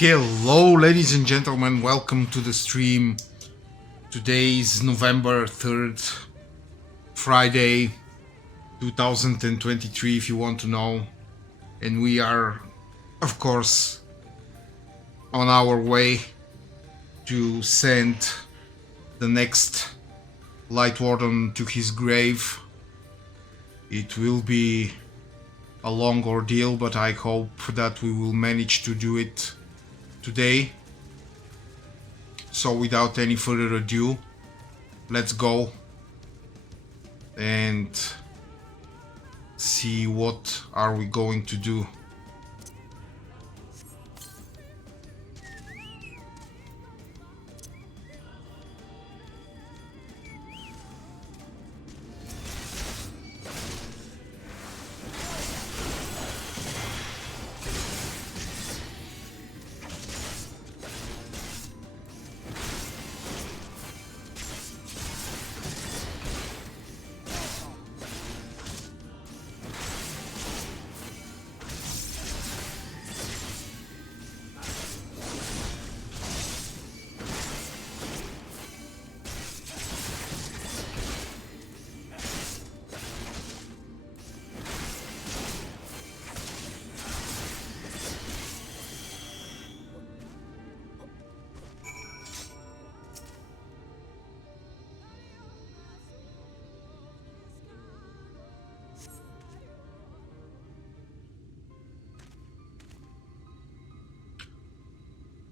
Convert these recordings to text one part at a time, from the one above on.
Hello, ladies and gentlemen, welcome to the stream. Today is November 3rd, Friday 2023, if you want to know. And we are, of course, on our way to send the next Light Warden to his grave. It will be a long ordeal, but I hope that we will manage to do it today. So without any further ado, let's go and see what are we going to do.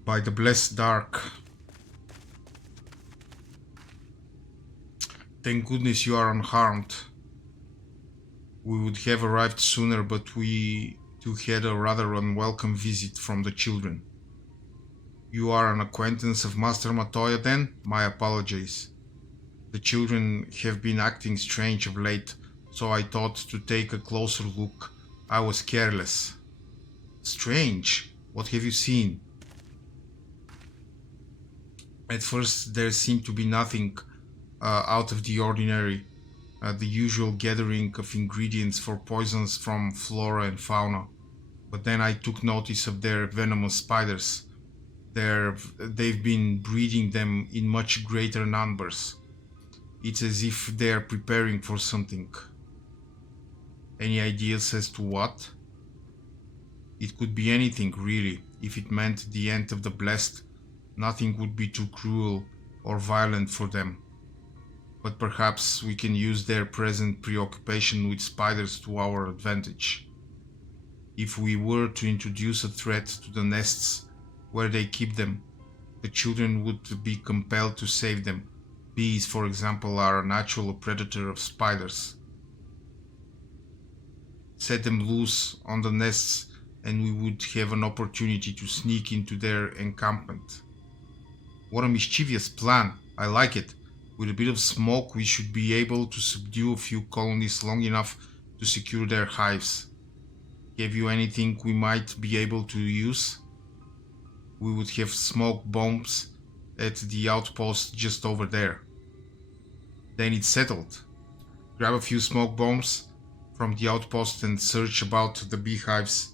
By the blessed dark. Thank goodness you are unharmed. We would have arrived sooner, but we too had a rather unwelcome visit from the children. You are an acquaintance of Master Matoya then? My apologies. The children have been acting strange of late, so I thought to take a closer look. I was careless. Strange? What have you seen? At first there seemed to be nothing out of the ordinary, the usual gathering of ingredients for poisons from flora and fauna. But then I took notice of their venomous spiders. They've been breeding them in much greater numbers. It's as if they're preparing for something. Any ideas as to what? It could be anything, really. If it meant the end of the blessed, nothing would be too cruel or violent for them. But perhaps we can use their present preoccupation with spiders to our advantage. If we were to introduce a threat to the nests where they keep them, the children would be compelled to save them. Bees, for example, are a natural predator of spiders. Set them loose on the nests and we would have an opportunity to sneak into their encampment. What a mischievous plan. I like it. With a bit of smoke, we should be able to subdue a few colonies long enough to secure their hives. Have you anything we might be able to use? We would have smoke bombs at the outpost just over there. Then it's settled. Grab a few smoke bombs from the outpost and search about the beehives.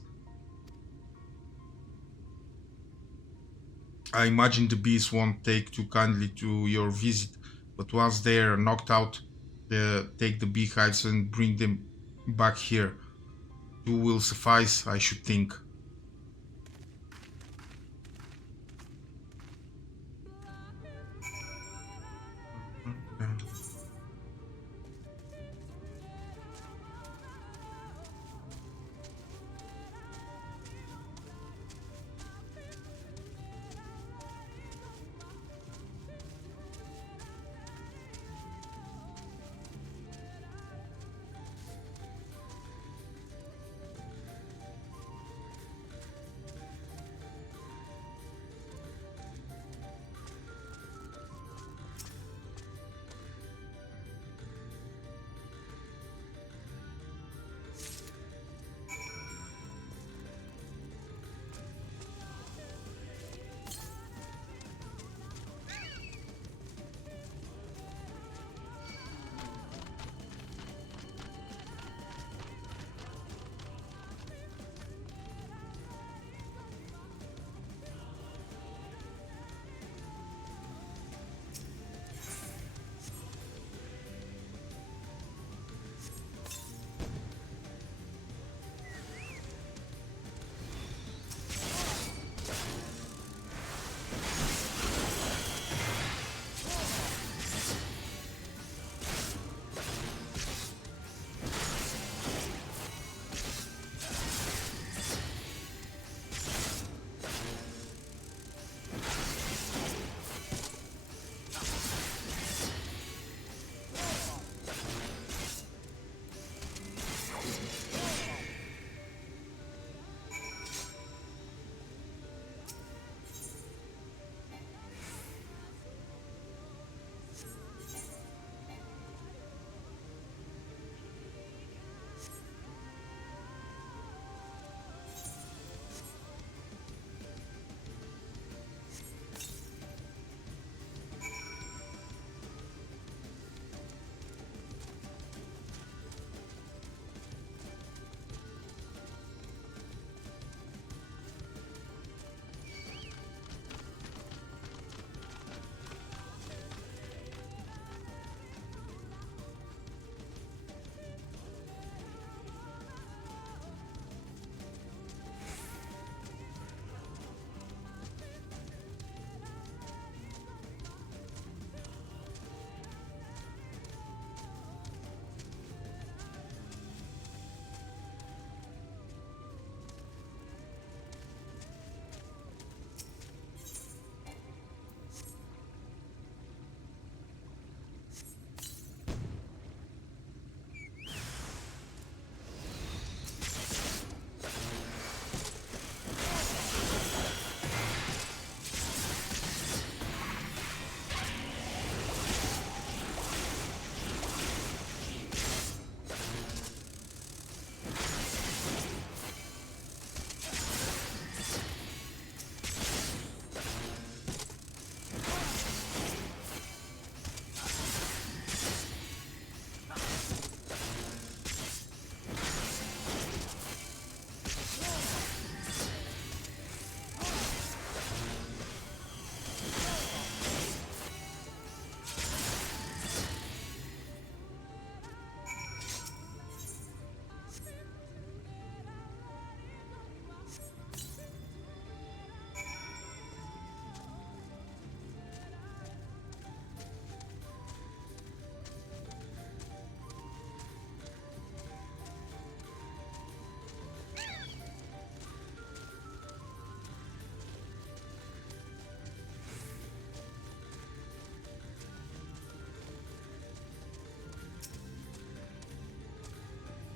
I imagine the bees won't take too kindly to your visit, but once they're knocked out, take the beehives and bring them back here. 2 will suffice, I should think.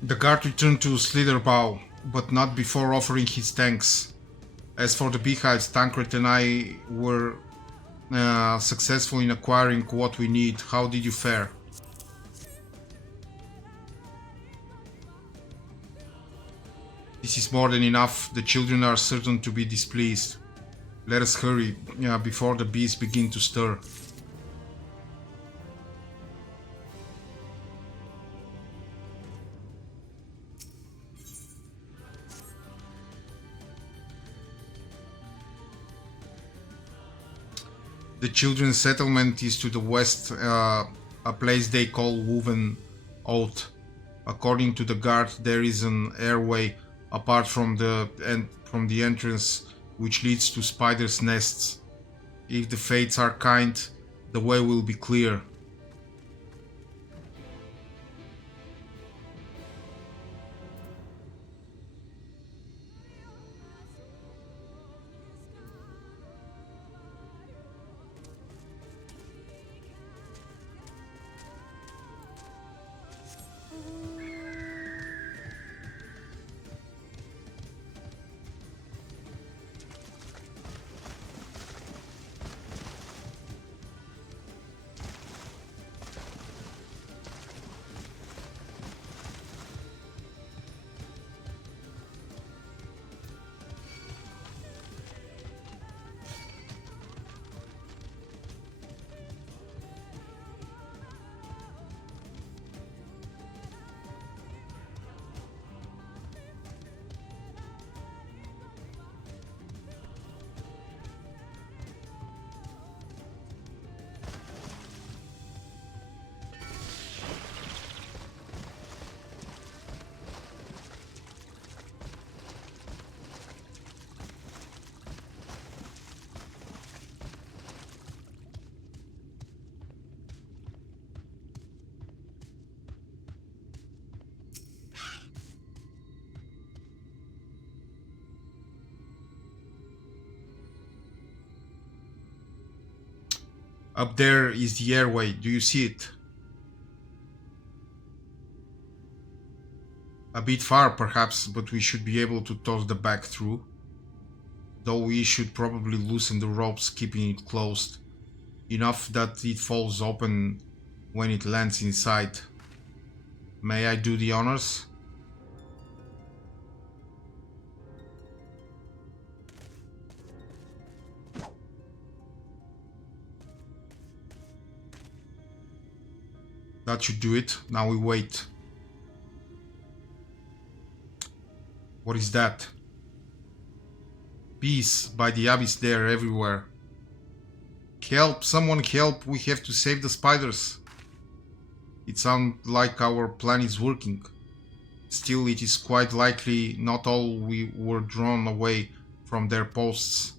The guard returned to Slitherbow, but not before offering his thanks. As for the beehives, Tancred and I were successful in acquiring what we need. How did you fare? This is more than enough. The children are certain to be displeased. Let us hurry before the bees begin to stir. The children's settlement is to the west, a place they call Woven Oath. According to the guard, there is an airway apart from the entrance which leads to spiders' nests. If the fates are kind, the way will be clear. Up there is the airway. Do you see it? A bit far, perhaps, but we should be able to toss the bag through. Though we should probably loosen the ropes, keeping it closed. Enough that it falls open when it lands inside. May I do the honors? That should do it. Now we wait. What is that? Bees by the abyss there everywhere. Help! Someone help! We have to save the spiders. It sounds like our plan is working. Still, it is quite likely not all we were drawn away from their posts.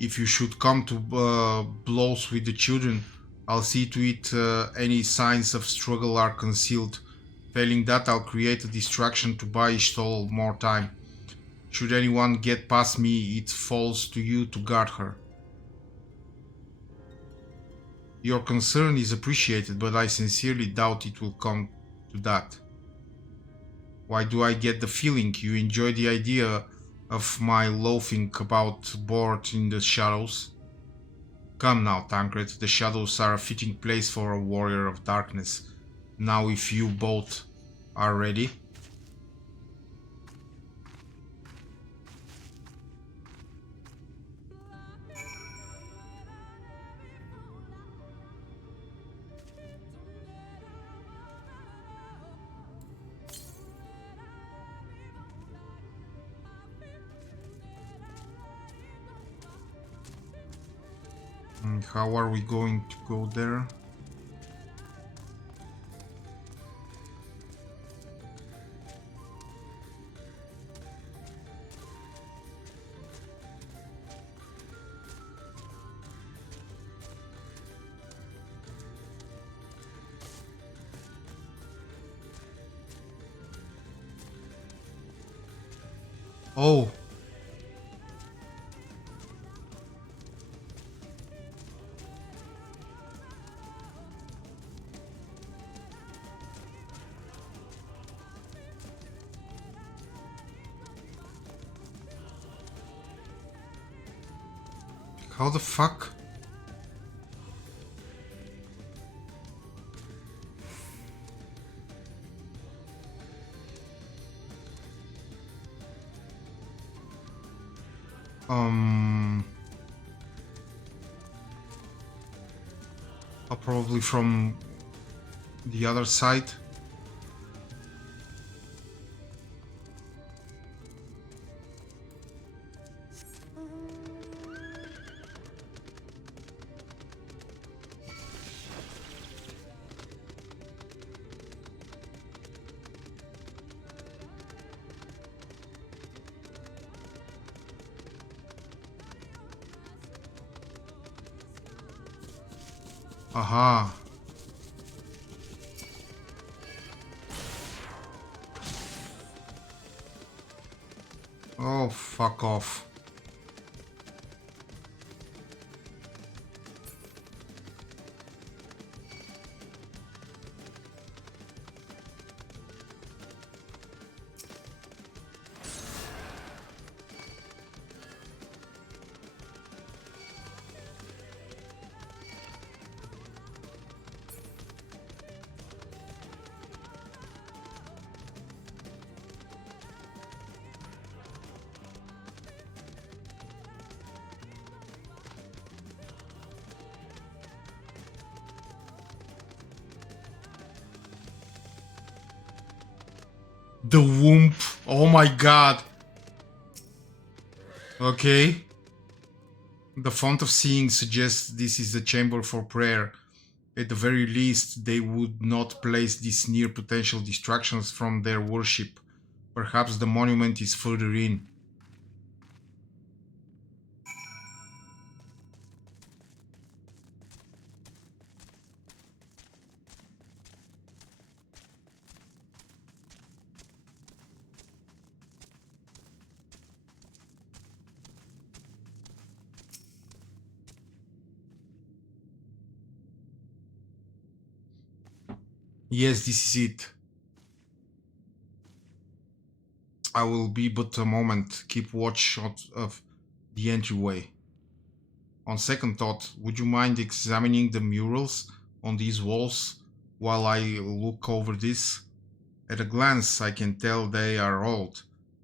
If you should come to blows with the children, I'll see to it any signs of struggle are concealed. Failing that, I'll create a distraction to buy Ishtal more time. Should anyone get past me, it falls to you to guard her. Your concern is appreciated, but I sincerely doubt it will come to that. Why do I get the feeling you enjoy the idea of my loafing about bored in the shadows? Come now, Tancred, the shadows are a fitting place for a warrior of darkness. Now if you both are ready. And how are we going to go there? Oh, How the fuck? Probably from the other side. Aha. Oh, fuck off. The womb. Oh my god. Okay. The font of seeing suggests this is a chamber for prayer. At the very least, they would not place this near potential distractions from their worship. Perhaps the monument is further in. Yes, this is it. I will be but a moment. Keep watch of the entryway. On second thought, would you mind examining the murals on these walls while I look over this? At a glance, I can tell they are old,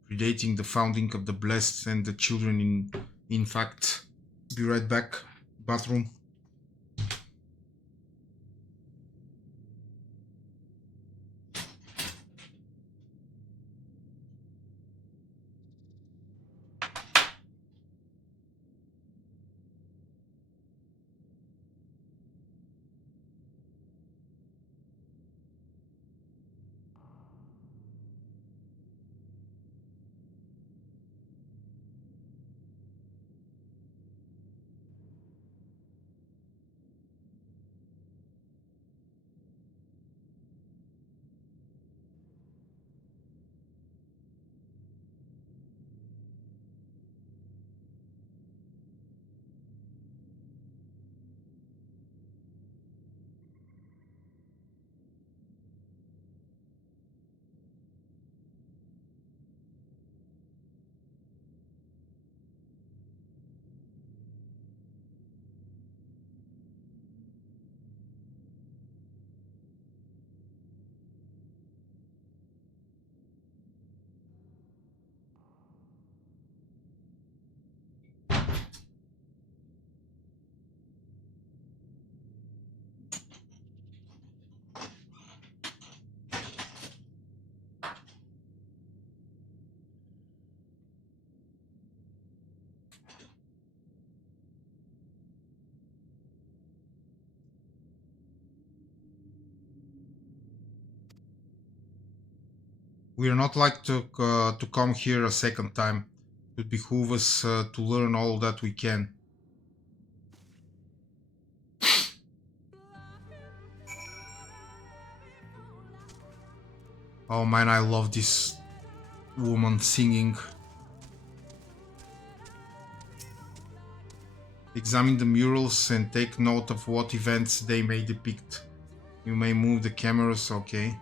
predating the founding of the Blessed and the Children in fact. Be right back. Bathroom. We are not like to come here a second time. It would behoove us to learn all that we can. Oh man, I love this woman singing. Examine the murals and take note of what events they may depict. You may move the cameras, okay.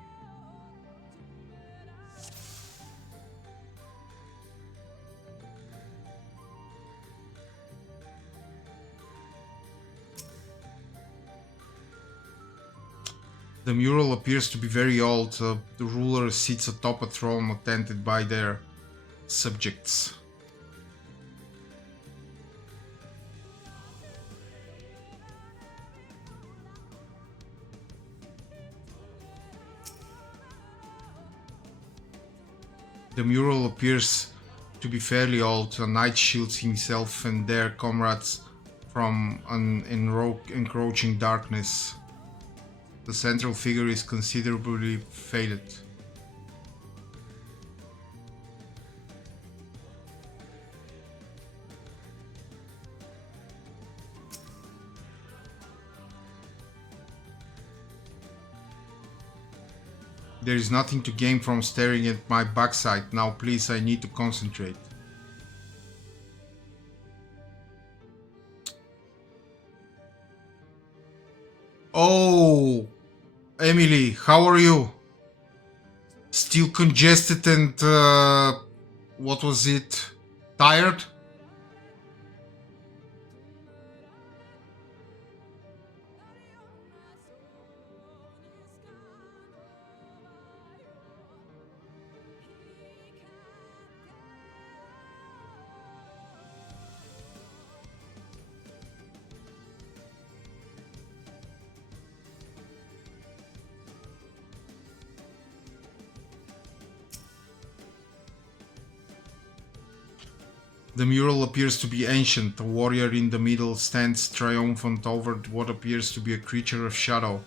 The mural appears to be very old. The ruler sits atop a throne attended by their subjects. The mural appears to be fairly old. A knight shields himself and their comrades from an encroaching darkness. The central figure is considerably faded. There is nothing to gain from staring at my backside. Now please, I need to concentrate. Oh, Emily, how are you? Still congested and, what was it? Tired? The mural appears to be ancient. A warrior in the middle stands triumphant over what appears to be a creature of shadow.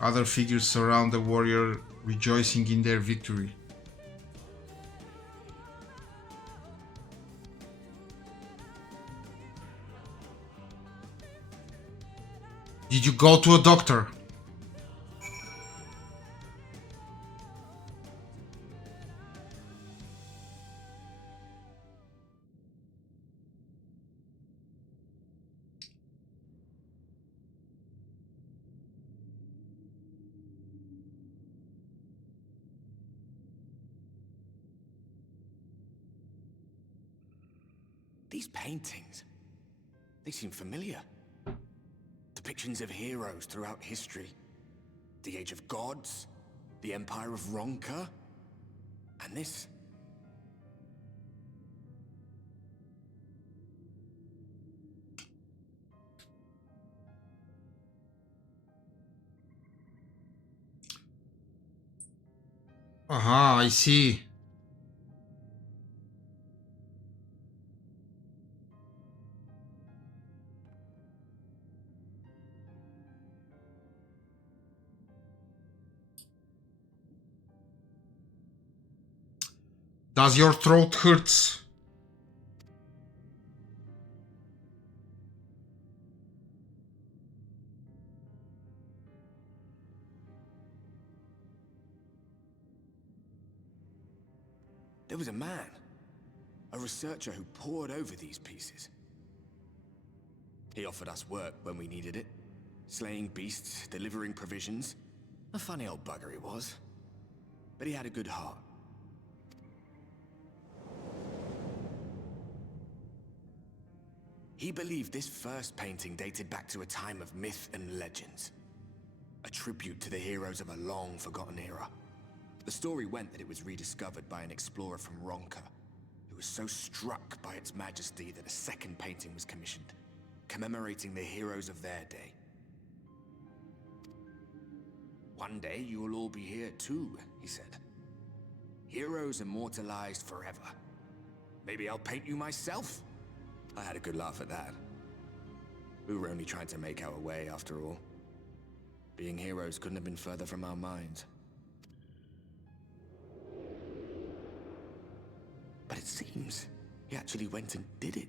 Other figures surround the warrior, rejoicing in their victory. Did you go to a doctor? These paintings, they seem familiar. Depictions of heroes throughout history. The Age of Gods, the Empire of Ronka, and this. Aha, I see. Does your throat hurts? There was a man, a researcher who pored over these pieces. He offered us work when we needed it. Slaying beasts, delivering provisions. A funny old bugger he was. But he had a good heart. He believed this first painting dated back to a time of myth and legends. A tribute to the heroes of a long-forgotten era. The story went that it was rediscovered by an explorer from Ronka, who was so struck by its majesty that a second painting was commissioned, commemorating the heroes of their day. One day you will all be here too, he said. Heroes immortalized forever. Maybe I'll paint you myself? I had a good laugh at that. We were only trying to make our way after all. Being heroes couldn't have been further from our minds. But it seems he actually went and did it.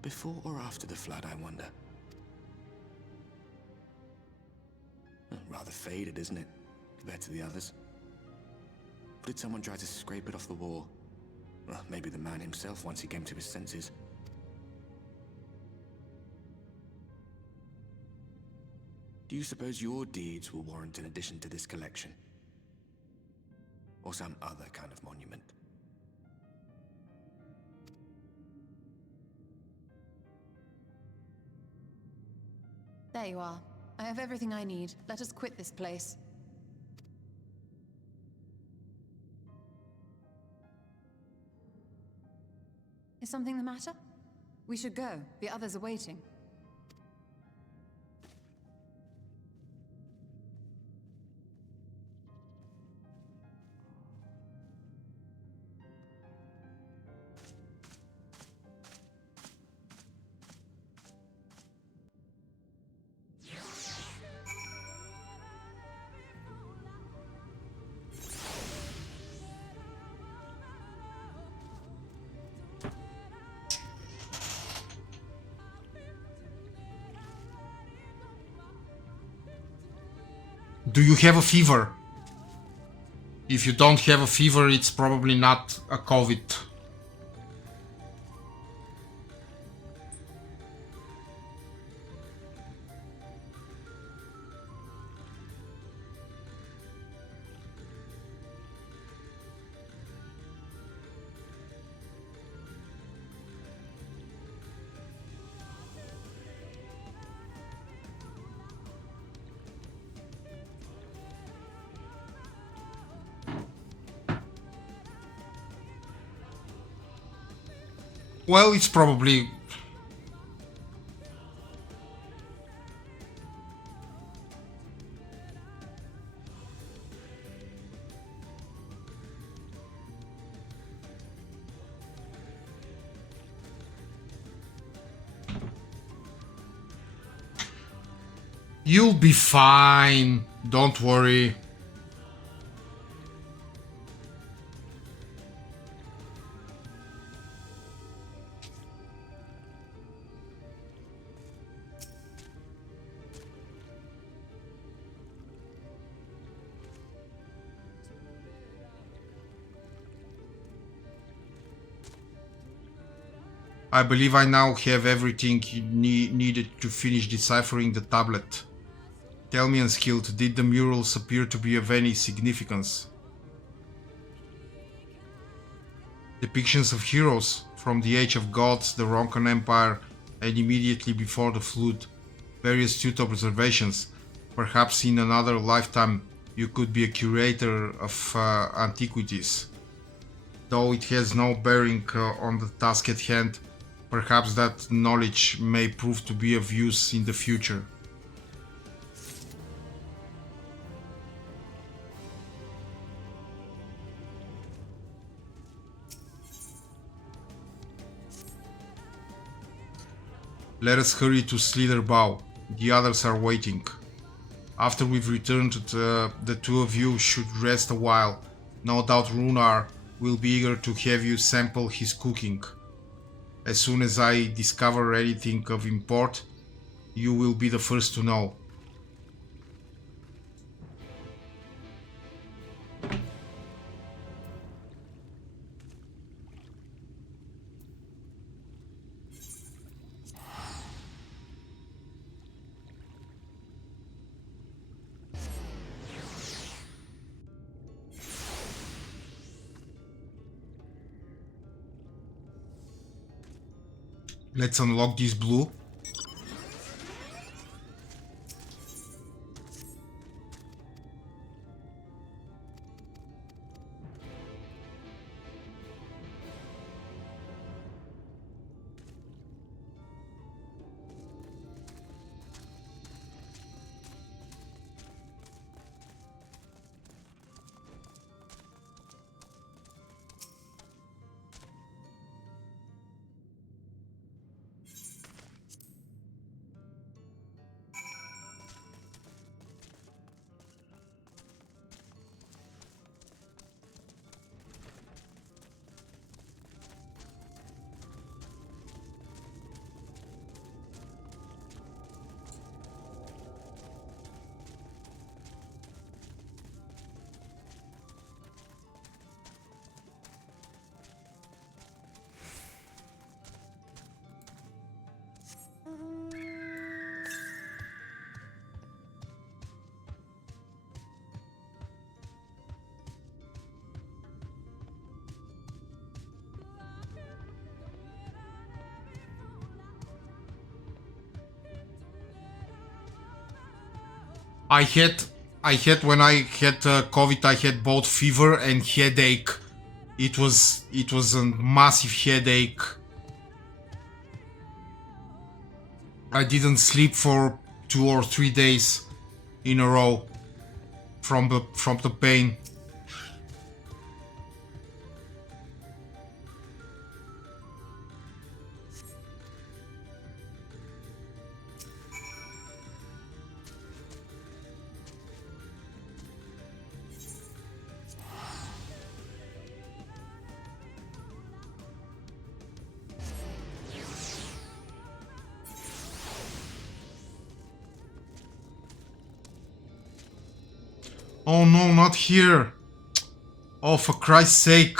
Before or after the flood, I wonder. Rather faded, isn't it, compared to the others? Or did someone try to scrape it off the wall? Well, maybe the man himself once he came to his senses. Do you suppose your deeds will warrant an addition to this collection? Or some other kind of monument? There you are. I have everything I need. Let us quit this place. Is something the matter? We should go. The others are waiting. Do you have a fever? If you don't have a fever, it's probably not a COVID. Well, it's probably... You'll be fine. Don't worry. I believe I now have everything needed to finish deciphering the tablet. Tell me, Unskilled, did the murals appear to be of any significance? Depictions of heroes from the Age of Gods, the Ronkan Empire, and immediately before the Flood. Very astute observations. Perhaps in another lifetime you could be a curator of antiquities. Though it has no bearing on the task at hand, perhaps that knowledge may prove to be of use in the future. Let us hurry to Slither Bow. The others are waiting. After we've returned, the two of you should rest a while. No doubt Runar will be eager to have you sample his cooking. As soon as I discover anything of import, you will be the first to know. Let's unlock this blue. I had when I had COVID, I had both fever and headache. It was a massive headache. I didn't sleep for 2 or 3 days in a row from the pain. Oh no, not here. Oh, for Christ's sake.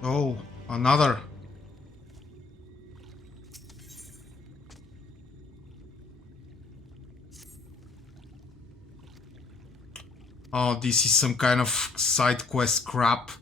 Oh, another. Oh, this is some kind of side quest crap.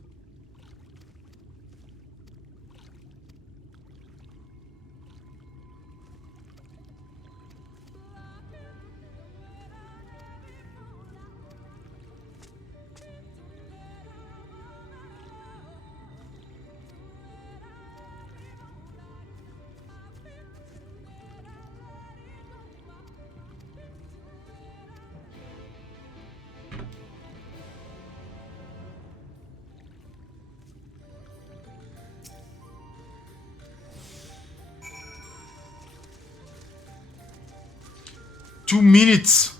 Two minutes.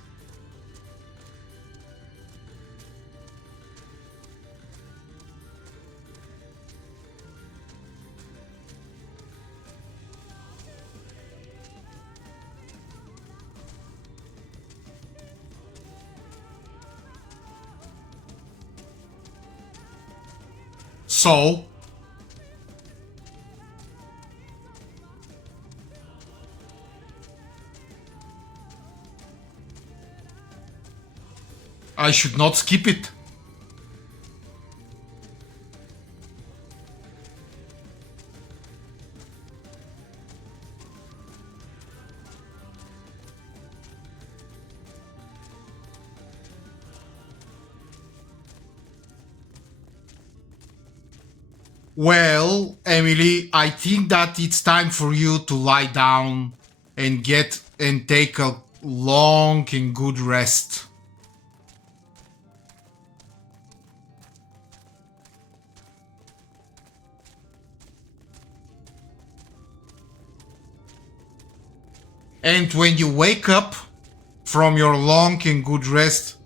So, I should not skip it. Well, Emily, I think that it's time for you to lie down and take a long and good rest. And when you wake up from your long and good rest,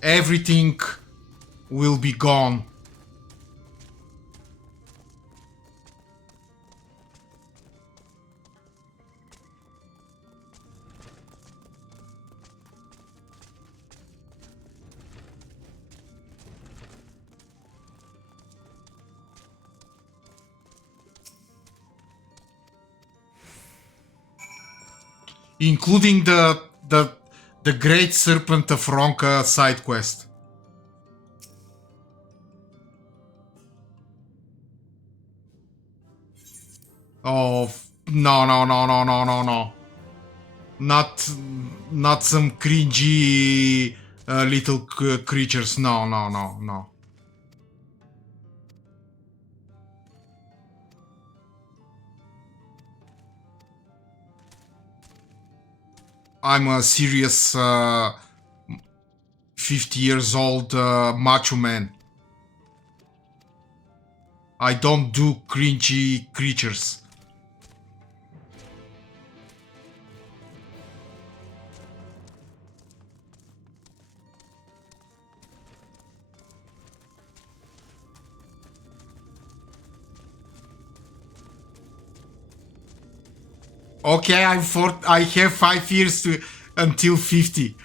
everything will be gone. Including the Great Serpent of Ronka side quest. Oh, no, no, no, no, no, no, no. Not not some cringy little creatures. No, no, no, no. I'm a serious 50 years old macho man. I don't do cringy creatures. Okay, I have 5 years to until 50.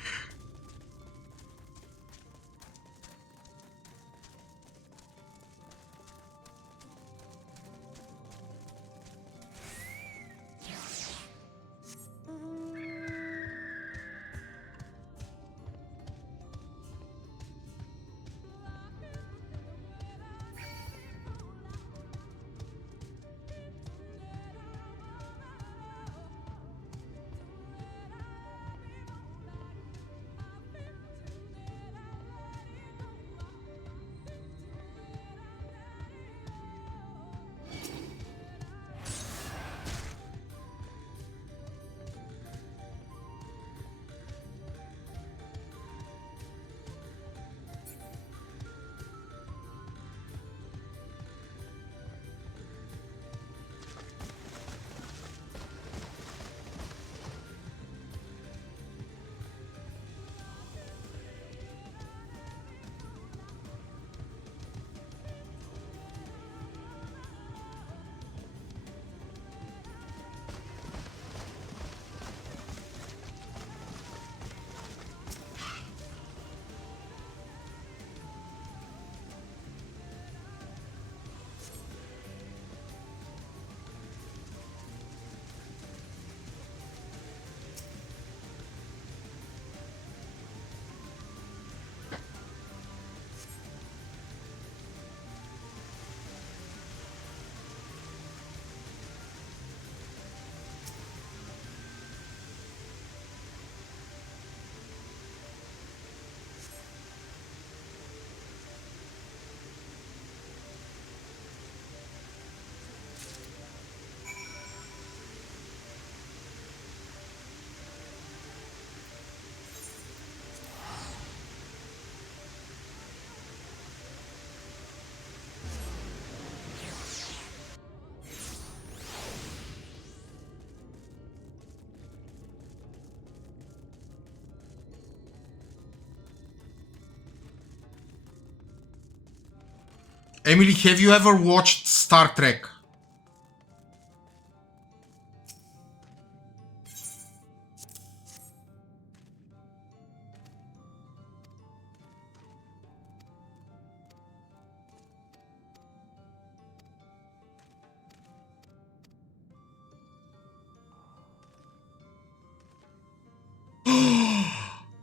Emily, have you ever watched Star Trek?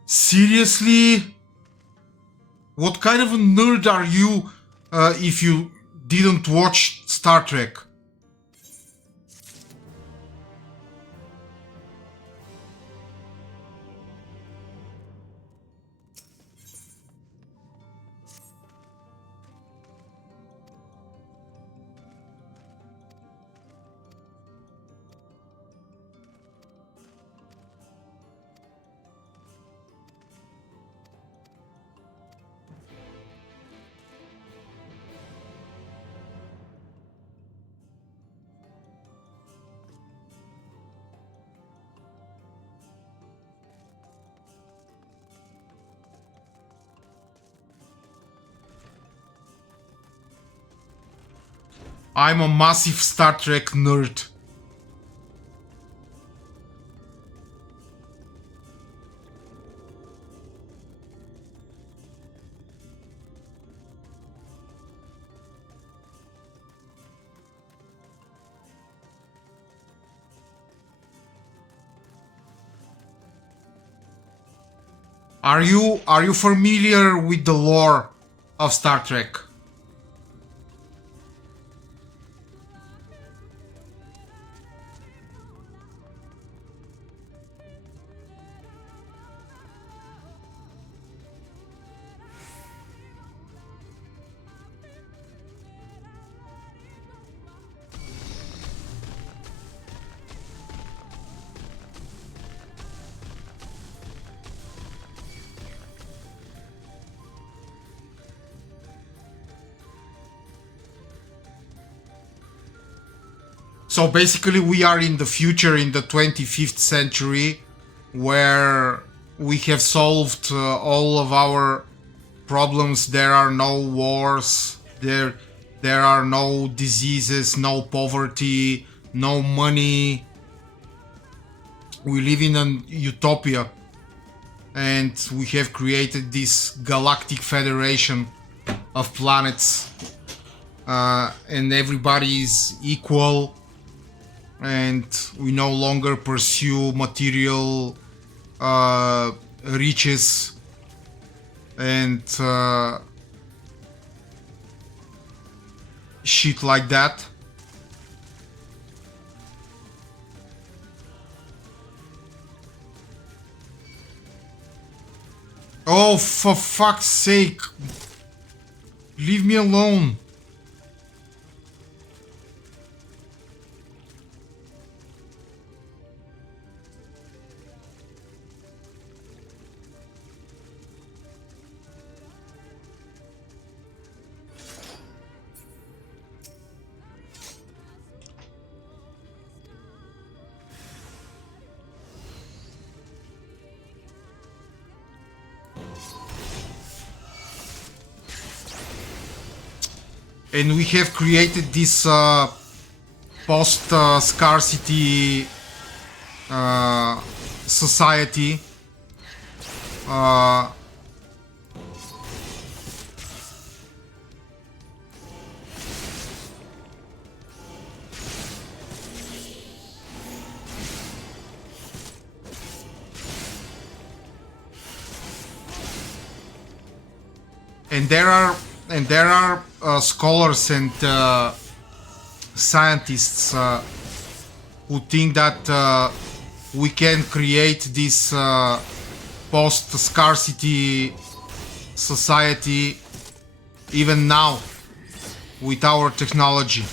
Seriously? What kind of a nerd are you if you didn't watch Star Trek? I'm a massive Star Trek nerd. Are you familiar with the lore of Star Trek? So basically we are in the future, in the 25th century, where we have solved all of our problems. There are no wars, there are no diseases, no poverty, no money. We live in an utopia, and we have created this galactic federation of planets, and everybody is equal, and we no longer pursue material riches and shit like that. Oh, for fuck's sake, leave me alone. And we have created this post-scarcity society. And there are scholars and scientists who think that we can create this post-scarcity society even now with our technology.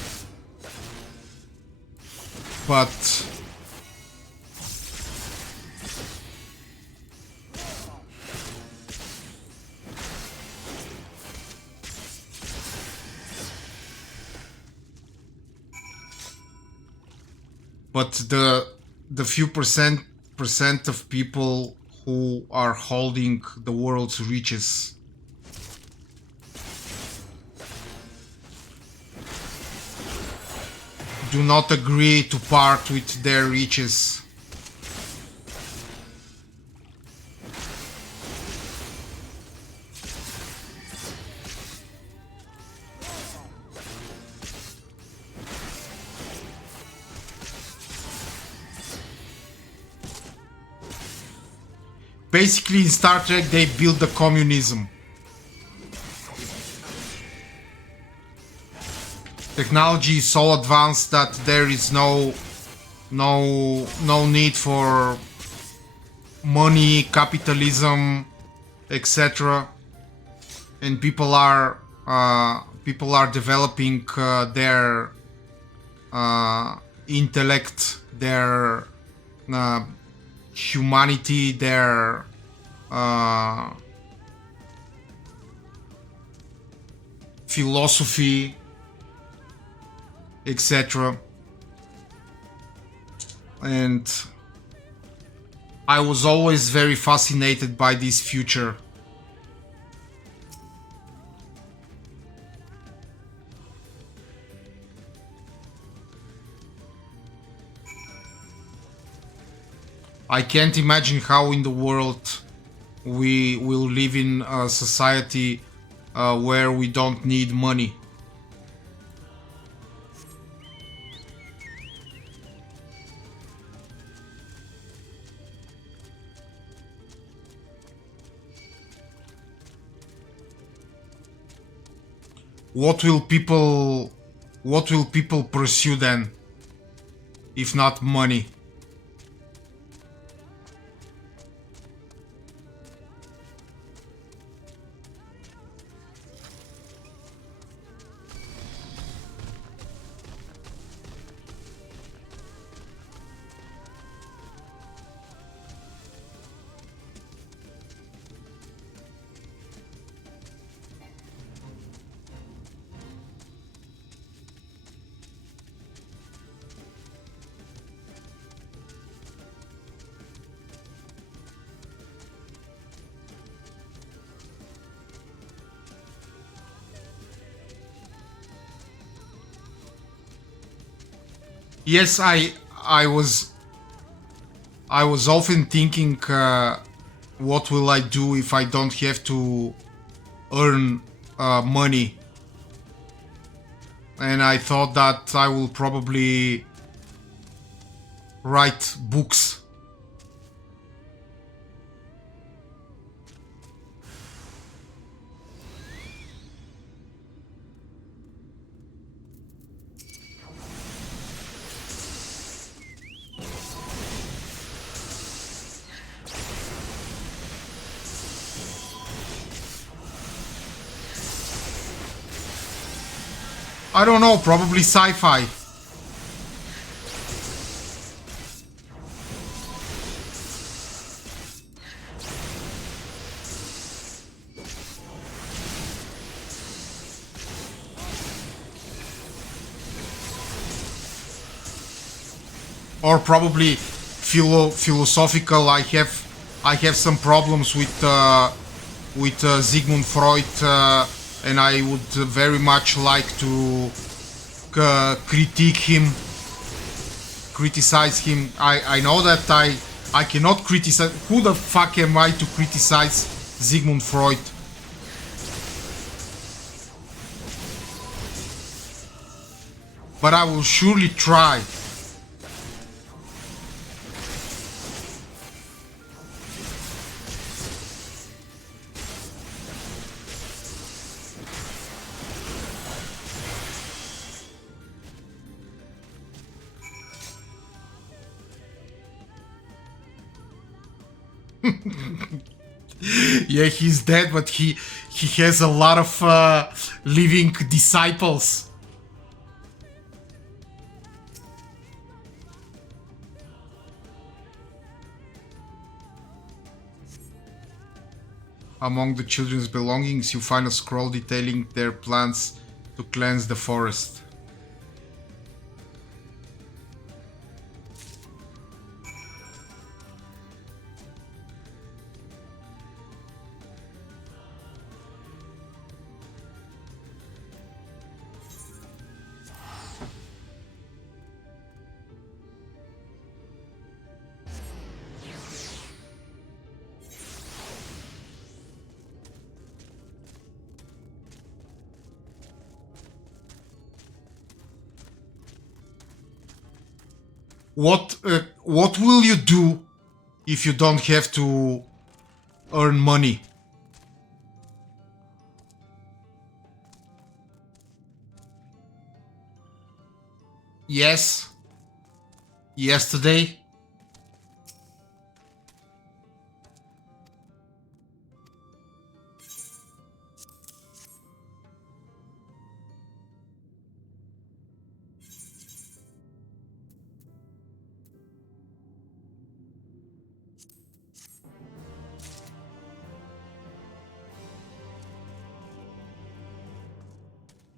But the few percent of people who are holding the world's riches do not agree to part with their riches. Basically, in Star Trek, they built the communism. Technology is so advanced that there is no need for money, capitalism, etc. And people are developing their intellect, their humanity, their philosophy, etc. And I was always very fascinated by this future. I can't imagine how in the world we will live in a society where we don't need money. What will people pursue then, if not money? Yes, I was often thinking, what will I do if I don't have to earn money? And I thought that I will probably write books. I don't know, probably sci-fi. Or probably philosophical. I have some problems with Sigmund Freud, and I would very much like to criticize him. I know that I cannot criticize. Who the fuck am I to criticize Sigmund Freud? But I will surely try. Yeah, he's dead, but he has a lot of living disciples. Among the children's belongings, you find a scroll detailing their plans to cleanse the forest. What will you do if you don't have to earn money? Yes. Yesterday.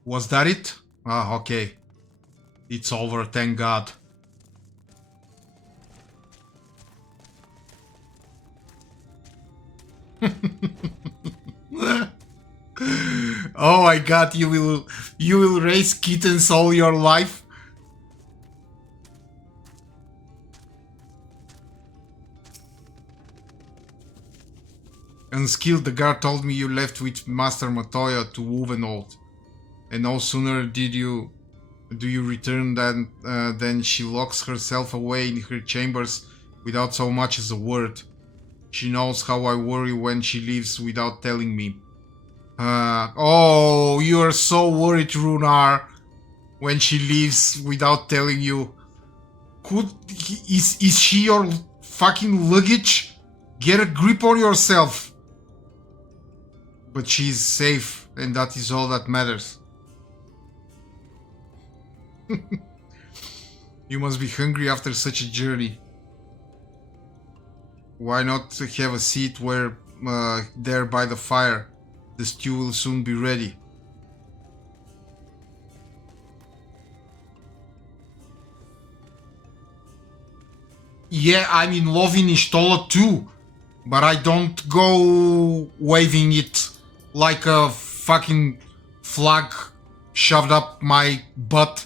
Was that it? Ah, okay. It's over, thank God. Oh my God, you will raise kittens all your life? Unskilled, the guard told me you left with Master Matoya to Wolvenhold. And no sooner do you return than she locks herself away in her chambers without so much as a word. She knows how I worry when she leaves without telling me. Oh, you are so worried, Runar, when she leaves without telling you. Is she your fucking luggage? Get a grip on yourself. But she's safe, and that is all that matters. You must be hungry after such a journey. Why not have a seat there by the fire? The stew will soon be ready. Yeah, I'm in love in Ishtola too, but I don't go waving it like a fucking flag shoved up my butt.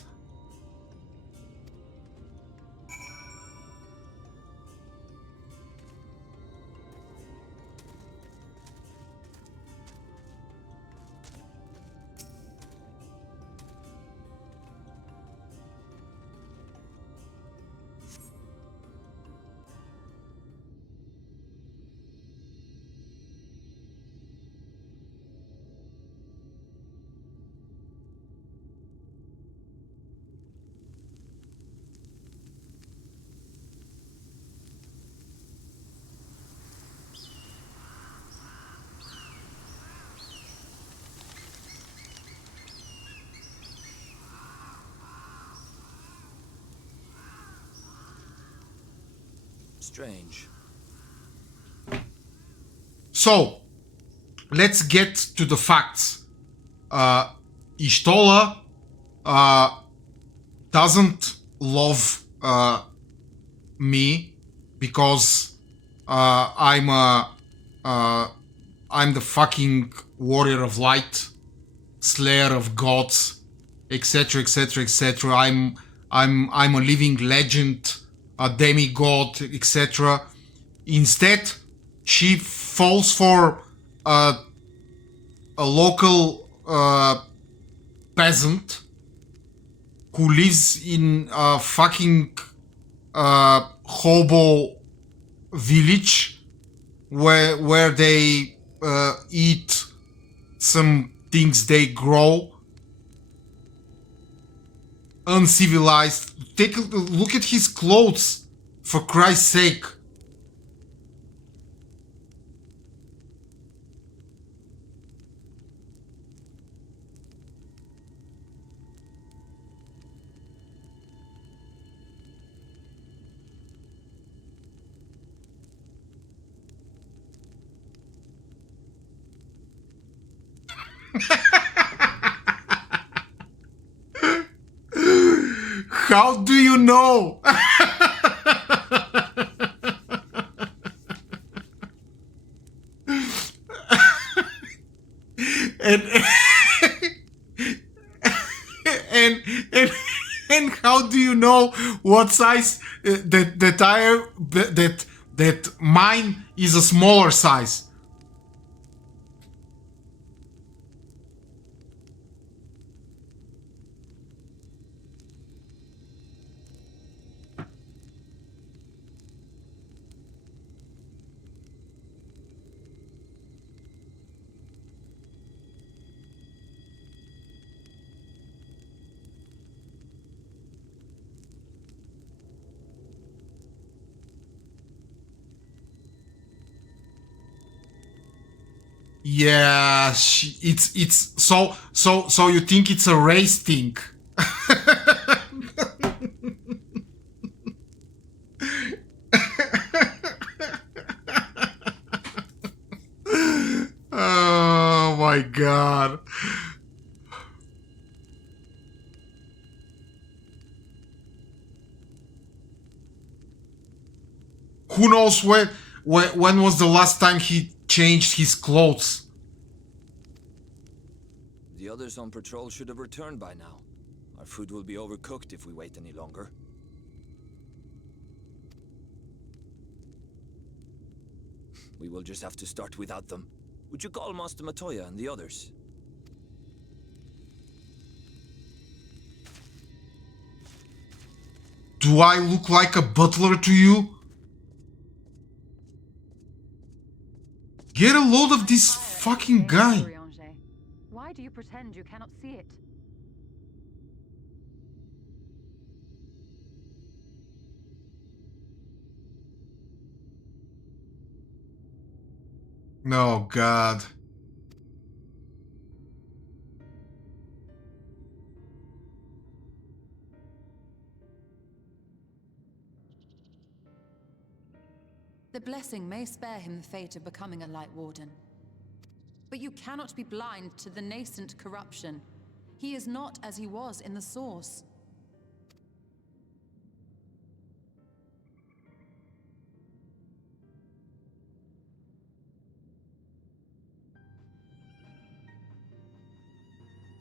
Strange. So, let's get to the facts. Ishtola doesn't love me because I'm the fucking warrior of light, slayer of gods, etc., etc., etc. I'm a living legend, a demigod, etc. Instead, she falls for a local peasant who lives in a fucking hobo village where they eat some things they grow. Uncivilized. Take a look at his clothes, for Christ's sake. How do you know? and, and and and how do you know what size that mine is a smaller size? Yeah, it's so you think it's a race thing? Oh my god. Who knows when was the last time he changed his clothes? The others on patrol should have returned by now. Our food will be overcooked if we wait any longer. We will just have to start without them. Would you call Master Matoya and the others? Do I look like a butler to you? Get a load of this fucking guy. Why do you pretend you cannot see it? Oh god. The blessing may spare him the fate of becoming a Light Warden. But you cannot be blind to the nascent corruption. He is not as he was in the Source.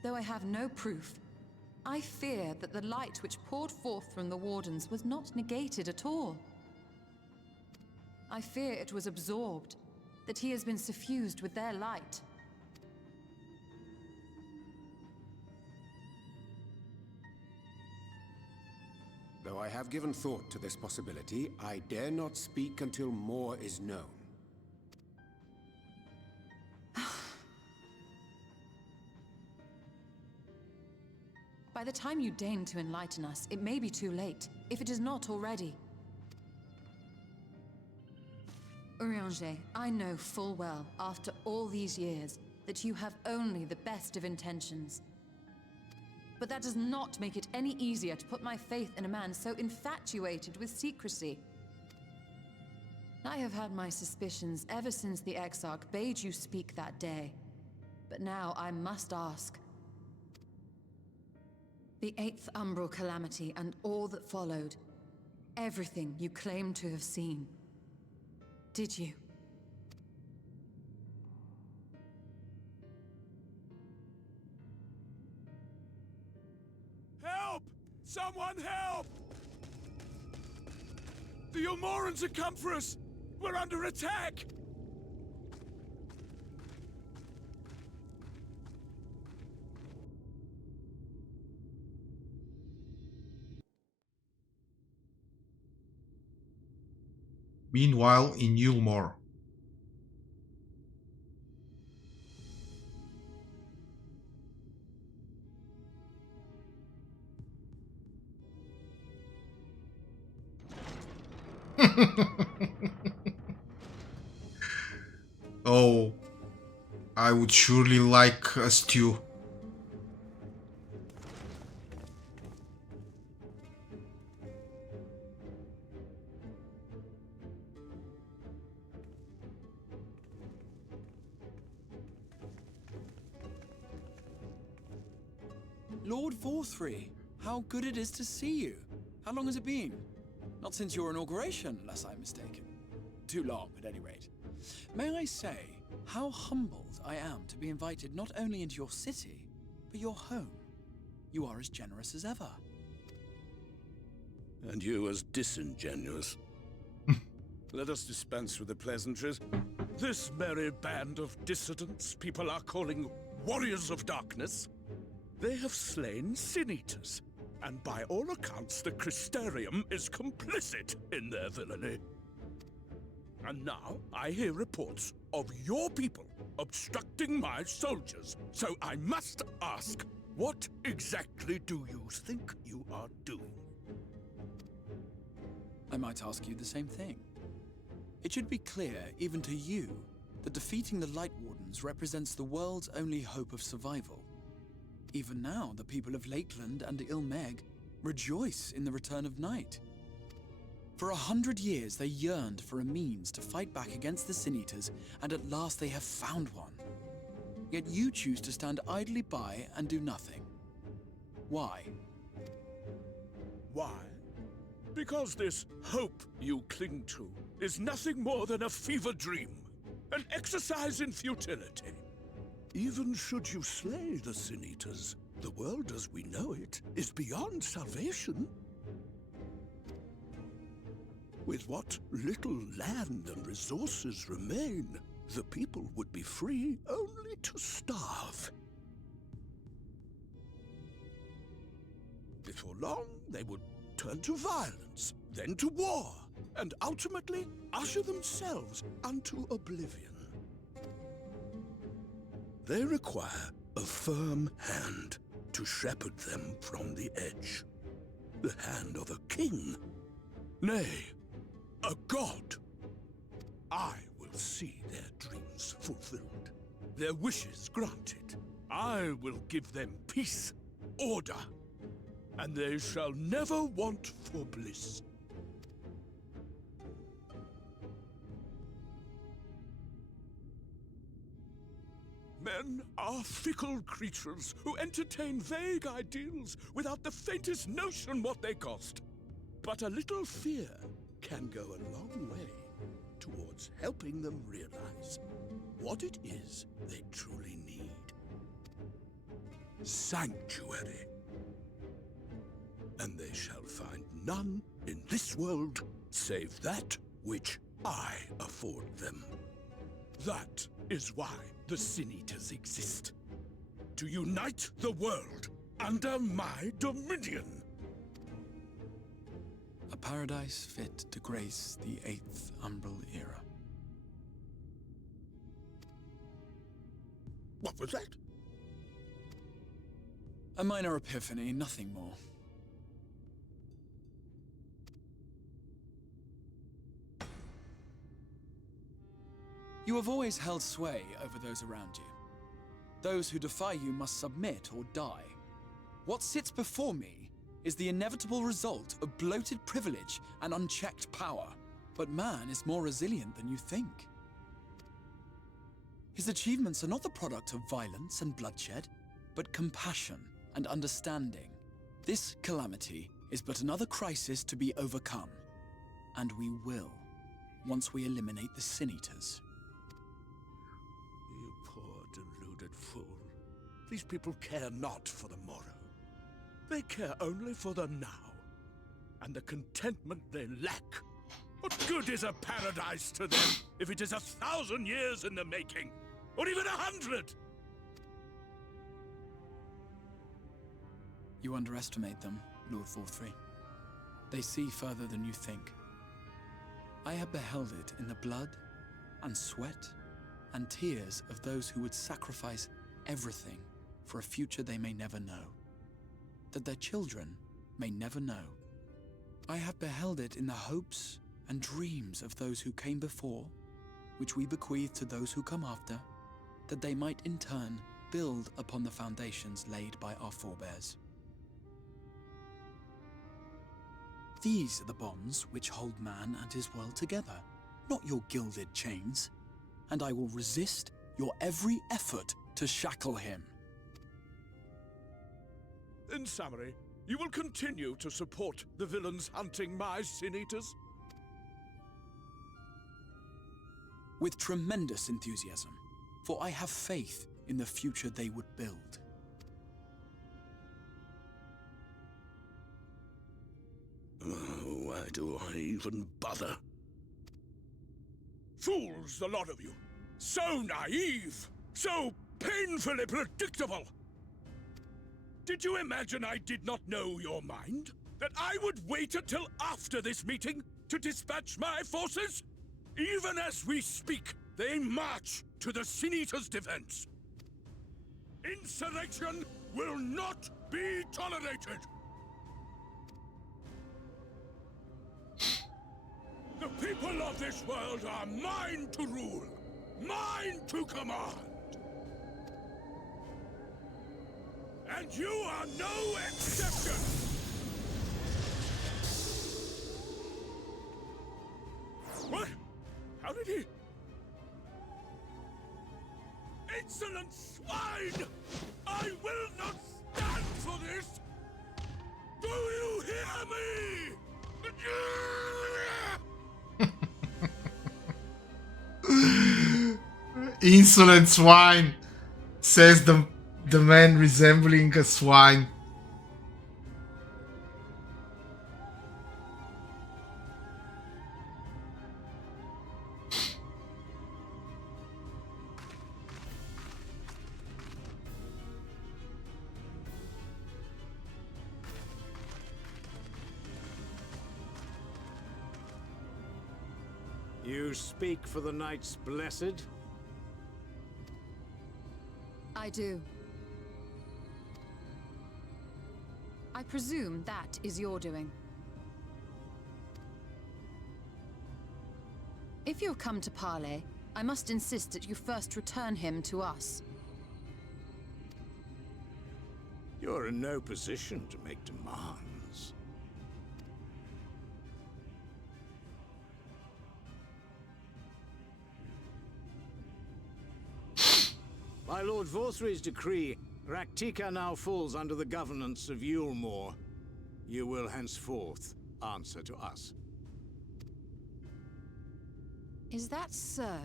Though I have no proof, I fear that the light which poured forth from the Wardens was not negated at all. I fear it was absorbed, that he has been suffused with their light. Though I have given thought to this possibility, I dare not speak until more is known. By the time you deign to enlighten us, it may be too late, if it is not already. Urianger, I know full well, after all these years, that you have only the best of intentions. But that does not make it any easier to put my faith in a man so infatuated with secrecy. I have had my suspicions ever since the Exarch bade you speak that day. But now I must ask. The 8th Umbral Calamity and all that followed. Everything you claim to have seen. Did you? Help! Someone help! The Ilmorans have come for us! We're under attack! Meanwhile, in Yulmore. Oh, I would surely like a stew. Lord Vorthry, how good it is to see you. How long has it been? Not since your inauguration, unless I'm mistaken. Too long, at any rate. May I say, how humbled I am to be invited not only into your city, but your home. You are as generous as ever. And you as disingenuous. Let us dispense with the pleasantries. This merry band of dissidents people are calling Warriors of Darkness, they have slain Sin-Eaters, and by all accounts the Crystarium is complicit in their villainy. And now I hear reports of your people obstructing my soldiers, so I must ask, what exactly do you think you are doing? I might ask you the same thing. It should be clear, even to you, that defeating the Light Wardens represents the world's only hope of survival. Even now, the people of Lakeland and Ilmeg rejoice in the return of night. For 100 years, they yearned for a means to fight back against the Sin-Eaters, and at last they have found one. Yet you choose to stand idly by and do nothing. Why? Why? Because this hope you cling to is nothing more than a fever dream, an exercise in futility. Even should you slay the Sin-Eaters, the world as we know it is beyond salvation. With what little land and resources remain, the people would be free only to starve. Before long, they would turn to violence, then to war, and ultimately usher themselves unto oblivion. They require a firm hand to shepherd them from the edge. The hand of a king. Nay, a god. I will see their dreams fulfilled, their wishes granted. I will give them peace, order, and they shall never want for bliss. Men are fickle creatures who entertain vague ideals without the faintest notion what they cost. But a little fear can go a long way towards helping them realize what it is they truly need. Sanctuary. And they shall find none in this world save that which I afford them. That is why the Sin-Eaters exist. To unite the world under my dominion. A paradise fit to grace the 8th Umbral era. What was that? A minor epiphany, nothing more. You have always held sway over those around you. Those who defy you must submit or die. What sits before me is the inevitable result of bloated privilege and unchecked power. but man is more resilient than you think. His achievements are not the product of violence and bloodshed, but compassion and understanding. This calamity is but another crisis to be overcome, and we will, once we eliminate the Sin Eaters. You poor deluded fool. These people care not for the morrow. They care only for the now, and the contentment they lack. What good is a paradise to them if it is 1,000 years in the making, or even 100? You underestimate them, Lord Vorthri. They see further than you think. I have beheld it in the blood and sweat and tears of those who would sacrifice everything for a future they may never know, that their children may never know. I have beheld it in the hopes and dreams of those who came before, which we bequeath to those who come after, that they might in turn build upon the foundations laid by our forebears. These are the bonds which hold man and his world together, not your gilded chains, and I will resist your every effort to shackle him. In summary, you will continue to support the villains hunting my Sin Eaters? With tremendous enthusiasm, for I have faith in the future they would build. Why do I even bother? Fools, the lot of you! So naive! So painfully predictable! Did you imagine I did not know your mind? That I would wait until after this meeting to dispatch my forces? Even as we speak, they march to the Sin Eaters' defense. Insurrection will not be tolerated! The people of this world are mine to rule, mine to command. And you are no exception! What? How did he... Insolent swine! I will not stand for this! Do you hear me? Insolent swine, says the man resembling a swine. You speak for the Knights Blessed? I do. I presume that is your doing. If you have come to parley, I must insist that you first return him to us. You're in no position to make demands. By Lord Vorthri's decree, Raktika now falls under the governance of Yulmore. You will henceforth answer to us. Is that so?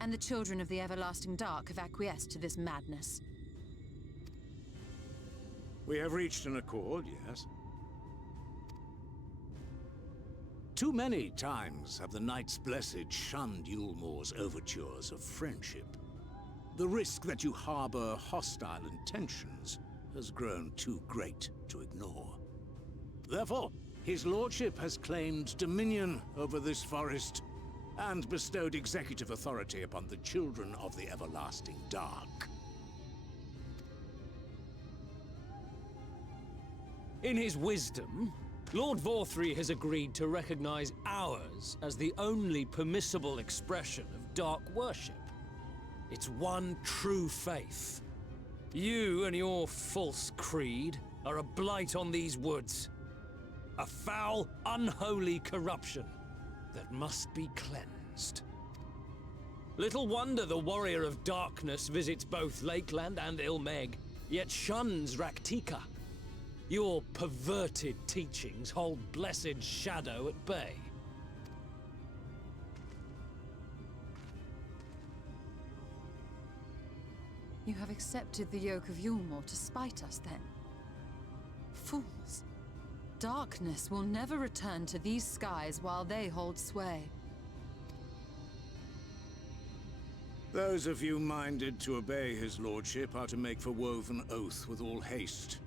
And the children of the Everlasting Dark have acquiesced to this madness? We have reached an accord, yes. Too many times have the Knights Blessed shunned Yulmore's overtures of friendship. The risk that you harbor hostile intentions has grown too great to ignore. Therefore, his lordship has claimed dominion over this forest and bestowed executive authority upon the children of the Everlasting Dark. In his wisdom, Lord Vorthri has agreed to recognize ours as the only permissible expression of dark worship. It's one true faith. You and your false creed are a blight on these woods. A foul, unholy corruption that must be cleansed. Little wonder the Warrior of Darkness visits both Lakeland and Ilmeg, yet shuns Raktika. Your perverted teachings hold blessed Shadow at bay. You have accepted the yoke of Yulmore to spite us, then? Fools. Darkness will never return to these skies while they hold sway. Those of you minded to obey his lordship are to make for Woven Oath with all haste.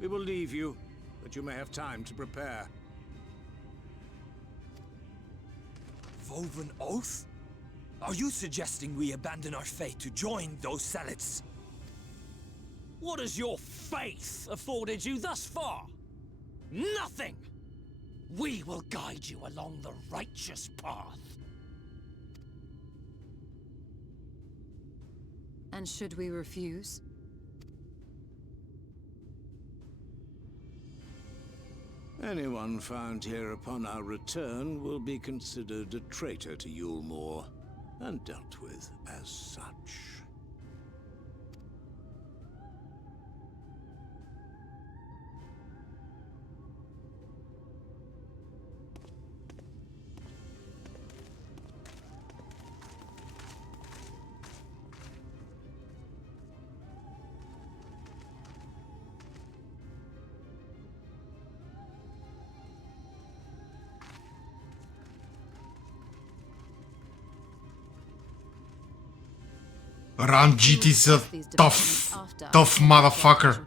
We will leave you, that you may have time to prepare. Woven Oath? Are you suggesting we abandon our fate to join those zealots? What has your faith afforded you thus far? Nothing! We will guide you along the righteous path. And should we refuse? Anyone found here upon our return will be considered a traitor to Yulmore, and dealt with as such. Ranjit is a tough motherfucker.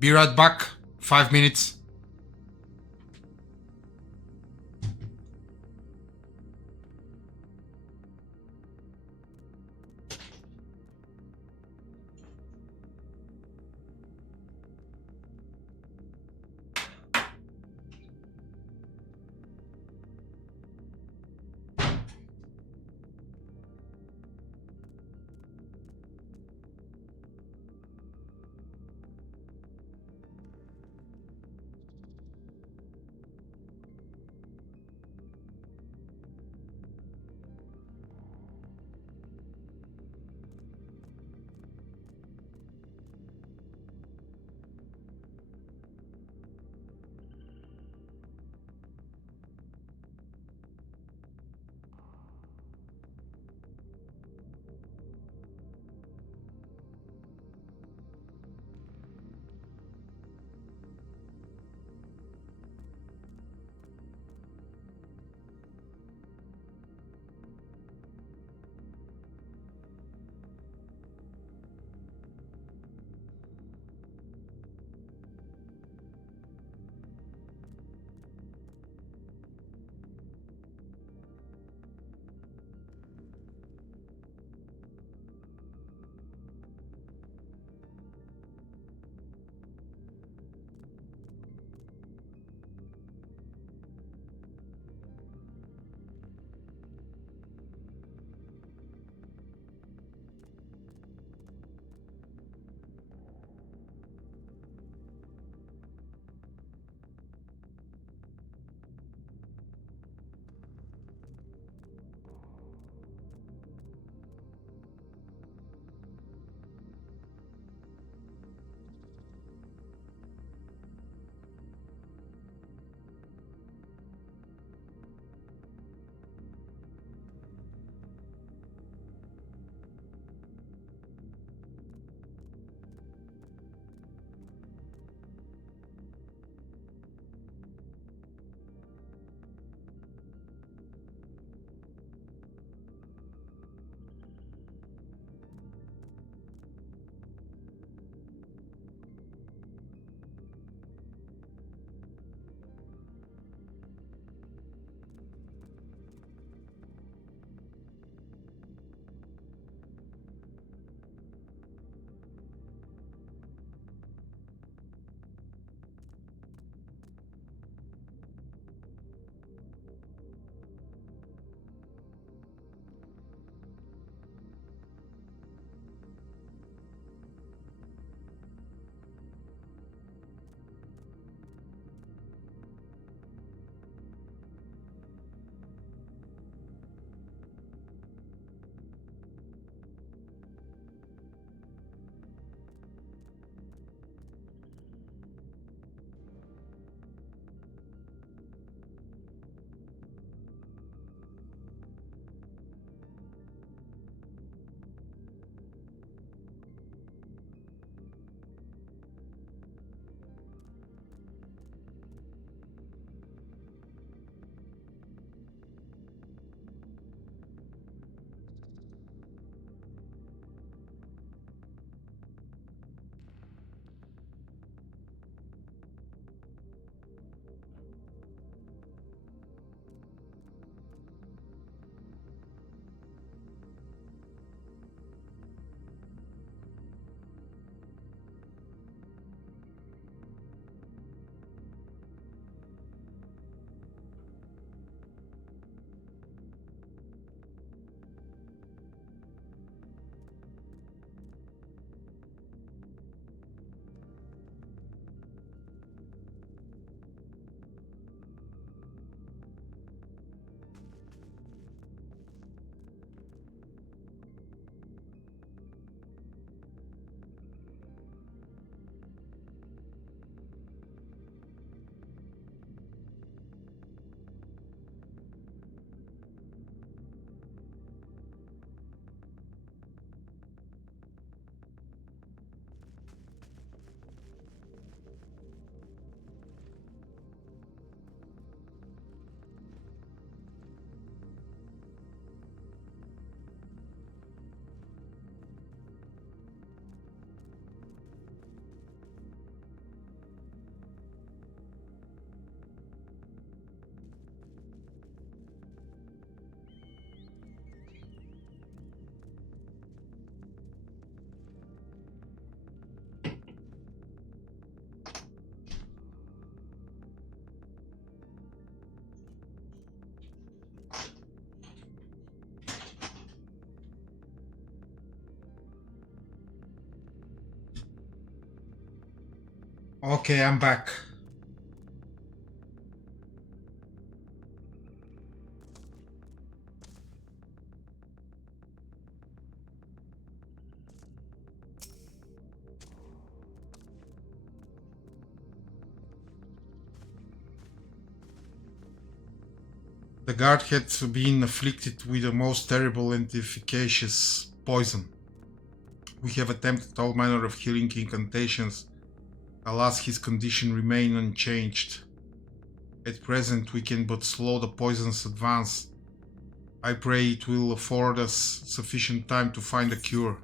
Be right back. 5 minutes. Okay, I'm back. The guard had been afflicted with the most terrible and efficacious poison. We have attempted all manner of healing incantations. Alas, his condition remained unchanged. At present, we can but slow the poison's advance. I pray it will afford us sufficient time to find a cure.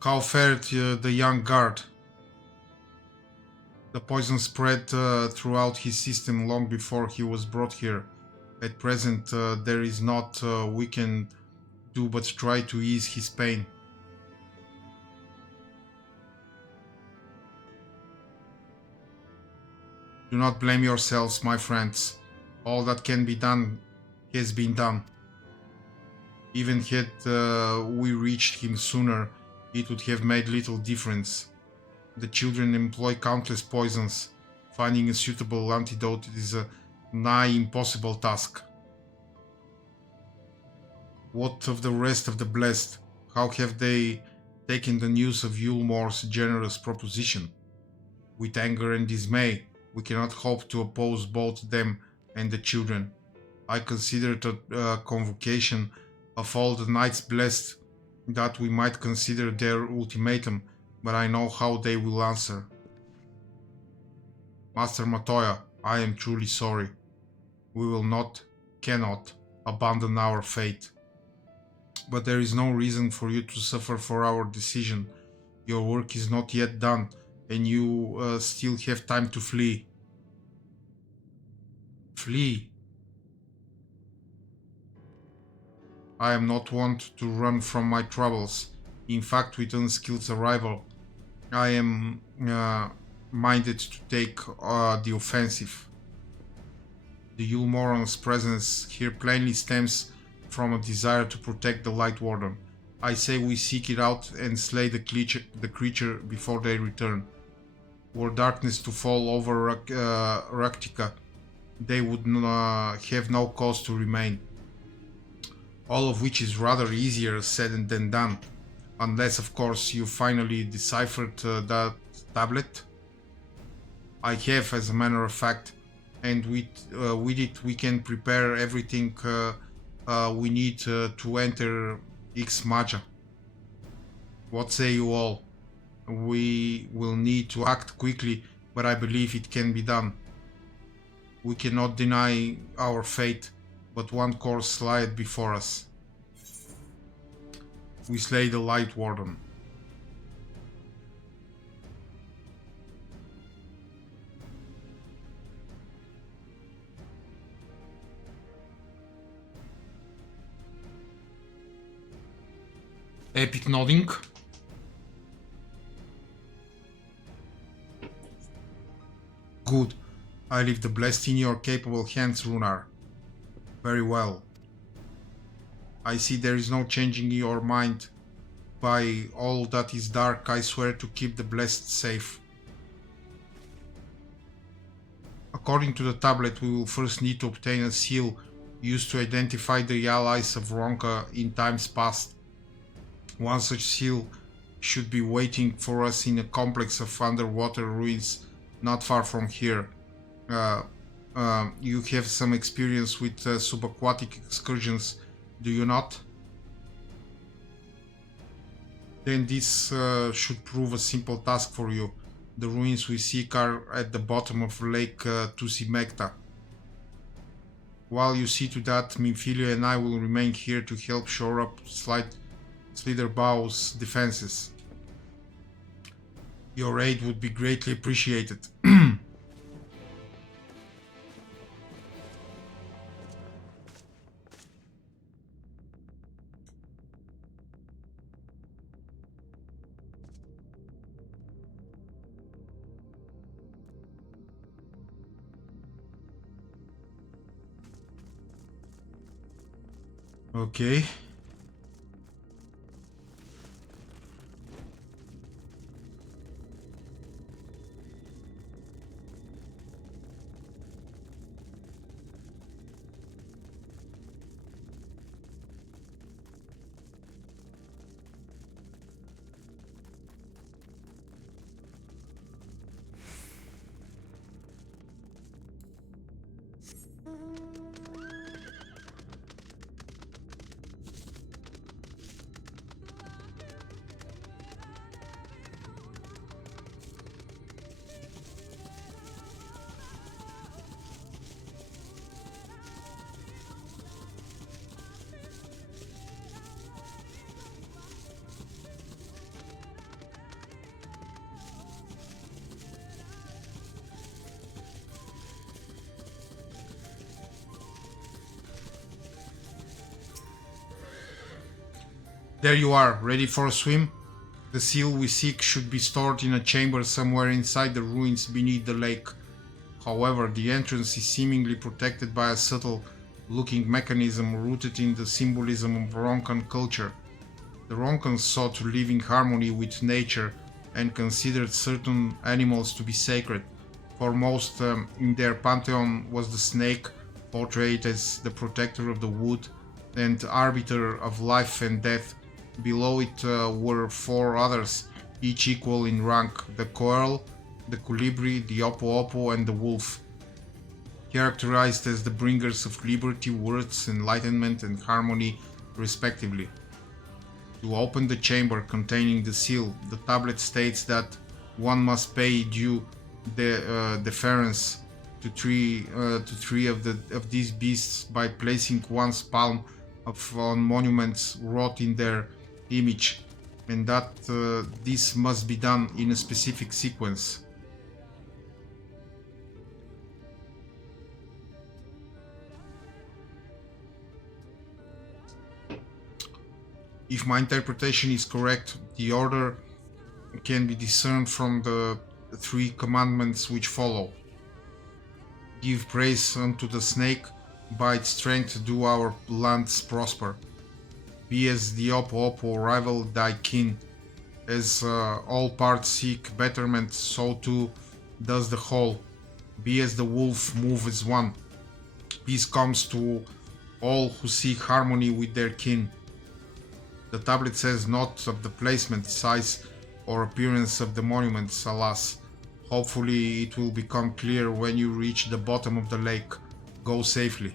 How fared the young guard? The poison spread throughout his system long before he was brought here. At present, there is naught we can do but try to ease his pain. Do not blame yourselves, my friends. All that can be done has been done. Even had we reached him sooner, it would have made little difference. The children employ countless poisons. Finding a suitable antidote is a nigh impossible task. What of the rest of the blessed? How have they taken the news of Yulmore's generous proposition? With anger and dismay, we cannot hope to oppose both them and the children. I consider it a convocation of all the knights blessed that we might consider their ultimatum, but I know how they will answer. Master Matoya, I am truly sorry. We will not, cannot, abandon our fate. But there is no reason for you to suffer for our decision. Your work is not yet done, and you still have time to flee. Flee. I am not wont to run from my troubles. In fact, with unskilled arrival, I am minded to take the offensive. The Yulmoran's presence here plainly stems from a desire to protect the Light Warden. I say we seek it out and slay the creature before they return. Were darkness to fall over Raktika, they would have no cause to remain. All of which is rather easier said than done, unless of course you finally deciphered that tablet. I have, as a matter of fact, and with it we can prepare everything we need to enter Ixmaja. What say you all? We will need to act quickly, but I believe it can be done. We cannot deny our fate, but one course lieth before us. We slay the Light Warden. Epic nodding. Good. I leave the blessed in your capable hands, Runar. Very well. I see there is no changing your mind. By all that is dark, I swear to keep the blessed safe. According to the tablet, we will first need to obtain a seal used to identify the allies of Ronka in times past. One such seal should be waiting for us in a complex of underwater ruins not far from here. You have some experience with subaquatic excursions, do you not? Then this should prove a simple task for you. The ruins we seek are at the bottom of Lake Tusimekta. While you see to that, Minfilia and I will remain here to help shore up Sliderbow's defenses. Your aid would be greatly appreciated. Okay. There you are, ready for a swim? The seal we seek should be stored in a chamber somewhere inside the ruins beneath the lake. However, the entrance is seemingly protected by a subtle-looking mechanism rooted in the symbolism of Ronkan culture. The Ronkans sought to live in harmony with nature and considered certain animals to be sacred. Foremost in their pantheon was the snake, portrayed as the protector of the wood and arbiter of life and death. Below it were four others, each equal in rank: the coel, the colibri, the oppo-oppo, and the wolf, characterized as the bringers of liberty, words, enlightenment, and harmony, respectively. To open the chamber containing the seal, the tablet states that one must pay due deference to three of these beasts by placing one's palm on monuments wrought in their image, and that this must be done in a specific sequence. If my interpretation is correct, the order can be discerned from the three commandments which follow. Give praise unto the snake, by its strength do our lands prosper. Be as the oppo-oppo rival thy kin. As all parts seek betterment, so too does the whole. Be as the wolf, move as one. Peace comes to all who seek harmony with their kin. The tablet says not of the placement, size, or appearance of the monuments, alas. Hopefully it will become clear when you reach the bottom of the lake. Go safely.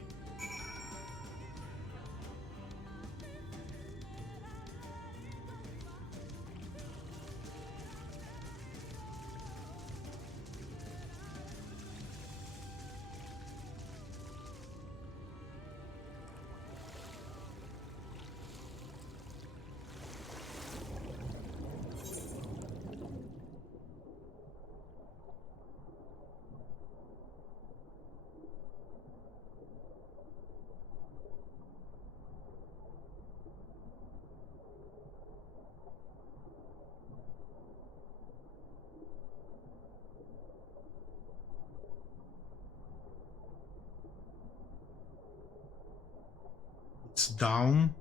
It's down.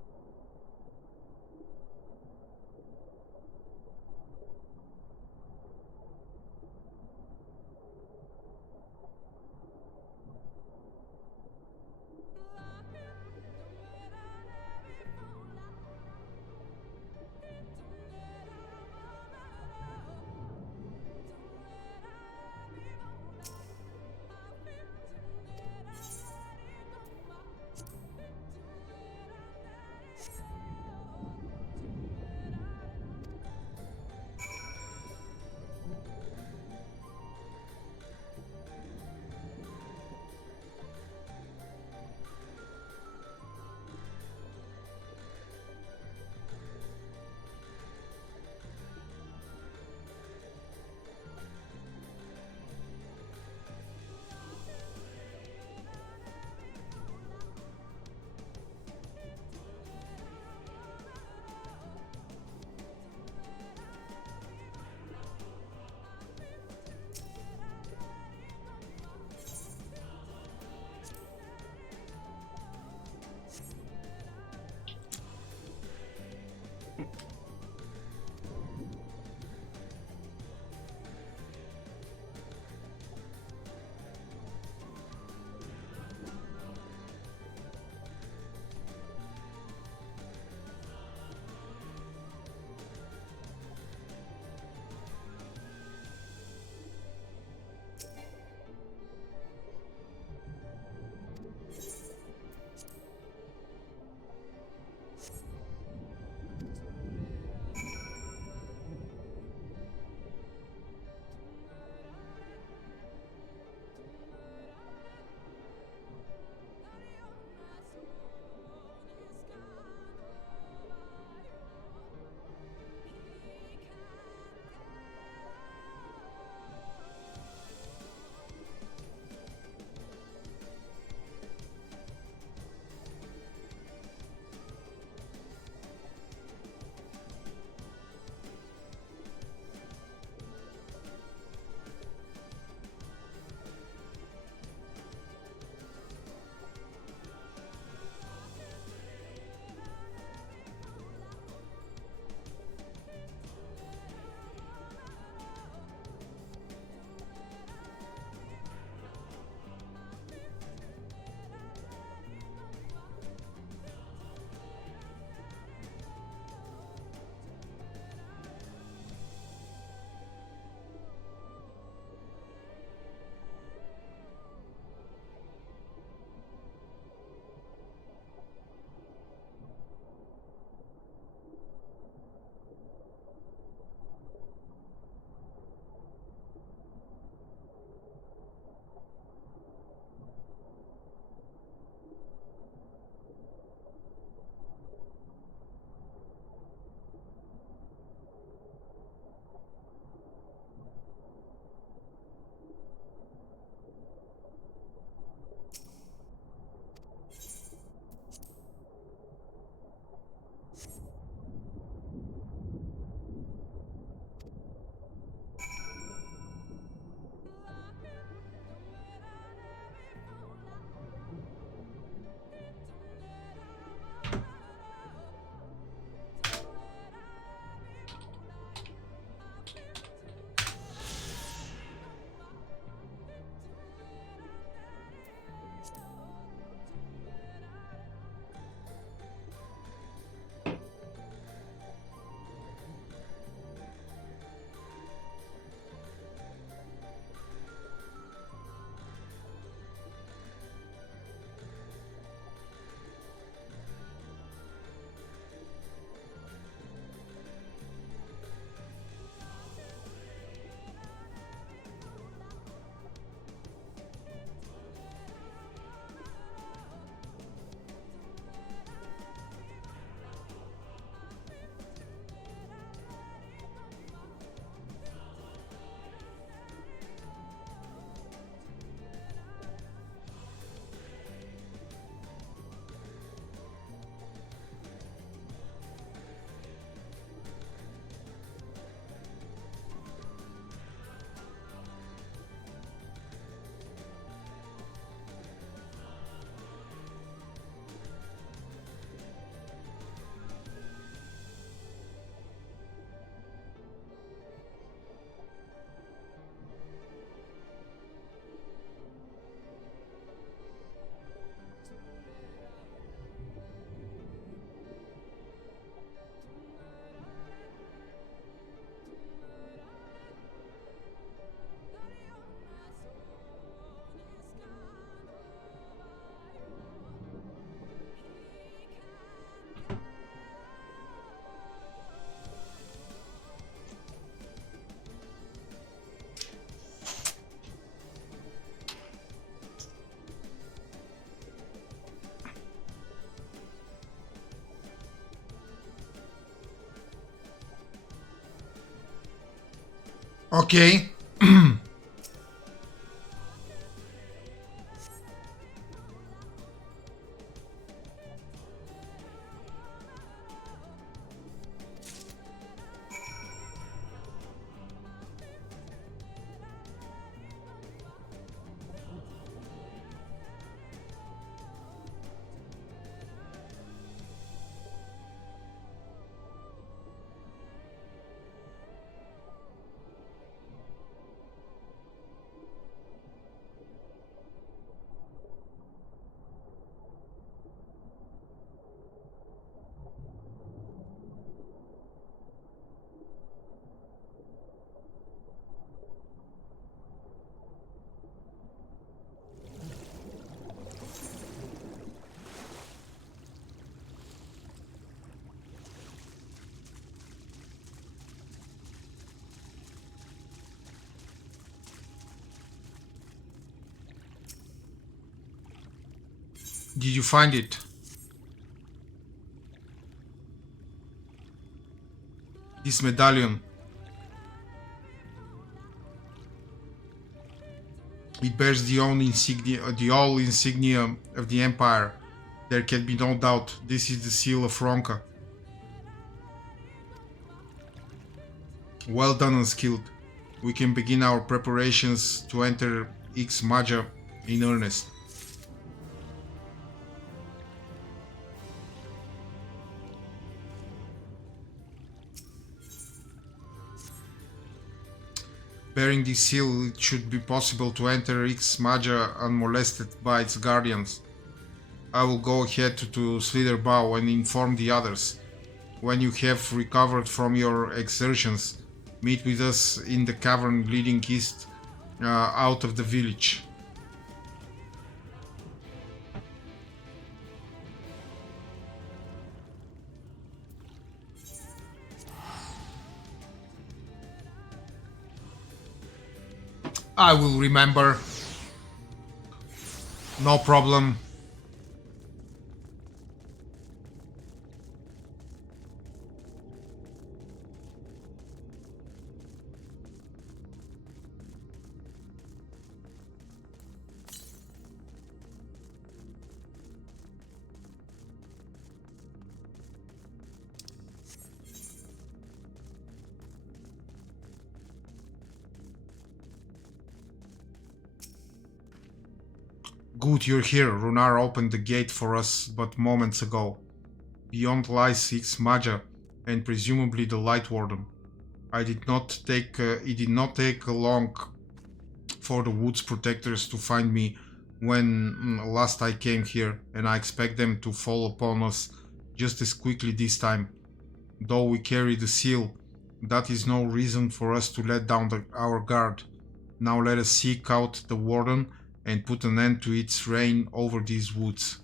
Okay. Did you find it? This medallion. It bears the all insignia of the Empire. There can be no doubt. This is the seal of Ronka. Well done, unskilled. We can begin our preparations to enter Ix Maja in earnest. Bearing this seal, it should be possible to enter Ix Maja unmolested by its guardians. I will go ahead to Slitherbow and inform the others. When you have recovered from your exertions, meet with us in the cavern leading east out of the village. I will remember. No problem. Good, you're here. Runar opened the gate for us but moments ago. Beyond lies Ix Maja and presumably the Light Warden. It did not take long for the Woods Protectors to find me when last I came here, and I expect them to fall upon us just as quickly this time. Though we carry the seal, that is no reason for us to let down our guard. Now let us seek out the Warden and put an end to its reign over these woods.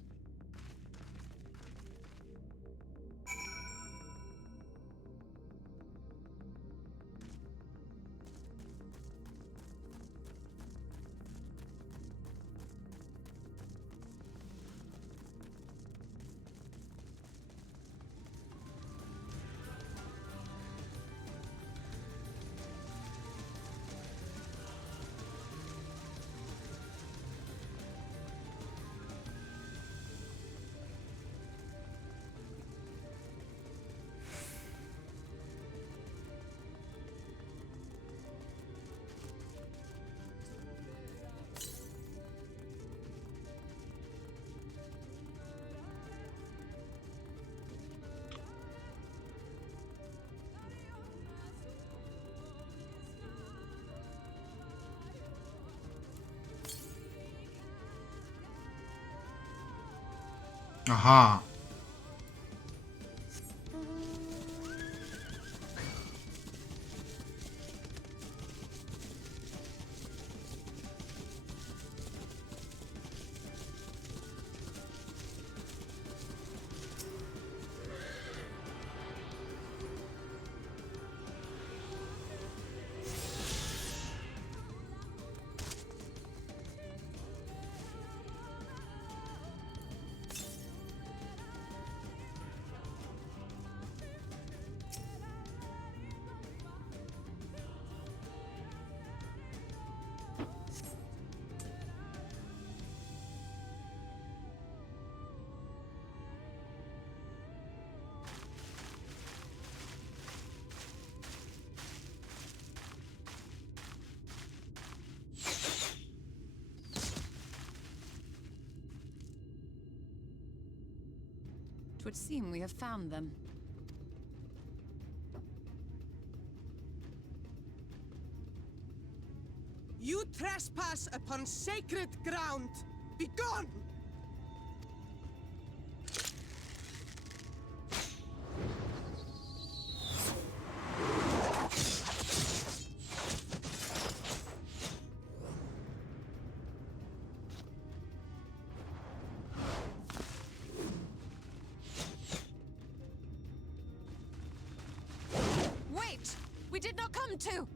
Aha. would seem we have found them. You trespass upon sacred ground! Begone! Wait! We did not come to!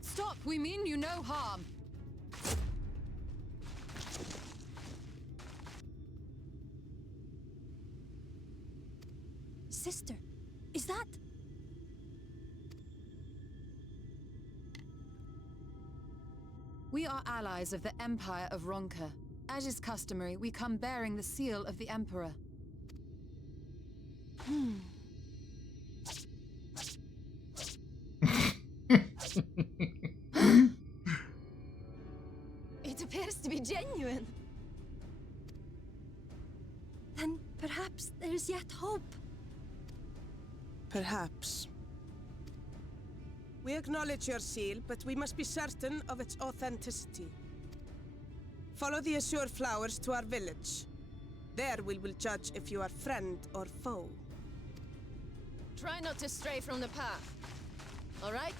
Stop! We mean you no harm. Sister, is that... We are allies of the Empire of Ronka. As is customary, we come bearing the seal of the Emperor. It appears to be genuine. Then perhaps there's yet hope. Perhaps. We acknowledge your seal, but we must be certain of its authenticity. Follow the azure flowers to our village. There we will judge if you are friend or foe. Try not to stray from the path. All right?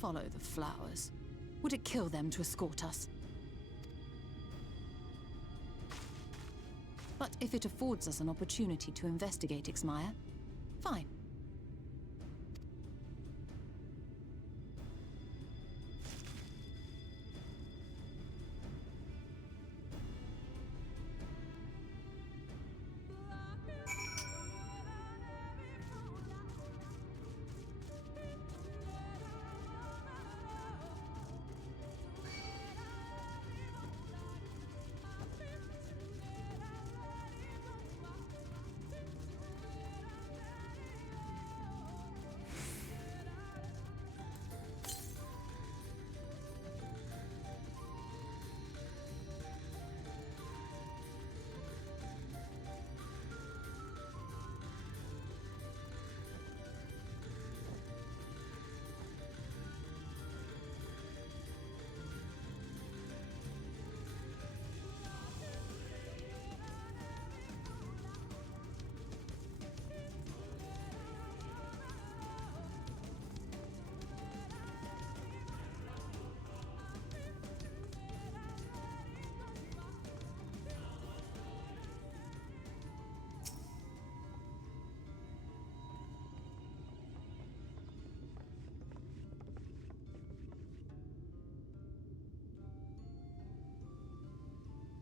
Follow the flowers. Would it kill them to escort us? But if it affords us an opportunity to investigate Ixmaya, fine.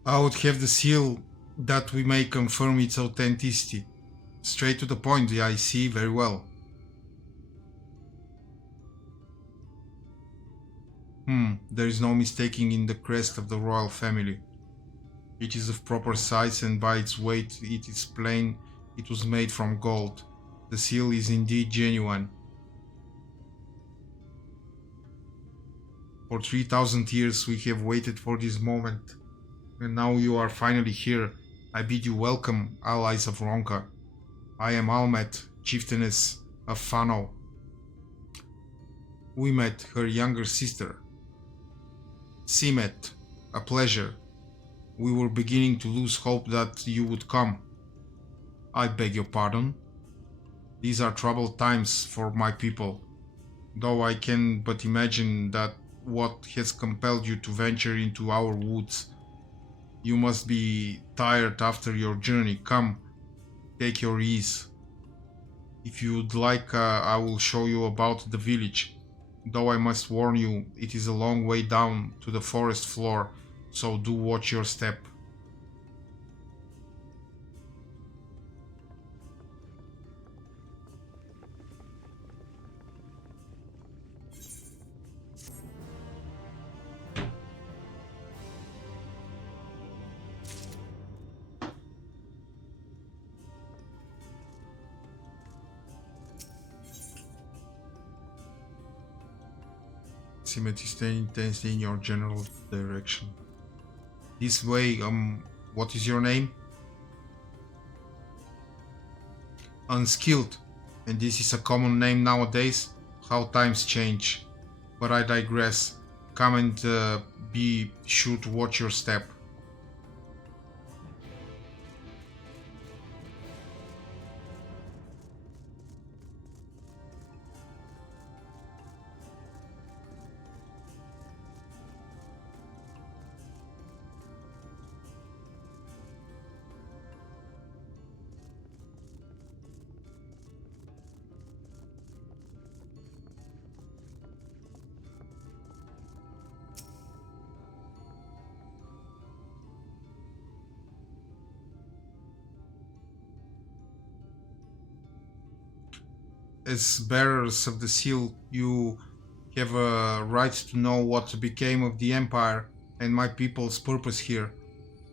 I would have the seal that we may confirm its authenticity. Straight to the point, I see very well. There is no mistaking in the crest of the royal family. It is of proper size, and by its weight it is plain it was made from gold. The seal is indeed genuine. For 3,000 years we have waited for this moment, and now you are finally here. I bid you welcome, allies of Ronka. I am Almet, chieftainess of Fano. We met her younger sister. Simet, a pleasure. We were beginning to lose hope that you would come. I beg your pardon. These are troubled times for my people, though I can but imagine that what has compelled you to venture into our woods. You must be tired after your journey. Come, take your ease. If you'd like, I will show you about the village. Though I must warn you, it is a long way down to the forest floor, so do watch your step. Proximity stay intensely in your general direction. This way, what is your name? Unskilled. And this is a common name nowadays? How times change. But I digress. Come and be sure to watch your step. As bearers of the seal, you have a right to know what became of the Empire and my people's purpose here.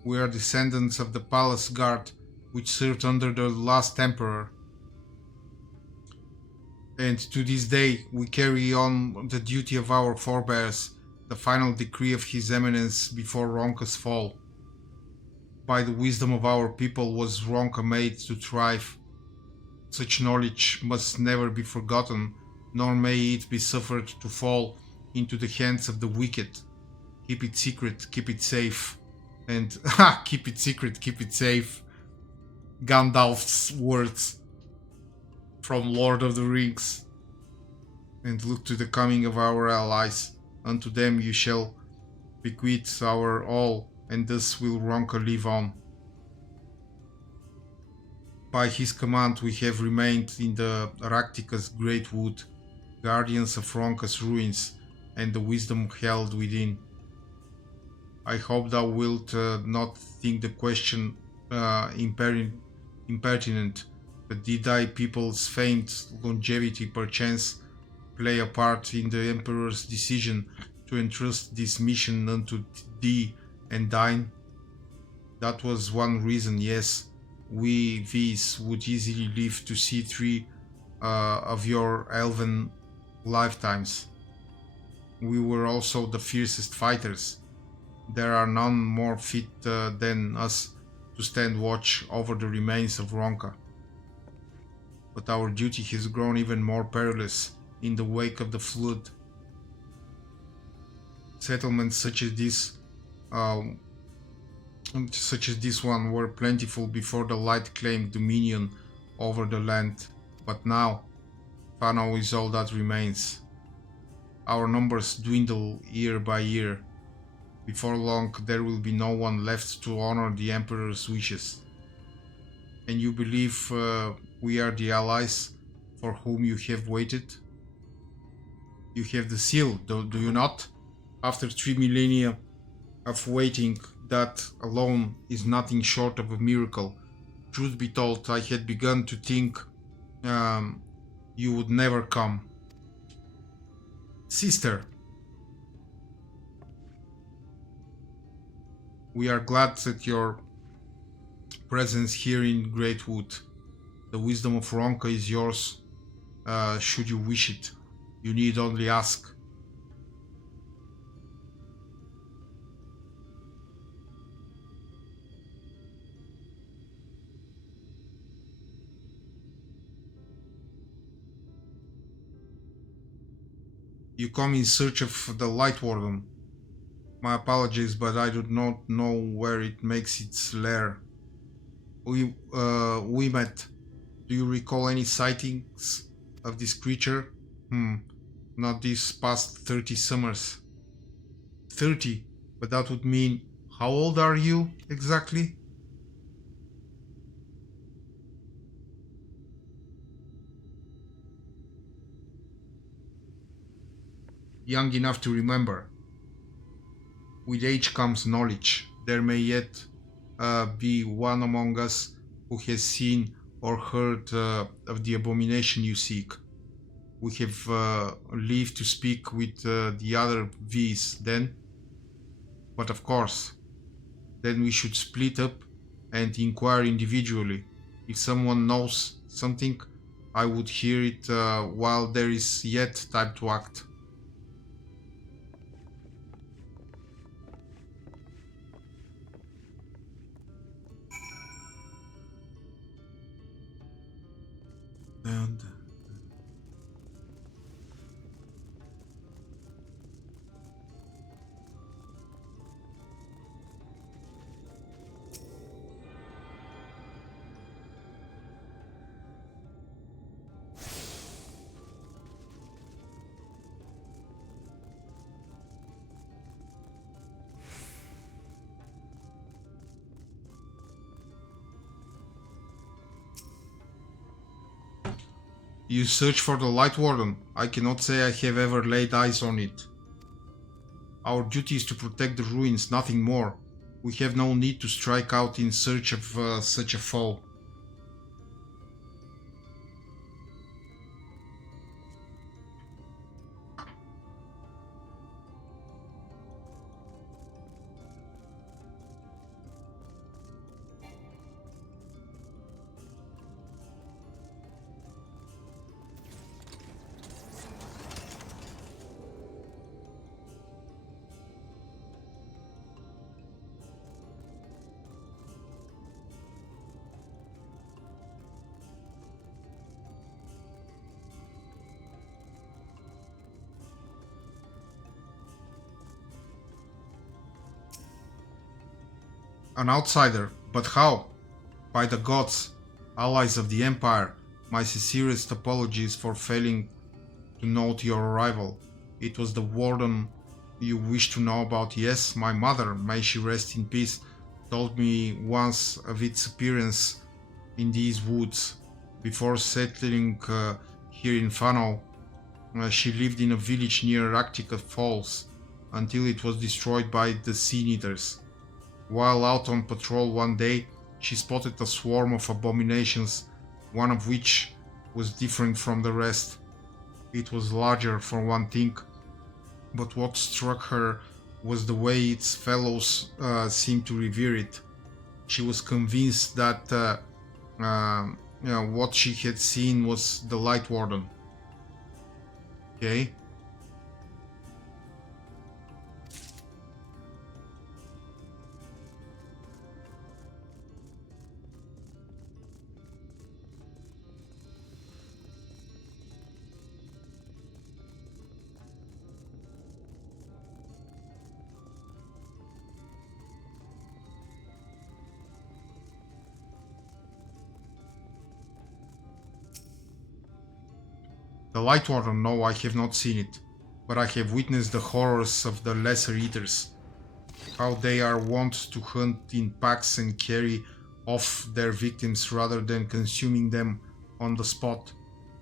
We are descendants of the palace guard, which served under the last emperor. And to this day, we carry on the duty of our forebears, the final decree of His Eminence before Ronka's fall. By the wisdom of our people was Ronka made to thrive. Such knowledge must never be forgotten, nor may it be suffered to fall into the hands of the wicked. Keep it secret, keep it safe. And, keep it secret, keep it safe. Gandalf's words from Lord of the Rings. And look to the coming of our allies. Unto them you shall bequeath our all, and thus will Ronka live on. By his command we have remained in the Aractica's great wood, guardians of Ronka's ruins and the wisdom held within. I hope thou wilt not think the question impertinent, but did thy people's famed longevity perchance play a part in the Emperor's decision to entrust this mission unto thee and thine? That was one reason, yes. We these would easily live to see 3 of your elven lifetimes. We were also the fiercest fighters. There are none more fit than us to stand watch over the remains of Ronka. But our duty has grown even more perilous in the wake of the flood. Settlements such as this one were plentiful before the light claimed dominion over the land, but now Fano is all that remains. Our numbers dwindle year by year. Before long there will be no one left to honor the Emperor's wishes. And you believe we are the allies for whom you have waited? You have the seal, do you not? After 3 millennia of waiting, that alone is nothing short of a miracle. Truth be told, I had begun to think you would never come. Sister, we are glad that your presence here in Greatwood. The wisdom of Ronka is yours, should you wish it. You need only ask. You come in search of the Light Warden. My apologies, but I do not know where it makes its lair. We met. Do you recall any sightings of this creature? Not these past 30 summers. 30? But that would mean, how old are you exactly? Young enough to remember. With age comes knowledge. There may yet be one among us who has seen or heard of the abomination you seek. We have leave to speak with the other V's then. But of course, then we should split up and inquire individually. If someone knows something, I would hear it while there is yet time to act. And you search for the Light Warden. I cannot say I have ever laid eyes on it. Our duty is to protect the ruins, nothing more. We have no need to strike out in search of such a foe. An outsider, but how? By the gods, allies of the Empire, my sincerest apologies for failing to note your arrival. It was the Warden you wish to know about. Yes, my mother, may she rest in peace, told me once of its appearance in these woods. Before settling here in Fano, she lived in a village near Raktika Falls until it was destroyed by the Sea Eaters. While out on patrol one day, she spotted a swarm of abominations, one of which was different from the rest. It was larger for one thing, but what struck her was the way its fellows seemed to revere it. She was convinced that what she had seen was the Light Warden. Okay. The Light Warden, no, I have not seen it, but I have witnessed the horrors of the Lesser Eaters, how they are wont to hunt in packs and carry off their victims rather than consuming them on the spot.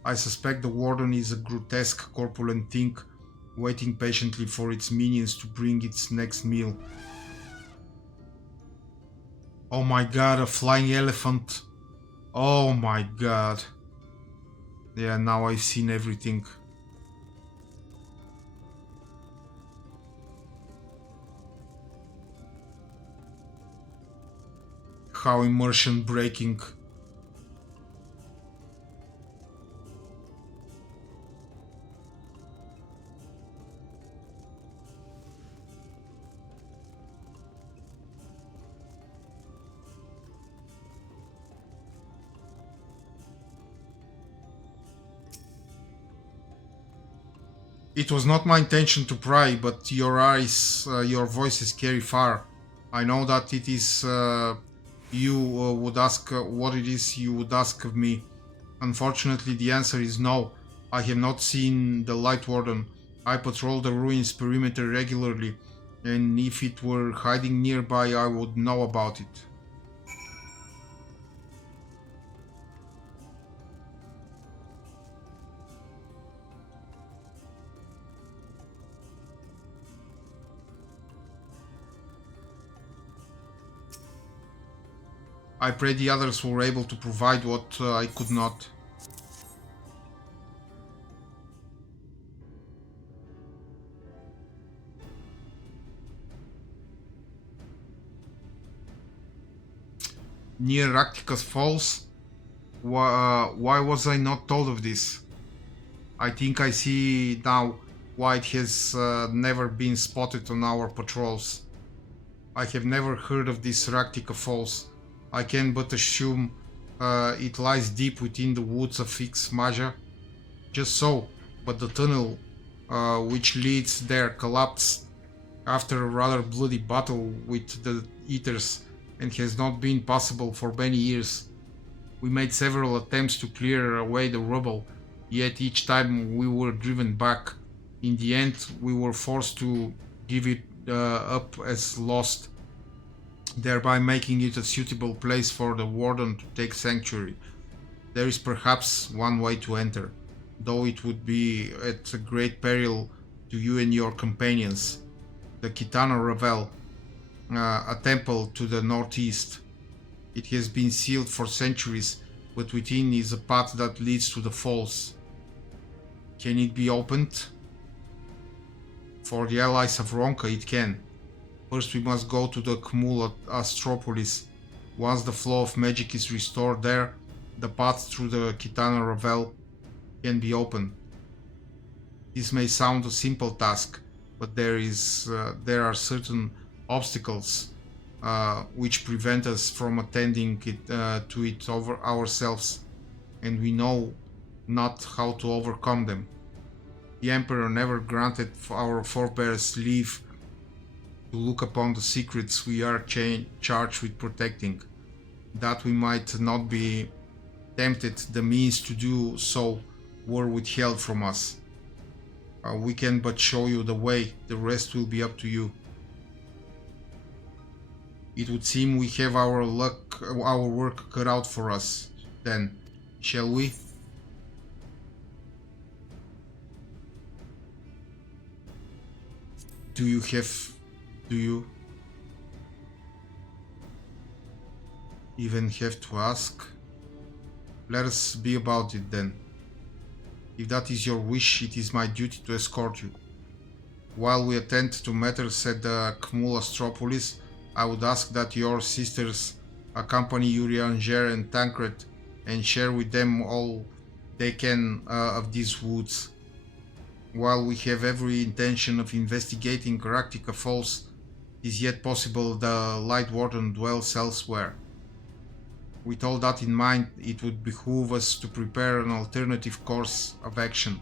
I suspect the Warden is a grotesque, corpulent thing, waiting patiently for its minions to bring its next meal. Oh my god, a flying elephant! Oh my god. Yeah, now I've seen everything. How immersion breaking. It was not my intention to pry, but your eyes, your voices carry far. I know that it is you would ask what it is you would ask of me. Unfortunately, the answer is no. I have not seen the Light Warden. I patrol the ruins perimeter regularly, and if it were hiding nearby, I would know about it. I pray the others were able to provide what I could not. Near Raktika Falls? Why was I not told of this? I think I see now why it has never been spotted on our patrols. I have never heard of this Raktika Falls. I can but assume it lies deep within the woods of ffXiv. Just so, but the tunnel which leads there collapsed after a rather bloody battle with the Eaters and has not been possible for many years. We made several attempts to clear away the rubble, yet each time we were driven back. In the end, we were forced to give it up as lost, thereby making it a suitable place for the Warden to take sanctuary. There is perhaps one way to enter, though it would be at a great peril to you and your companions. The Kitana Ravel, a temple to the northeast. It has been sealed for centuries, but within is a path that leads to the falls. Can it be opened? For the allies of Ronka it can. First we must go to the Kmul Astropolis. Once the flow of magic is restored there, the path through the Kitana Ravel can be opened. This may sound a simple task, but there are certain obstacles which prevent us from attending to it over ourselves, and we know not how to overcome them. The Emperor never granted our forebears leave to look upon the secrets we are charged with protecting. That we might not be tempted, the means to do so were withheld from us. We can but show you the way, the rest will be up to you. It would seem we have our work cut out for us, then, shall we? Do you even have to ask? Let us be about it then. If that is your wish, it is my duty to escort you. While we attend to matters at the Kmul Astropolis, I would ask that your sisters accompany Urianger and Tancred and share with them all they can of these woods. While we have every intention of investigating Galactica Falls, it is yet possible the Light Warden dwells elsewhere. With all that in mind, it would behoove us to prepare an alternative course of action.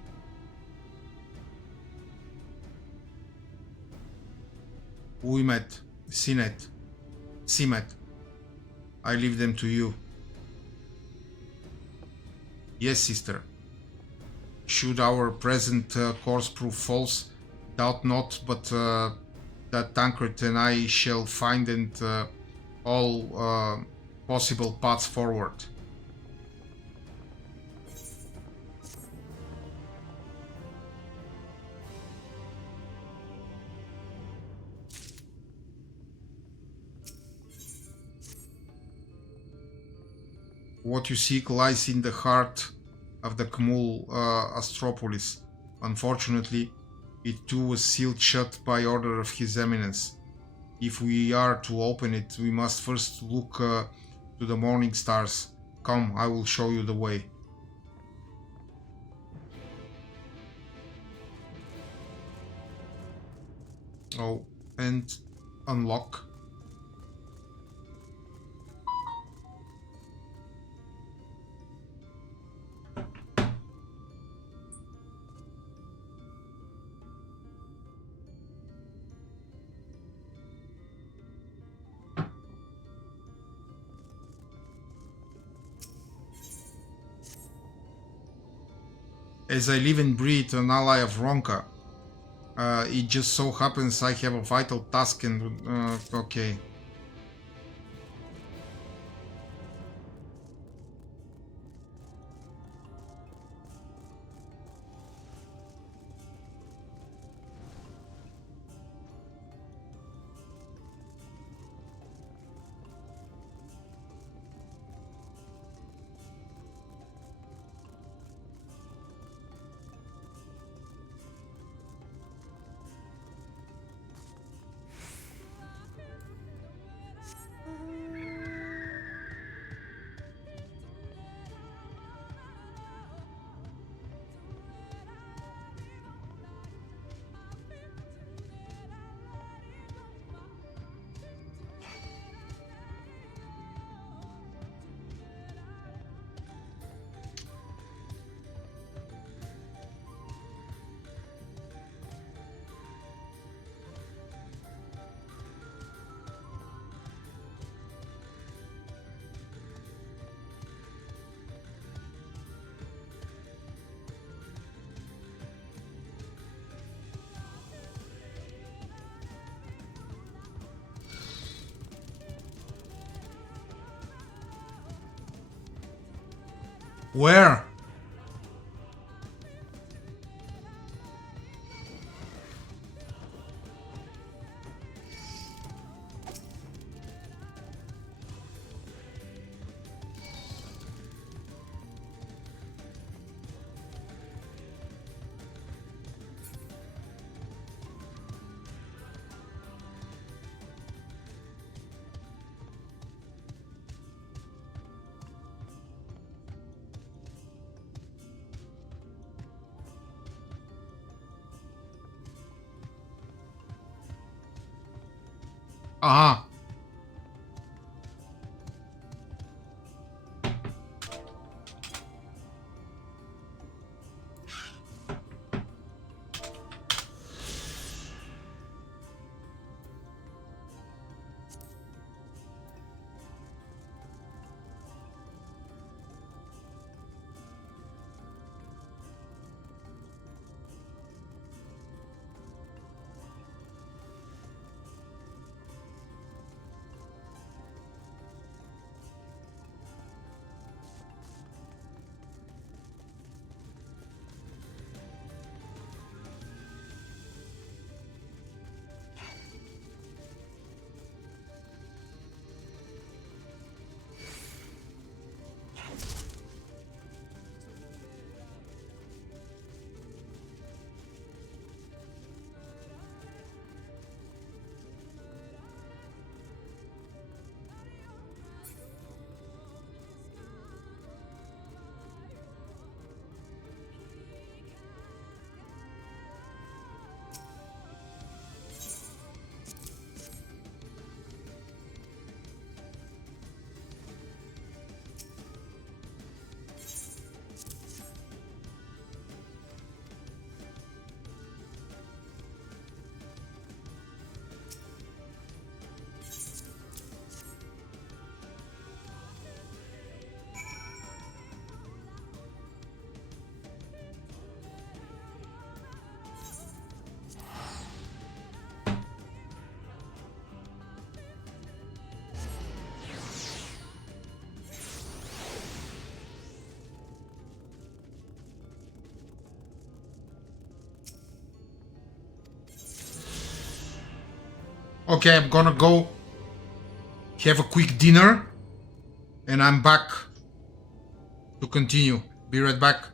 Uimet, Sinet, Simet, I leave them to you. Yes, sister. Should our present course prove false, doubt not but that Tancred and I shall find all possible paths forward. What you seek lies in the heart of the Kmul Astropolis. Unfortunately, it too was sealed shut by order of His Eminence. If we are to open it, we must first look to the morning stars. Come, I will show you the way. Oh, and unlock. As I live and breathe an ally of Ronka, it just so happens I have a vital task and... okay. Where? Ah. Okay, I'm gonna go have a quick dinner and I'm back to continue. Be right back.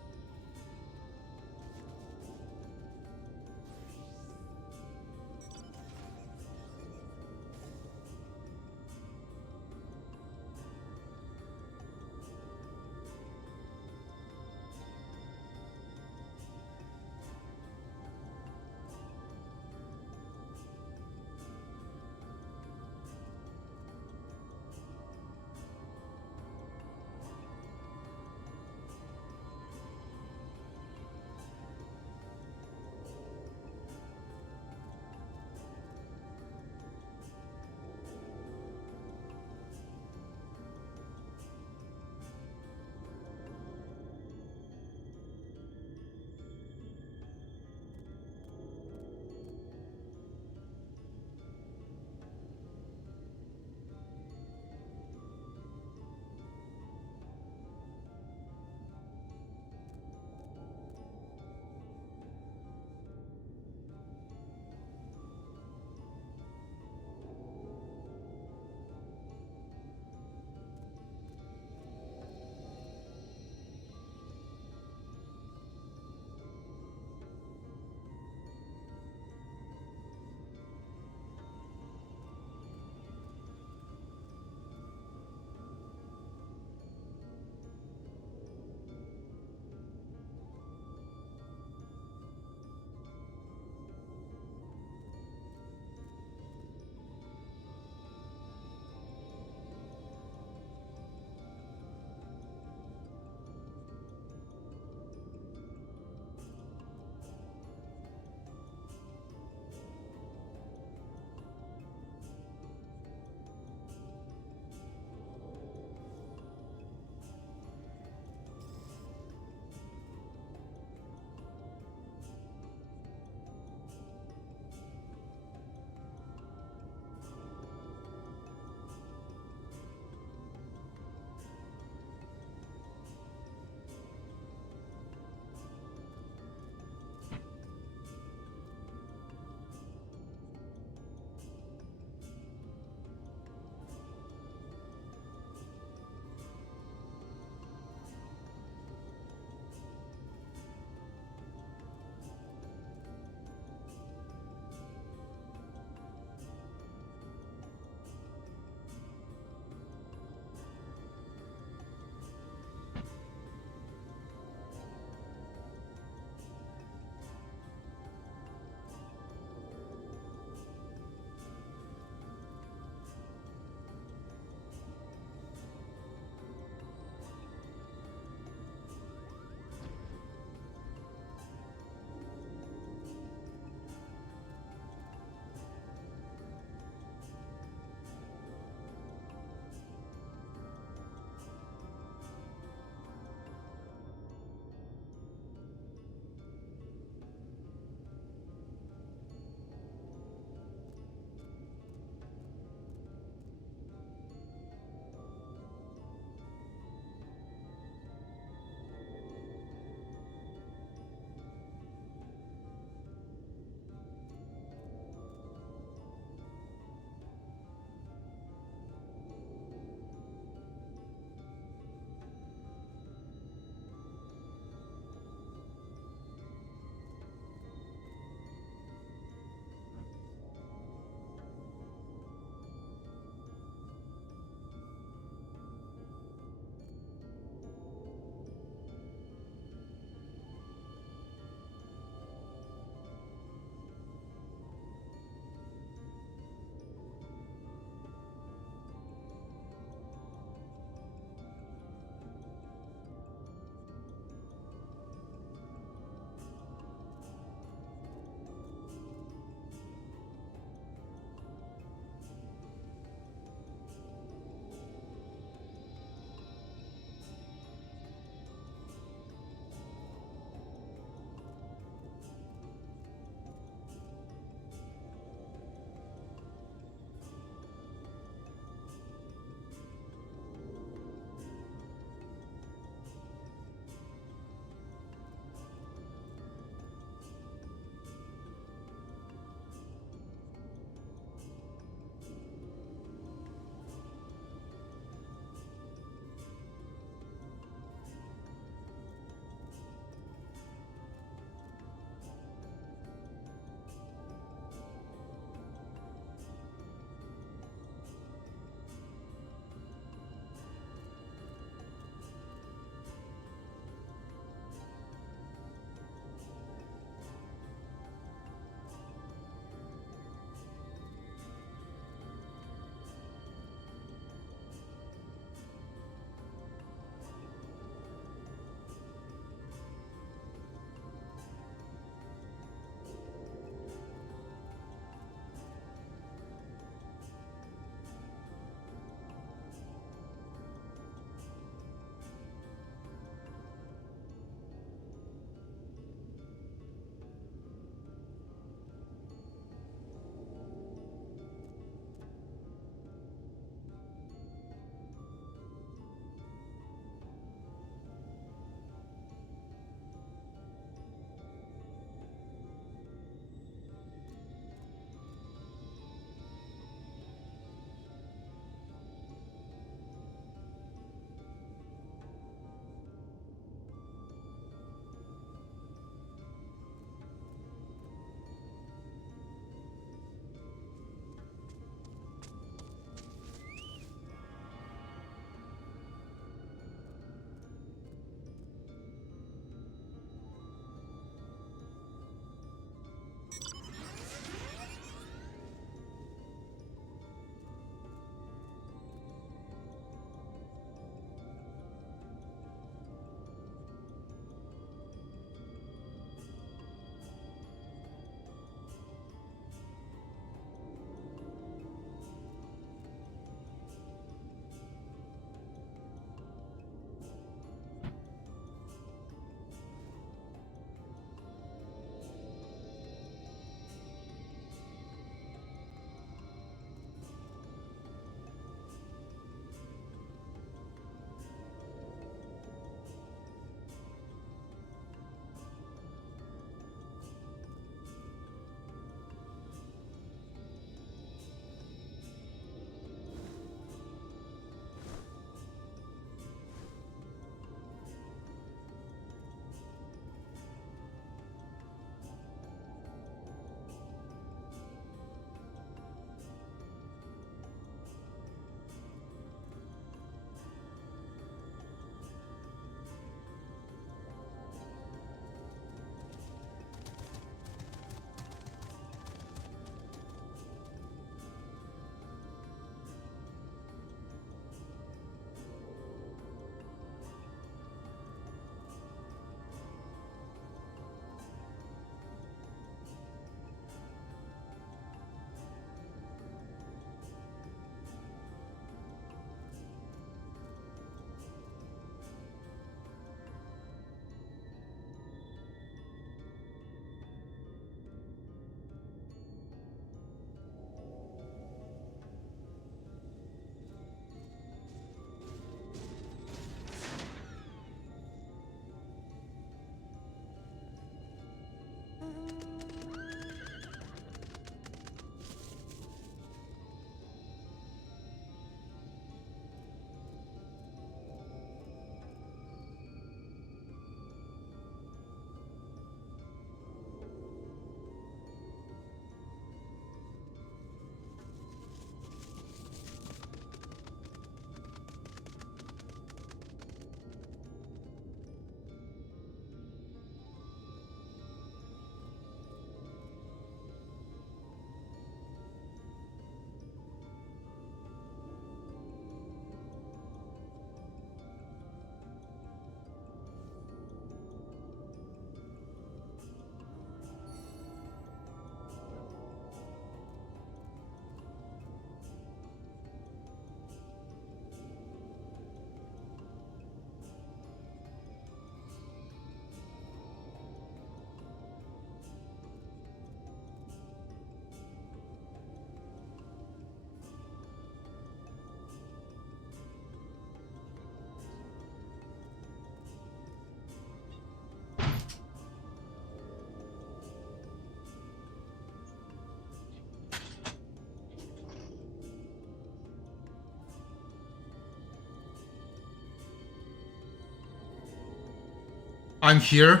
I'm here.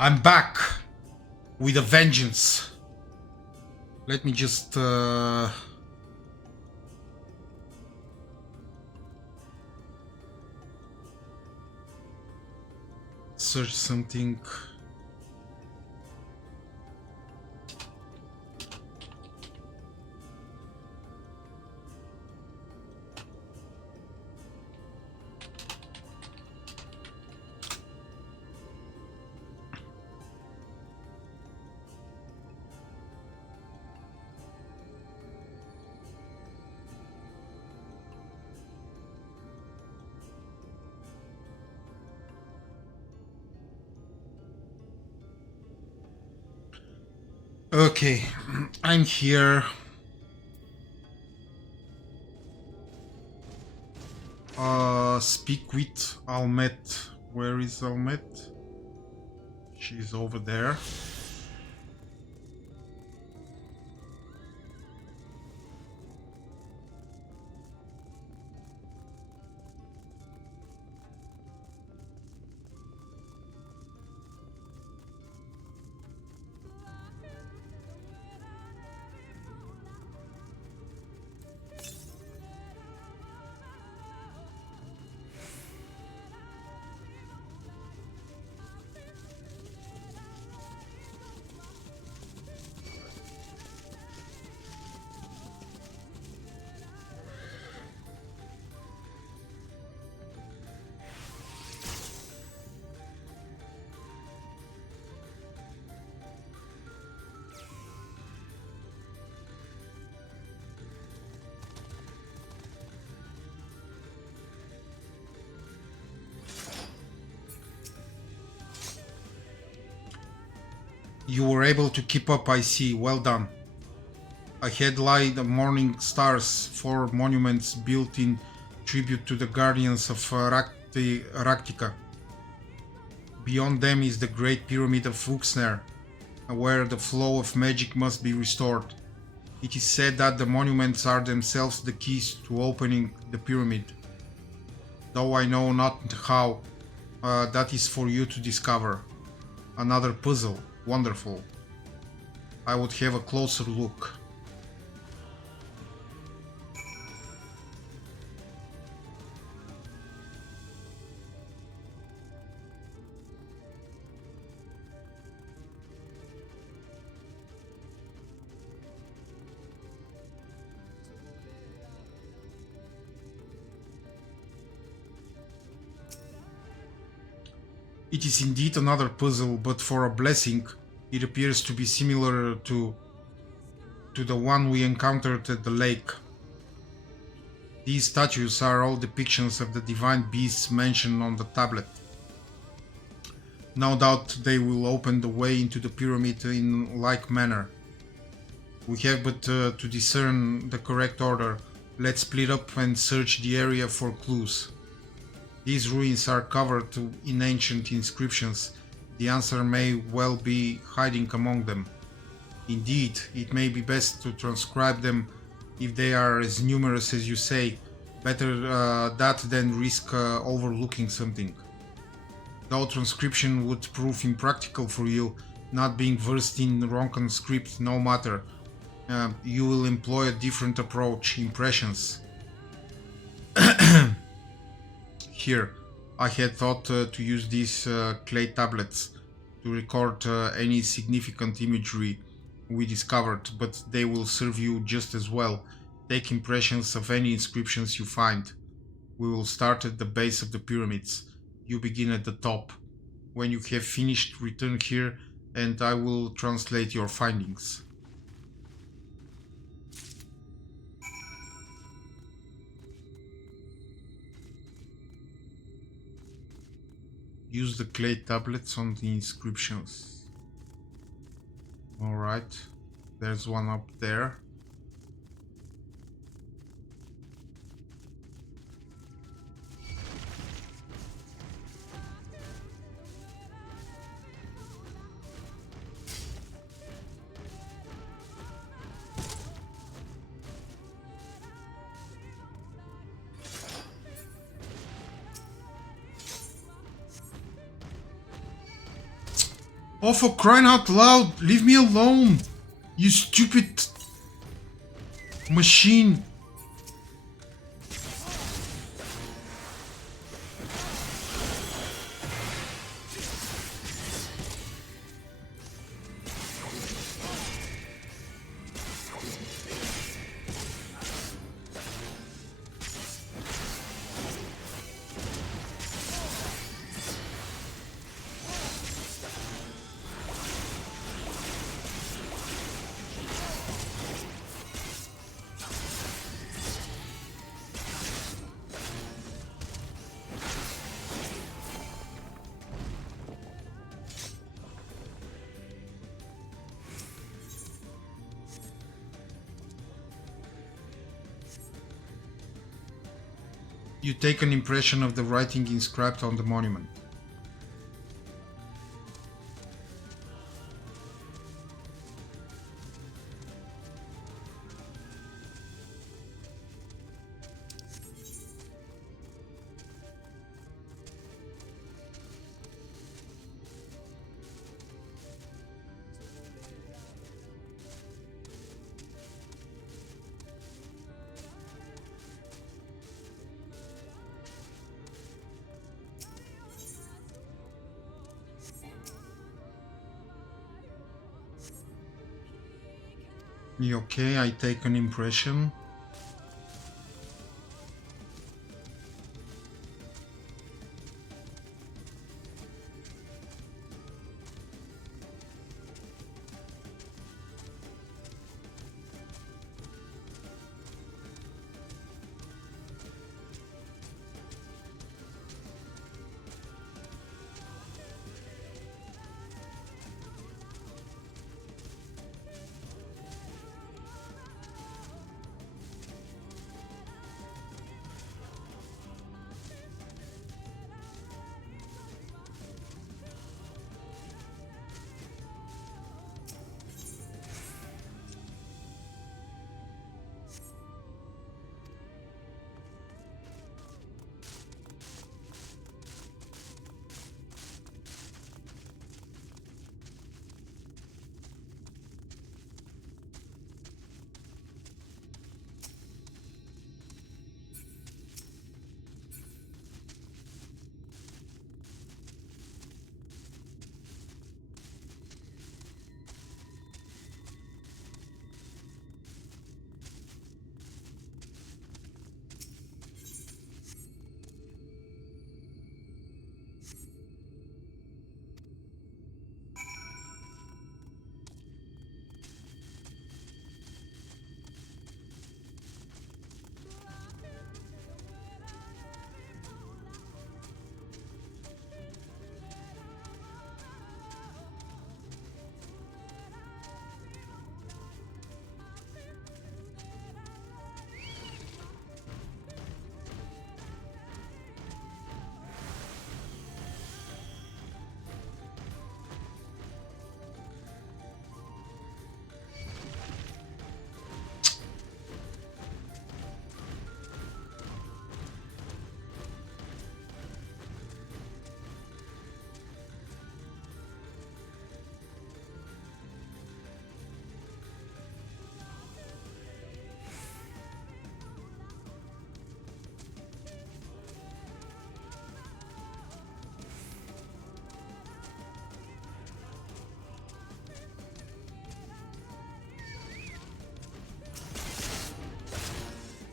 I'm back with a vengeance. Let me just search something. Okay, I'm here. Speak with Almet. Where is Almet? She's over there. You were able to keep up, I see. Well done. Ahead lie the morning stars, 4 monuments built in tribute to the guardians of Raktika. Beyond them is the Great Pyramid of Vuxner, where the flow of magic must be restored. It is said that the monuments are themselves the keys to opening the pyramid. Though I know not how, that is for you to discover. Another puzzle. Wonderful. I would have a closer look. It is indeed another puzzle, but for a blessing, it appears to be similar to the one we encountered at the lake. These statues are all depictions of the divine beasts mentioned on the tablet. No doubt they will open the way into the pyramid in like manner. We have but to discern the correct order. Let's split up and search the area for clues. These ruins are covered in ancient inscriptions. The answer may well be hiding among them. Indeed, it may be best to transcribe them if they are as numerous as you say. Better that than risk overlooking something. Though transcription would prove impractical for you, not being versed in Ronkan script, no matter. You will employ a different approach, impressions. Here, I had thought to use these clay tablets to record any significant imagery we discovered, but they will serve you just as well. Take impressions of any inscriptions you find. We will start at the base of the pyramids. You begin at the top. When you have finished, return here and I will translate your findings. Use the clay tablets on the inscriptions. Alright, there's one up there. Oh, for crying out loud, leave me alone! You stupid machine! You take an impression of the writing inscribed on the monument. Okay, I take an impression.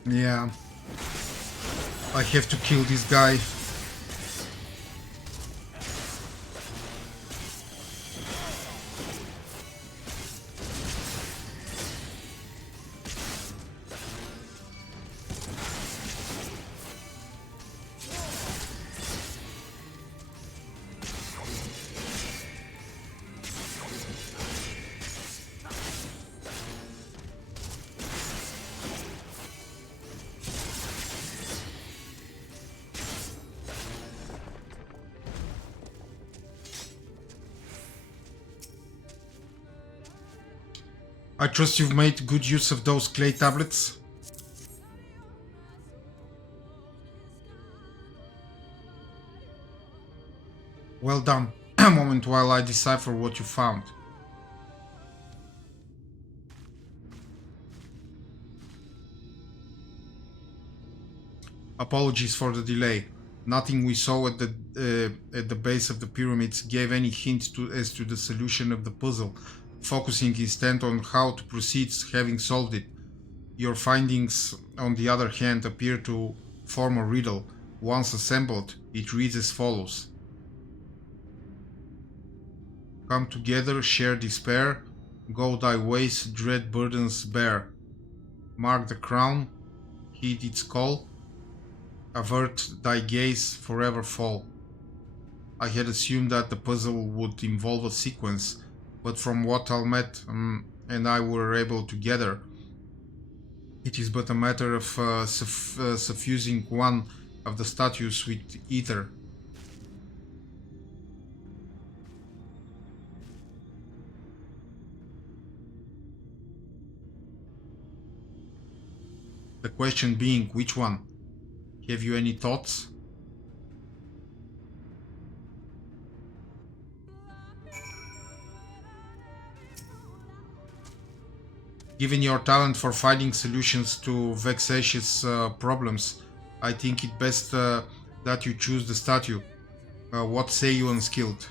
Yeah. I have to kill this guy. I trust you've made good use of those clay tablets. Well done. a moment while I decipher what you found. Apologies for the delay. Nothing we saw at the base of the pyramids gave any hint as to the solution of the puzzle, focusing instead on how to proceed having solved it. Your findings, on the other hand, appear to form a riddle. Once assembled, it reads as follows. Come together, share despair, go thy ways, dread burdens bear. Mark the crown, heed its call, avert thy gaze, forever fall. I had assumed that the puzzle would involve a sequence, but from what Almet and I were able to gather, it is but a matter of suffusing one of the statues with ether. The question being, which one? Have you any thoughts? Given your talent for finding solutions to vexatious problems, I think it best that you choose the statue. What say you, unskilled?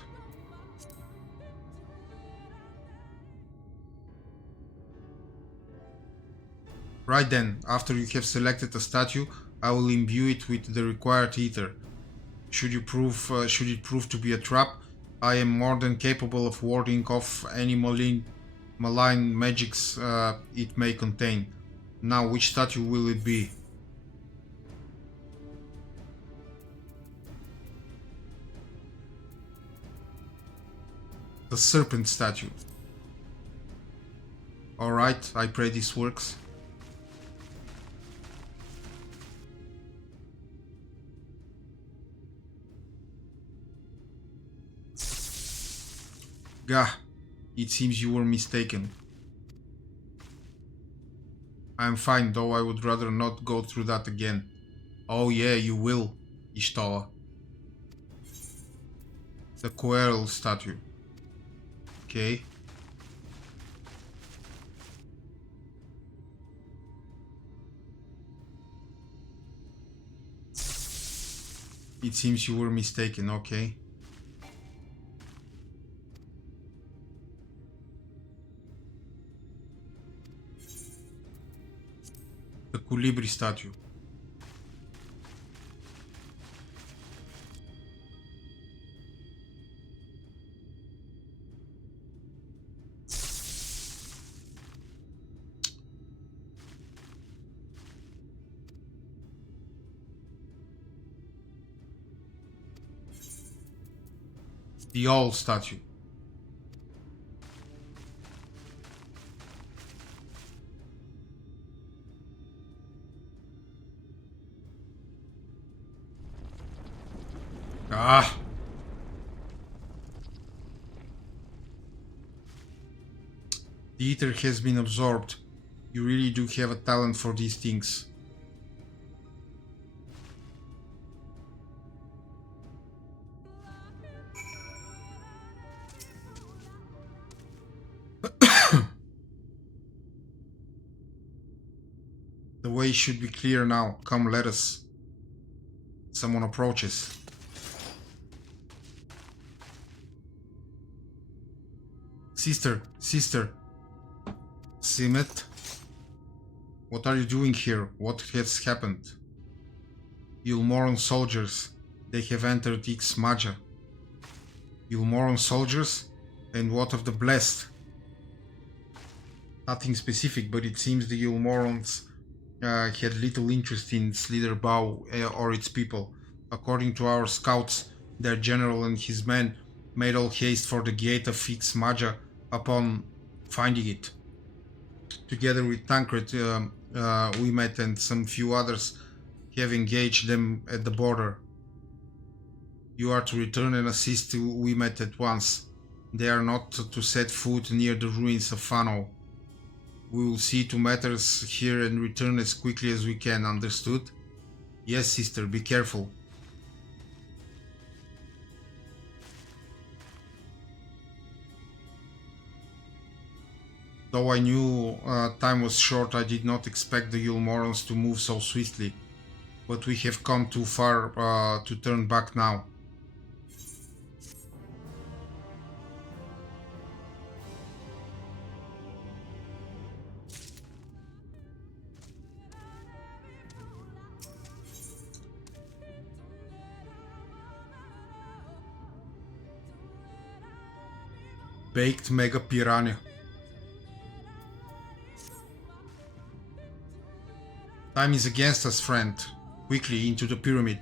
Right then, after you have selected a statue, I will imbue it with the required ether. Should it prove to be a trap, I am more than capable of warding off any malign magics it may contain. Now, which statue will it be? The serpent statue. Alright, I pray this works. Gah, it seems you were mistaken. I am fine, though I would rather not go through that again. Oh yeah, you will, Ishtala. The Coeral statue. Okay. It seems you were mistaken, okay. The Colibri statue. The owl statue. Ah! The ether has been absorbed. You really do have a talent for these things. The way should be clear now. Come, let us. Someone approaches. Sister, Simet? What are you doing here? What has happened? Yulmoran soldiers. They have entered Ix Maja. Yulmoran soldiers? And what of the blessed? Nothing specific, but it seems the Yulmorans had little interest in Slitherbau or its people. According to our scouts, their general and his men made all haste for the gate of Ix Maja upon finding it. Together with Tancred, we met and some few others have engaged them at the border. You are to return and assist we met at once. They are not to set foot near the ruins of Fano. We will see to matters here and return as quickly as we can, understood? Yes, sister, be careful. Though I knew time was short, I did not expect the Yulmorans to move so swiftly. But we have come too far to turn back now. Baked Mega Piranha. Time is against us, friend. Quickly into the pyramid.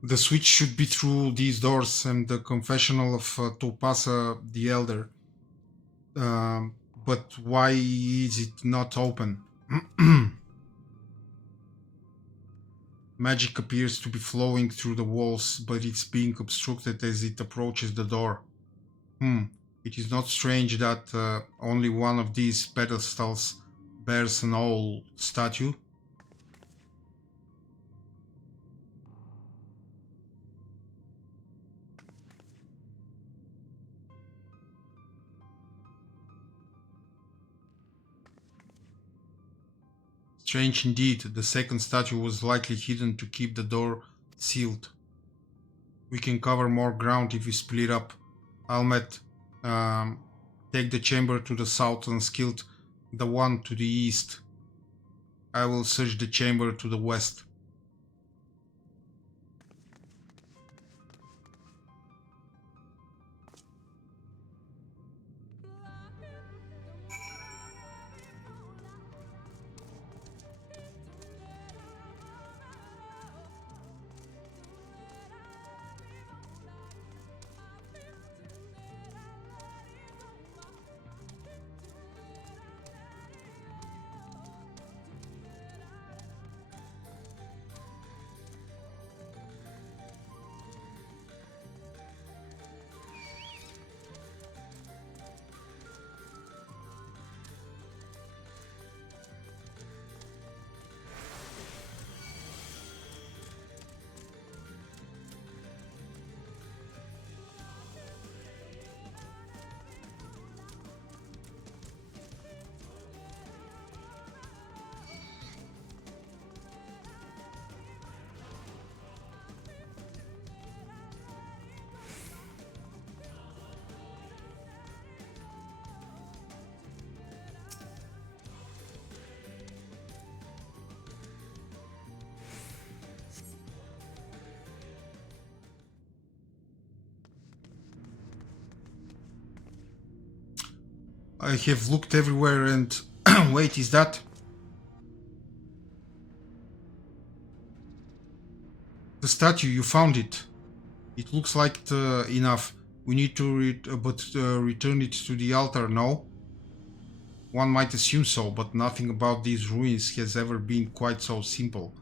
The switch should be through these doors and the confessional of Topasa the Elder. But why is it not open? Magic appears to be flowing through the walls, but it's being obstructed as it approaches the door. It is not strange that only one of these pedestals bears an owl statue. Strange indeed, the second statue was likely hidden to keep the door sealed. We can cover more ground if we split up. Almet, take the chamber to the south and Skilt the one to the east. I will search the chamber to the west. I have looked everywhere and... Wait, is that? The statue, you found it. It looks like enough. We need to return it to the altar, no? One might assume so, but nothing about these ruins has ever been quite so simple.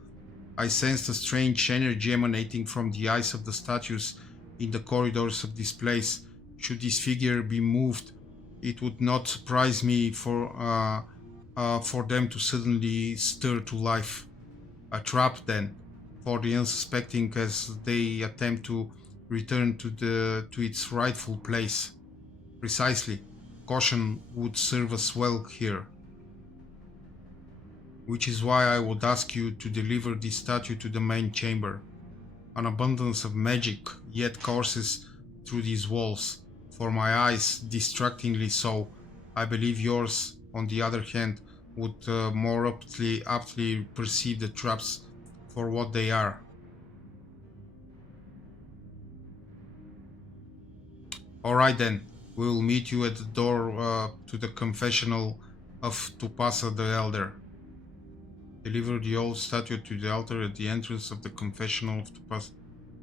I sensed a strange energy emanating from the eyes of the statues in the corridors of this place. Should this figure be moved, it would not surprise me for them to suddenly stir to life. A trap, then, for the unsuspecting as they attempt to return to its rightful place. Precisely. Caution would serve us well here. Which is why I would ask you to deliver this statue to the main chamber. An abundance of magic yet courses through these walls. For my eyes, distractingly so. I believe yours, on the other hand, would more aptly perceive the traps for what they are. Alright then, we will meet you at the door to the confessional of Tupasa the Elder. Deliver the old statue to the altar at the entrance of the confessional of Tupasa.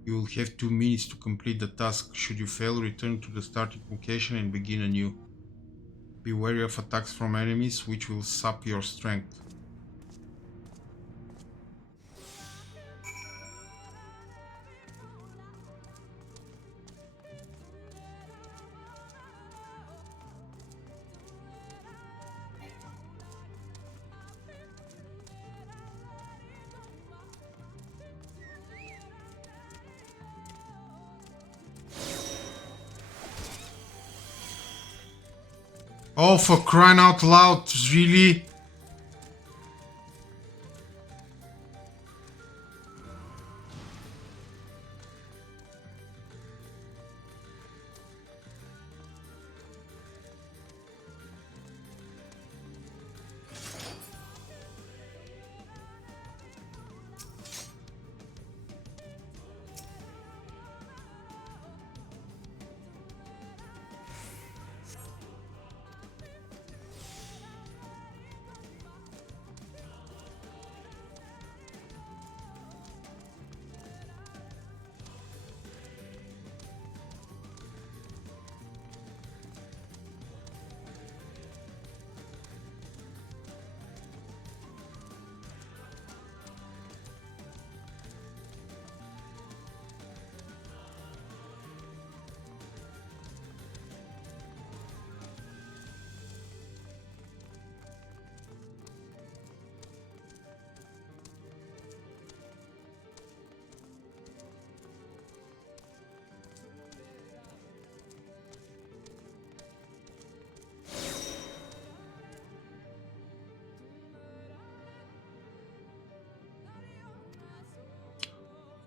You will have 2 minutes to complete the task. Should you fail, return to the starting location and begin anew. Be wary of attacks from enemies, which will sap your strength. Oh, for crying out loud, really?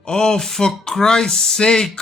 Oh, for Christ's sake!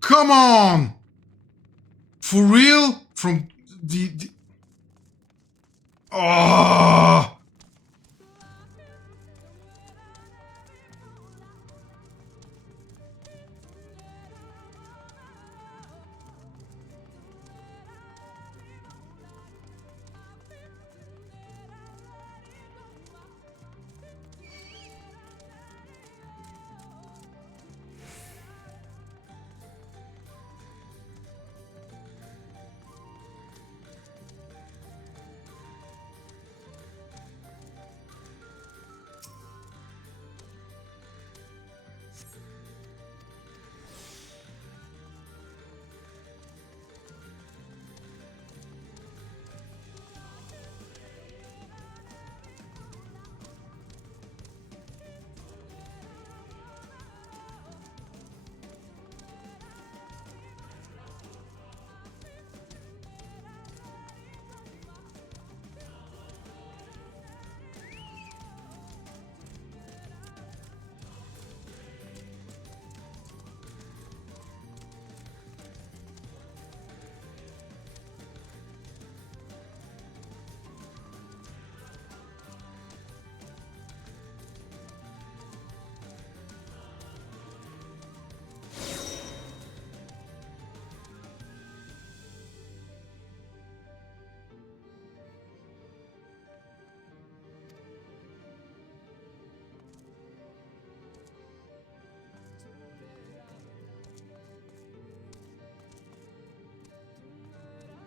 Come on! For real? From the... Oh!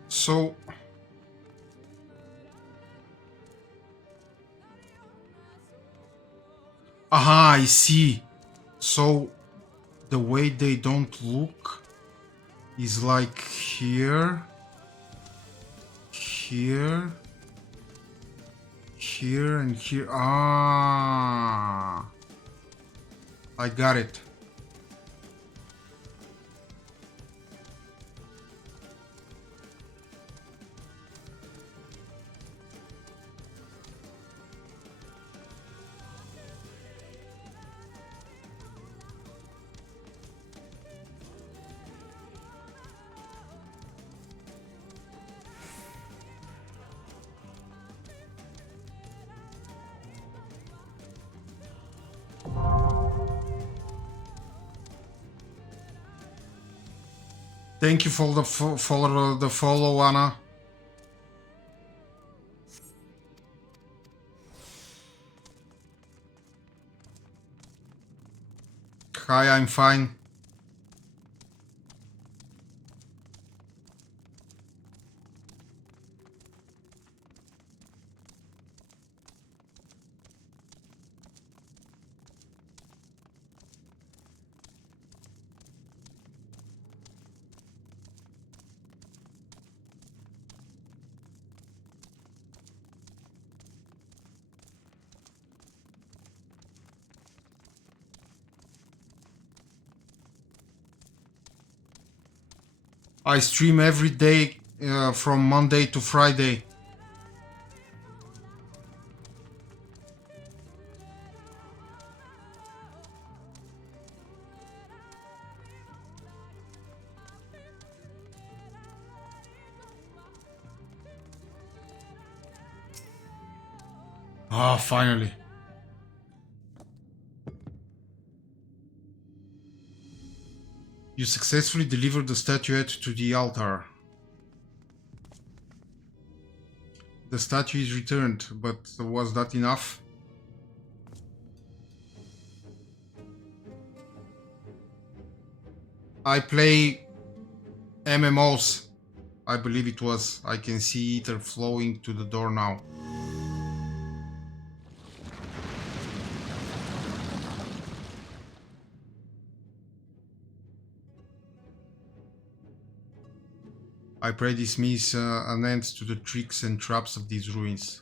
So... Aha, I see. So the way they don't look is like here, here, here, and here. Ah, I got it. Thank you for the follow, Anna. Hi, I'm fine. I stream every day from Monday to Friday. Ah, finally. You successfully delivered the statuette to the altar. The statue is returned, but was that enough? I play MMOs. I believe it was. I can see ether flowing to the door now. I pray this means an end to the tricks and traps of these ruins.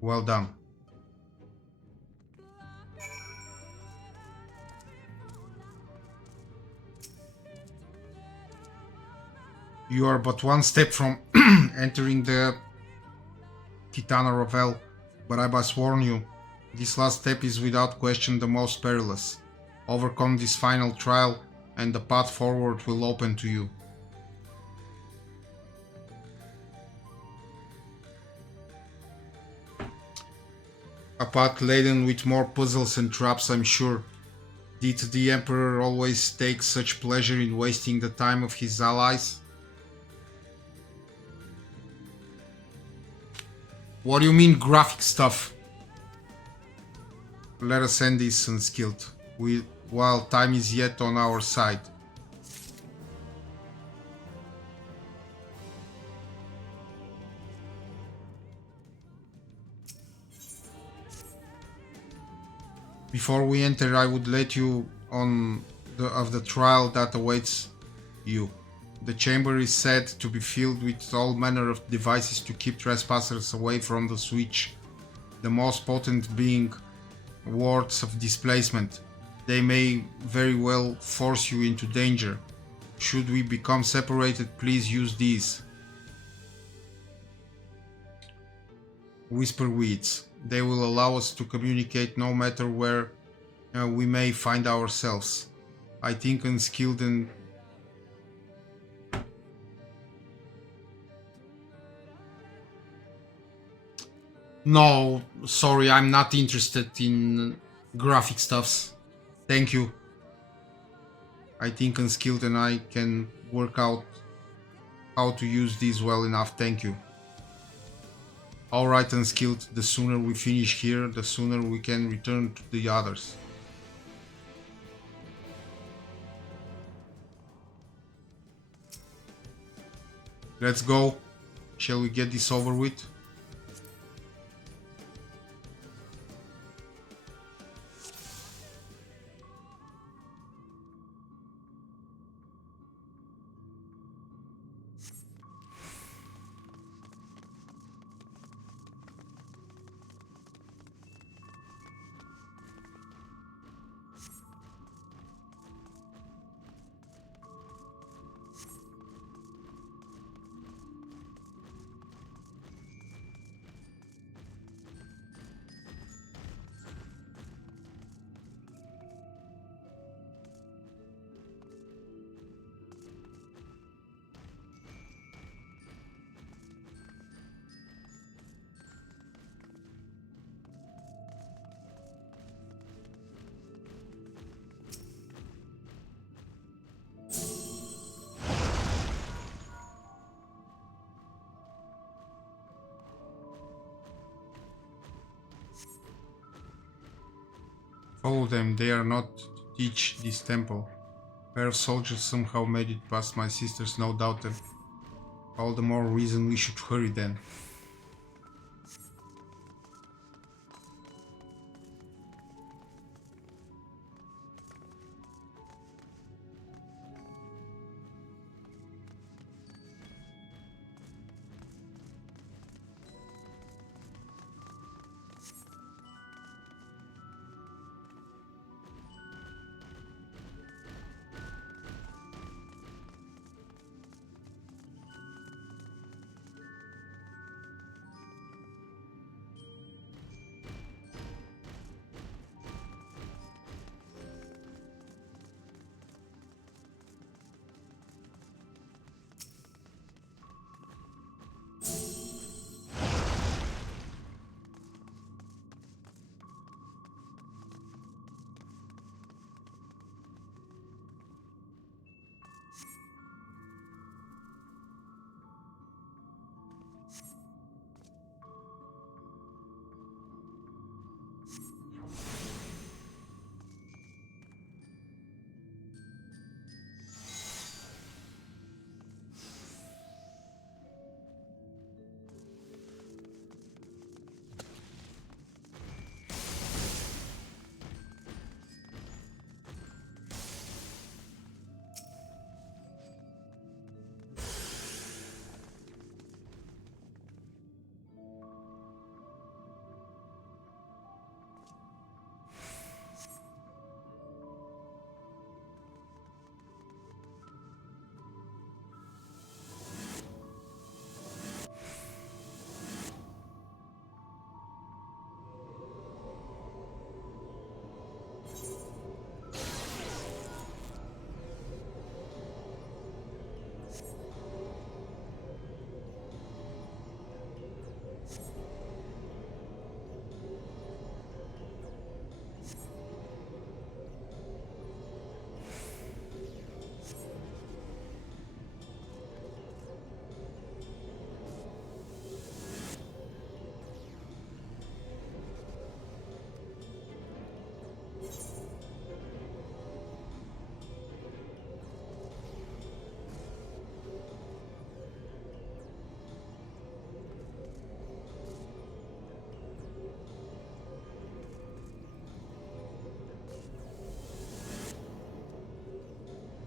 Well done. You are but one step from entering the Titana Ravel, but I must warn you, this last step is without question the most perilous. Overcome this final trial and the path forward will open to you. A path laden with more puzzles and traps, I'm sure. Did the Emperor always take such pleasure in wasting the time of his allies? What do you mean graphic stuff? Let us end this unskilled, while time is yet on our side. Before we enter, I would let you on of the trial that awaits you. The chamber is said to be filled with all manner of devices to keep trespassers away from the switch, the most potent being wards of displacement. They may very well force you into danger. Should we become separated, please use these. Whisper weeds. They will allow us to communicate no matter where we may find ourselves. I think unskilled and no, sorry, I'm not interested in graphic stuffs. Thank you. I think unskilled and I can work out how to use these well enough. Thank you. Alright, unskilled, the sooner we finish here, the sooner we can return to the others. Let's go. Shall we get this over with? Follow them, they are not to teach this temple. A pair of soldiers somehow made it past my sisters, no doubt. All the more reason we should hurry then.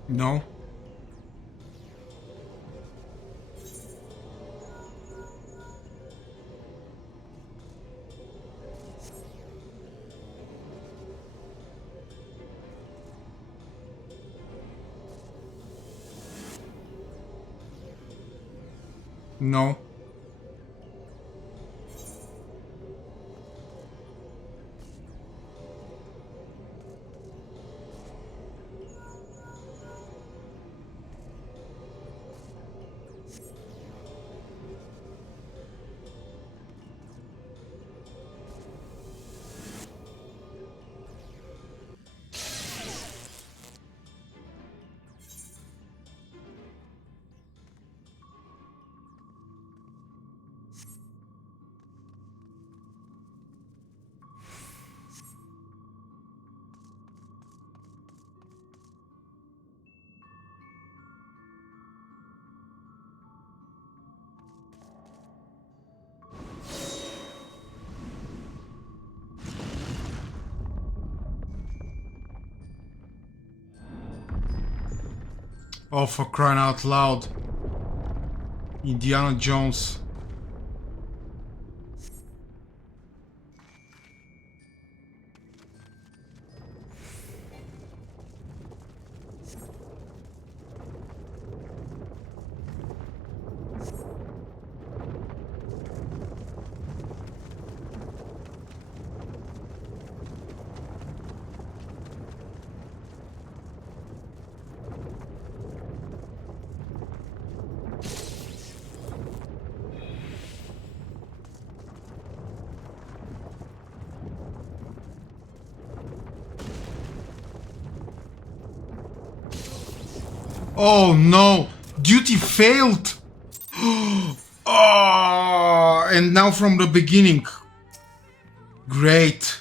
No. No. Oh, for crying out loud. Indiana Jones. Oh no! Duty failed! Oh, and now from the beginning. Great.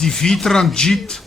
defeat Ranjit.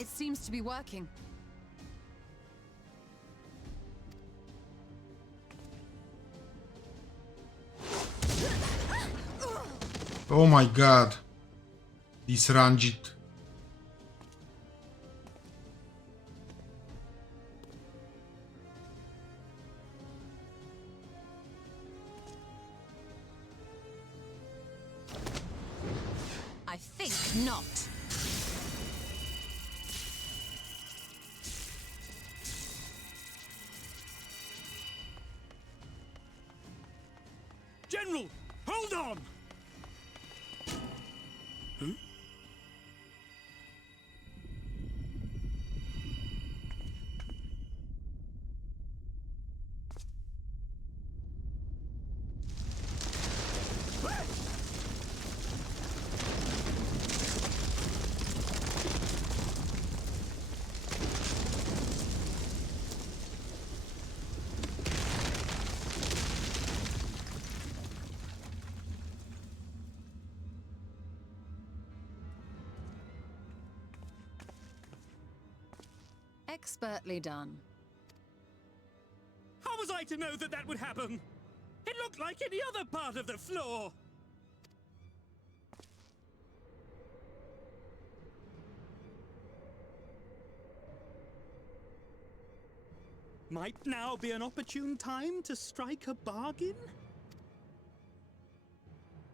It seems to be working. Oh my god. This Ranjit. I think not. General, hold on! Huh? Expertly done. How was I to know that that would happen? It looked like any other part of the floor. Might now be an opportune time to strike a bargain?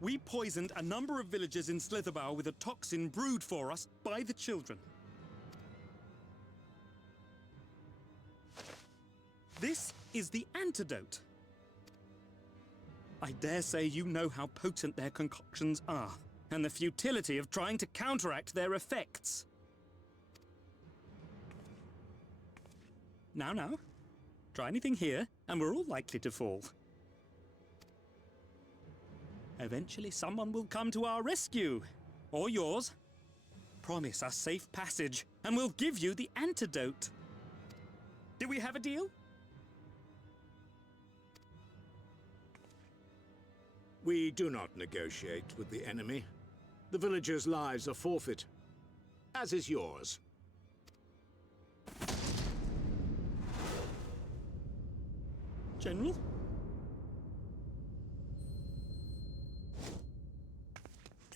We poisoned a number of villagers in Slitherbough with a toxin brewed for us by the children. This is the antidote. I dare say you know how potent their concoctions are, and the futility of trying to counteract their effects. Now, try anything here, and we're all likely to fall. Eventually someone will come to our rescue, or yours. Promise us safe passage, and we'll give you the antidote. Do we have a deal? We do not negotiate with the enemy. The villagers' lives are forfeit, as is yours. General?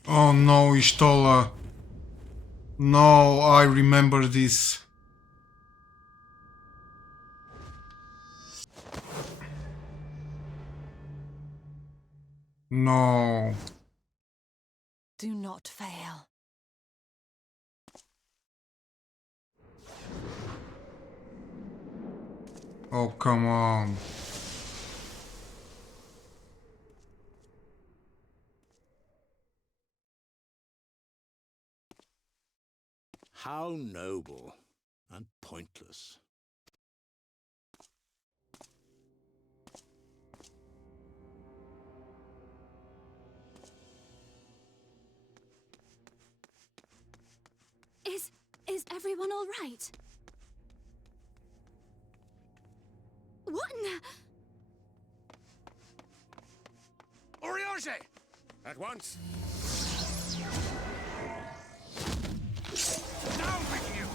Oh no, Ishtola. No, I remember this. No. Do not fail. Oh, come on. How noble and pointless. Is everyone all right? What in the... Oriage! At once! Down with you!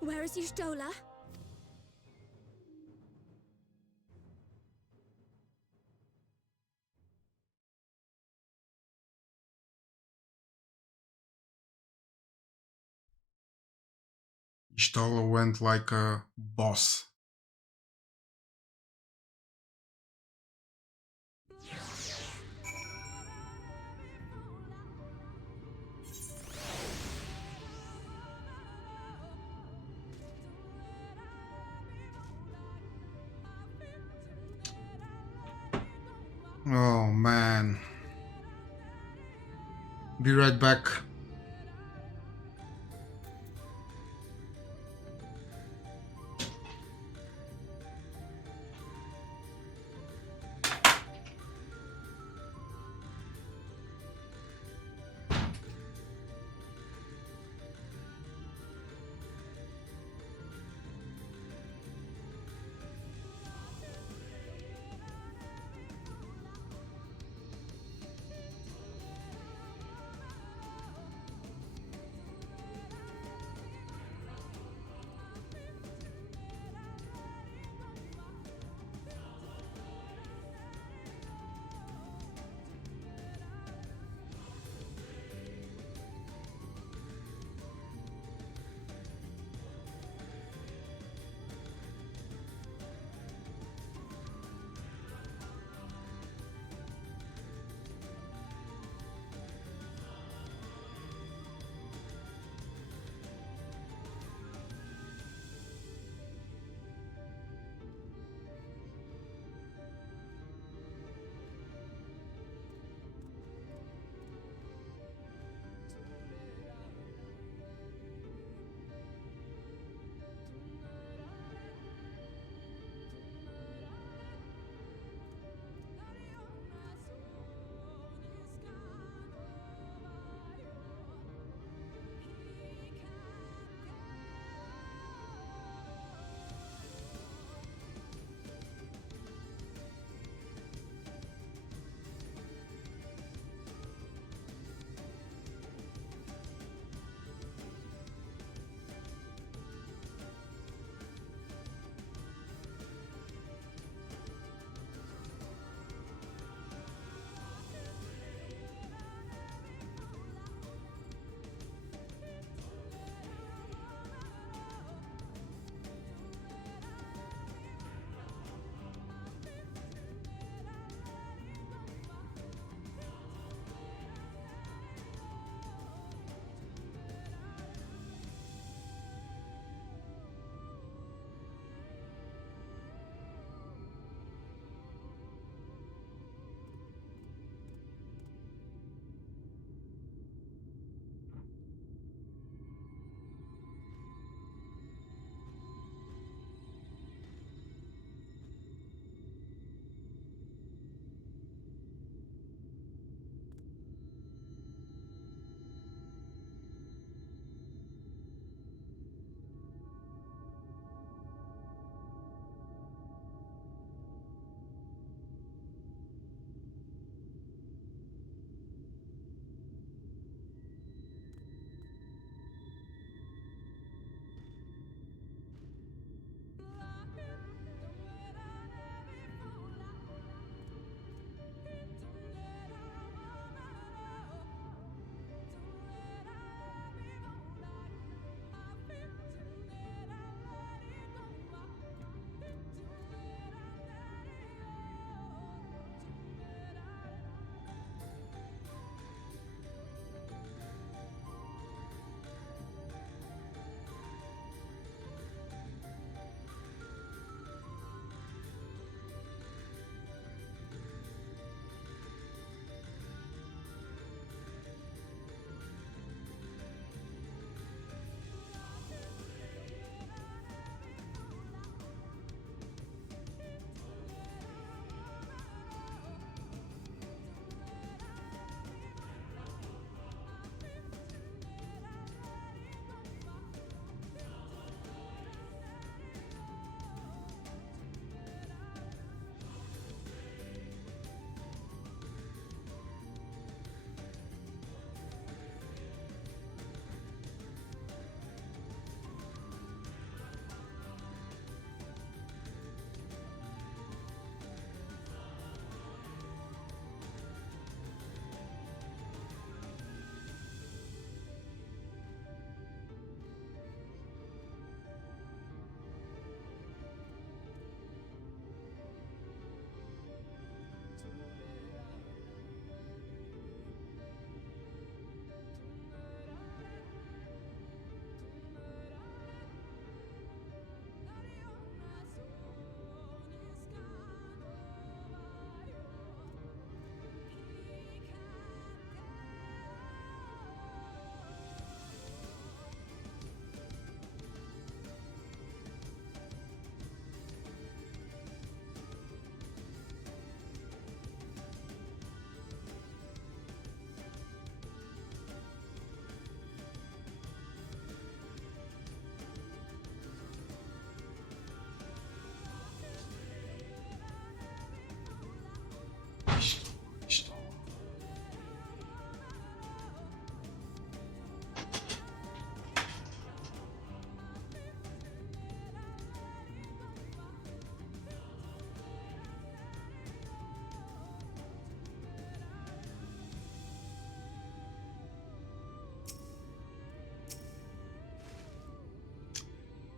Where is Y'shtola? Ishtola went like a boss. Oh man. Be right back.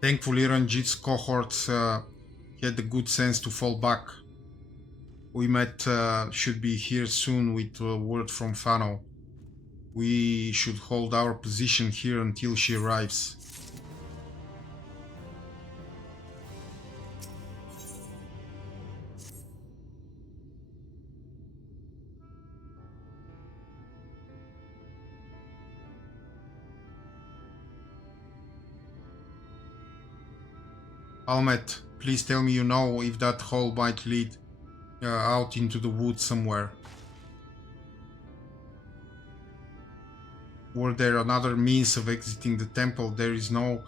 Thankfully, Ranjit's cohorts had the good sense to fall back. We should be here soon with word from Fano. We should hold our position here until she arrives. Almet, please tell me you know if that hole might lead out into the woods somewhere. Were there another means of exiting the temple, there is no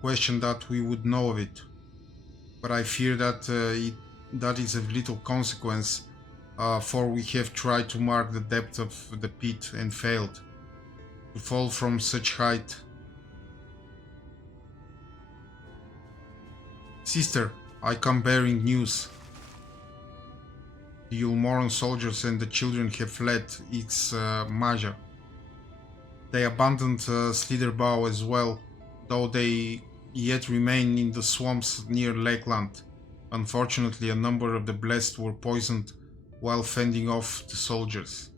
question that we would know of it. But I fear that that is of little consequence, for we have tried to mark the depth of the pit and failed. To fall from such height. Sister, I come bearing news. The Ulmoran soldiers and the children have fled Ix-Maja. They abandoned Sliderbow as well, though they yet remain in the swamps near Lakeland. Unfortunately, a number of the blessed were poisoned while fending off the soldiers.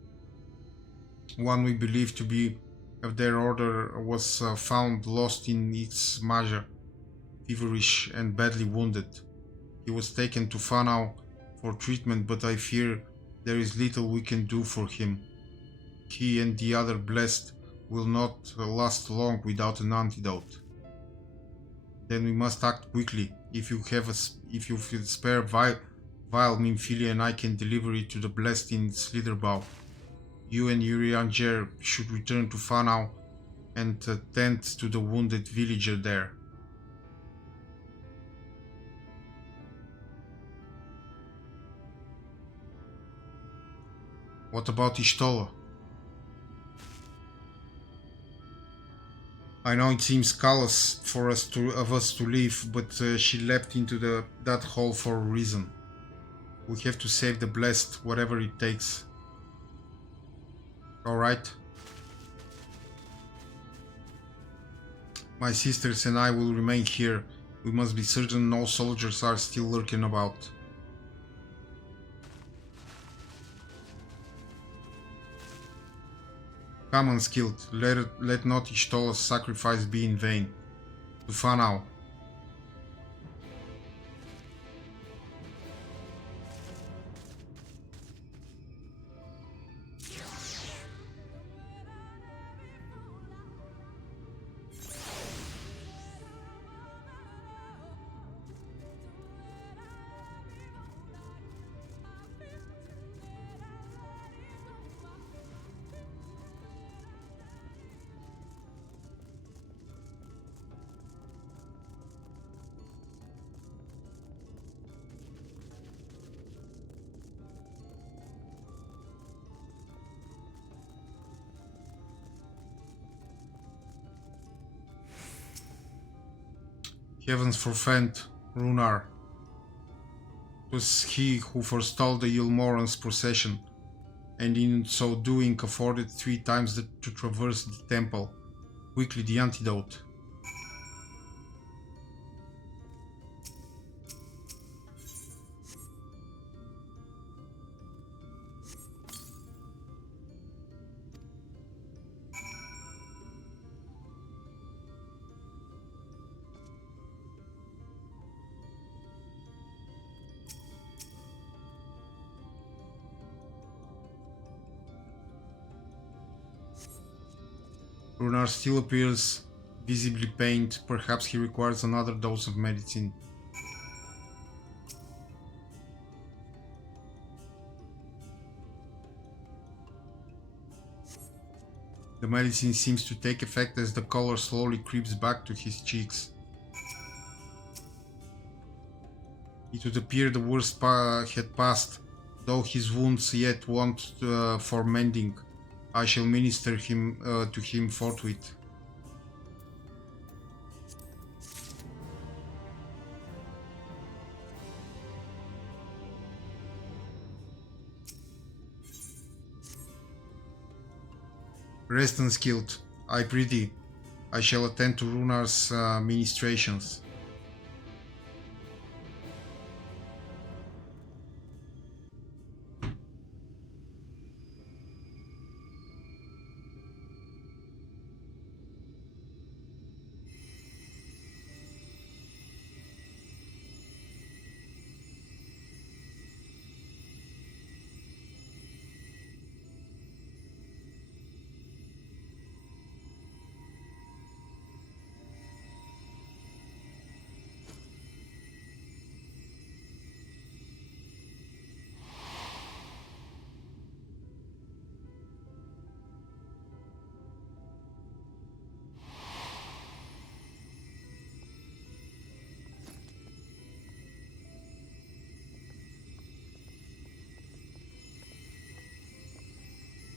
One we believe to be of their order was found lost in Ix-Maja, feverish and badly wounded. He was taken to Fanau for treatment, but I fear there is little we can do for him. He and the other blessed will not last long without an antidote. Then we must act quickly. If you feel spare vial Minfilia, and I can deliver it to the blessed in Sliderbow. You and Urianger should return to Fanau and tend to the wounded villager there. What about Ishtola? I know it seems callous for us to leave, but she leapt into that hole for a reason. We have to save the blessed, whatever it takes. Alright? My sisters and I will remain here. We must be certain no soldiers are still lurking about. Come on, skilled. Let not Ishtola's sacrifice be in vain. To Fanau. Heavens forfend, Runar. It was he who forestalled the Ulmoran's procession, and in so doing afforded 3 times to traverse the temple. Quickly, the antidote. Runar still appears visibly pained. Perhaps he requires another dose of medicine. The medicine seems to take effect as the color slowly creeps back to his cheeks. It would appear the worst had passed, though his wounds yet want for mending. I shall minister to him forthwith. Rest unskilled, I prithee. I shall attend to Runar's ministrations.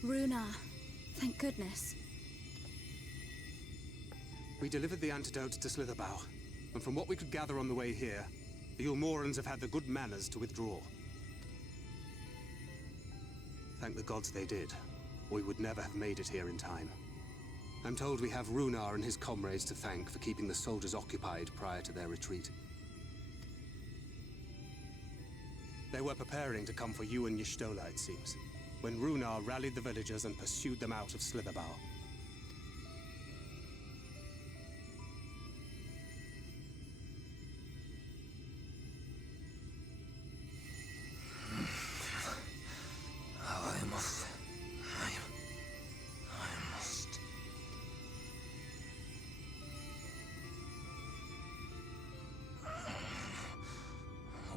Runar. Thank goodness. We delivered the antidote to Slitherbow, and from what we could gather on the way here, the Ulmorans have had the good manners to withdraw. Thank the gods they did. We would never have made it here in time. I'm told we have Runar and his comrades to thank for keeping the soldiers occupied prior to their retreat. They were preparing to come for you and Y'shtola, it seems, when Runar rallied the villagers and pursued them out of Slitherbow.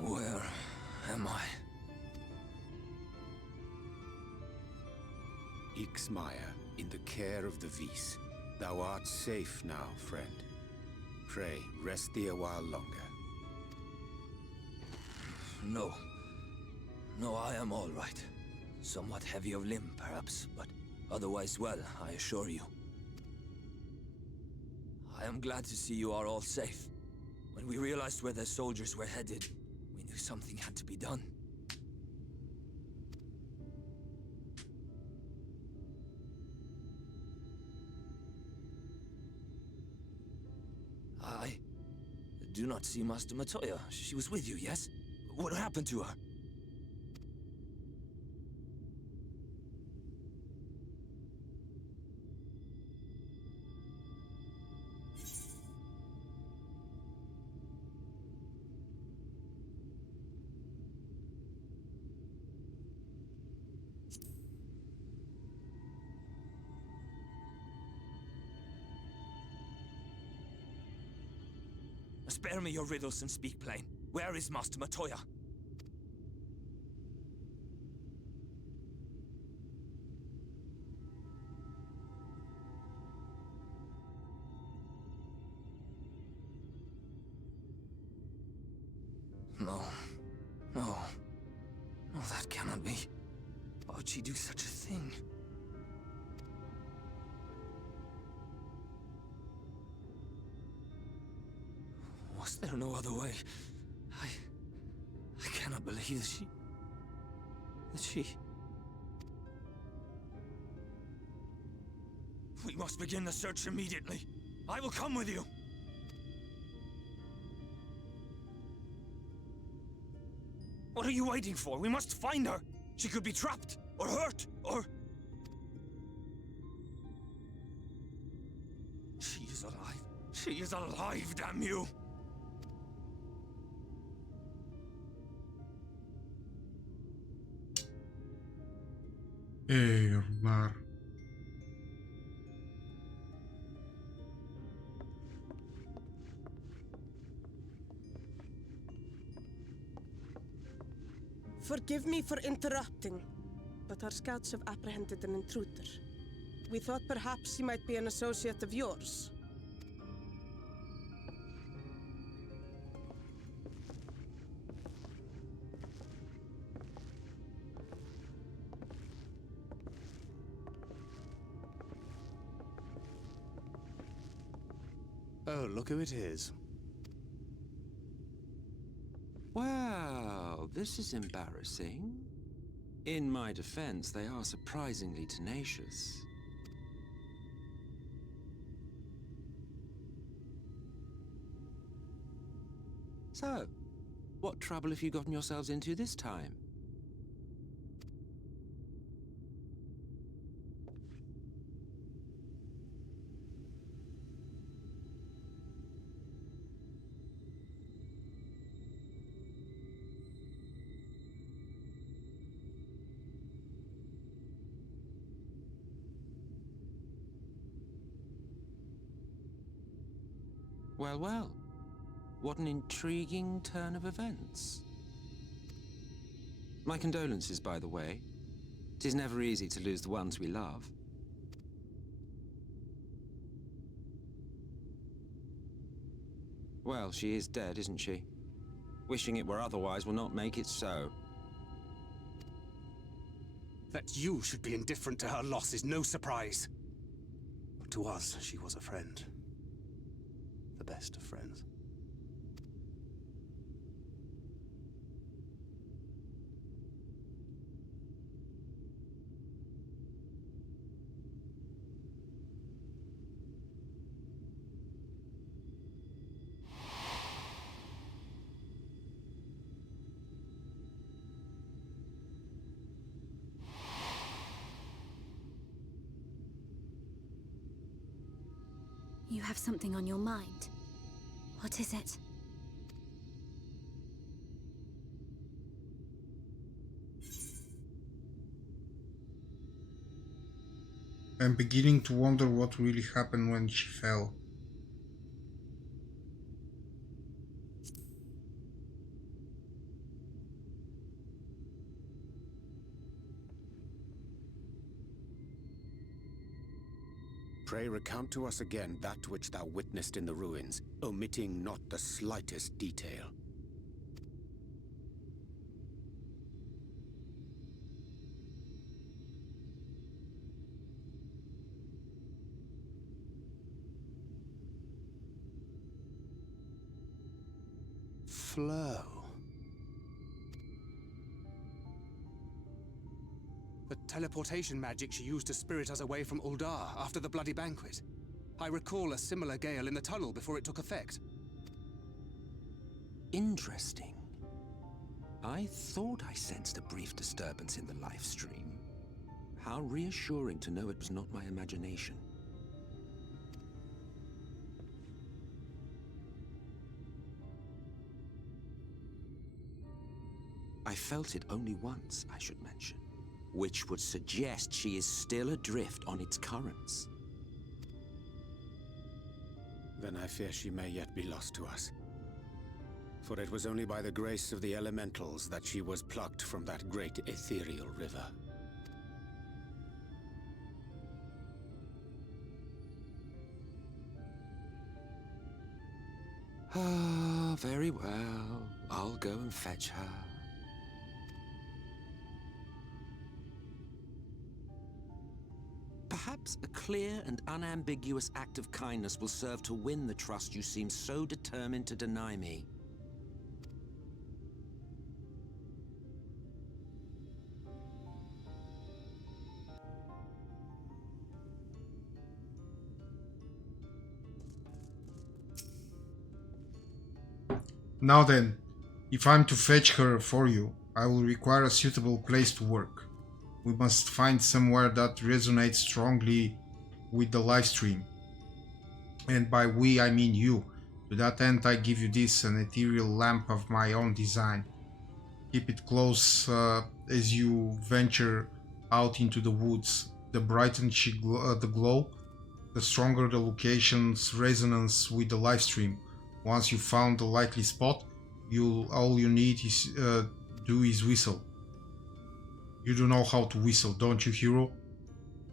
Where am I? Ixmaya, in the care of the Vis. Thou art safe now, friend. Pray, rest thee a while longer. No. No, I am all right. Somewhat heavy of limb, perhaps, but otherwise well, I assure you. I am glad to see you are all safe. When we realized where the soldiers were headed, we knew something had to be done. I do not see Master Matoya. She was with you, yes? What happened to her? Spare me your riddles and speak plain. Where is Master Matoya? No. No. No, that cannot be. Why would she do such a thing? Was there no other way? I cannot believe that she... We must begin the search immediately. I will come with you. What are you waiting for? We must find her. She could be trapped, or hurt, or... She is alive. She is alive, damn you! Mar. Forgive me for interrupting, but our scouts have apprehended an intruder. We thought perhaps he might be an associate of yours. Oh, look who it is. Well, this is embarrassing. In my defense, they are surprisingly tenacious. So, what trouble have you gotten yourselves into this time? Well, well. What an intriguing turn of events. My condolences, by the way. 'Tis never easy to lose the ones we love. Well, she is dead, isn't she? Wishing it were otherwise will not make it so. That you should be indifferent to her loss is no surprise. But to us, she was a friend. The best of friends. You have something on your mind. What is it? I'm beginning to wonder what really happened when she fell. Pray recount to us again that which thou witnessed in the ruins, omitting not the slightest detail. Flow. The teleportation magic she used to spirit us away from Uldar after the bloody banquet. I recall a similar gale in the tunnel before it took effect. Interesting. I thought I sensed a brief disturbance in the live stream. How reassuring to know it was not my imagination. I felt it only once, I should mention, which would suggest she is still adrift on its currents. Then I fear she may yet be lost to us. For it was only by the grace of the elementals that she was plucked from that great ethereal river. Ah, very well. I'll go and fetch her. Perhaps a clear and unambiguous act of kindness will serve to win the trust you seem so determined to deny me. Now then, if I'm to fetch her for you, I will require a suitable place to work. We must find somewhere that resonates strongly with the live stream. And by we, I mean you. To that end, I give you this, an ethereal lamp of my own design. Keep it close as you venture out into the woods. The brighter the glow, the stronger the location's resonance with the live stream. Once you've found the likely spot, all you need is do is whistle. You do know how to whistle, don't you, hero?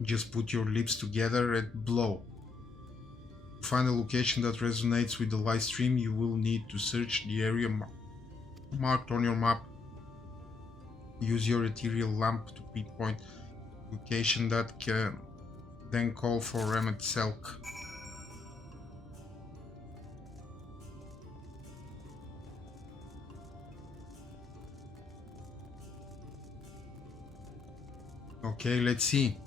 Just put your lips together and blow. To find a location that resonates with the live stream, you will need to search the area marked on your map. Use your ethereal lamp to pinpoint the location that can then call for Remet Selk. Okay, let's see.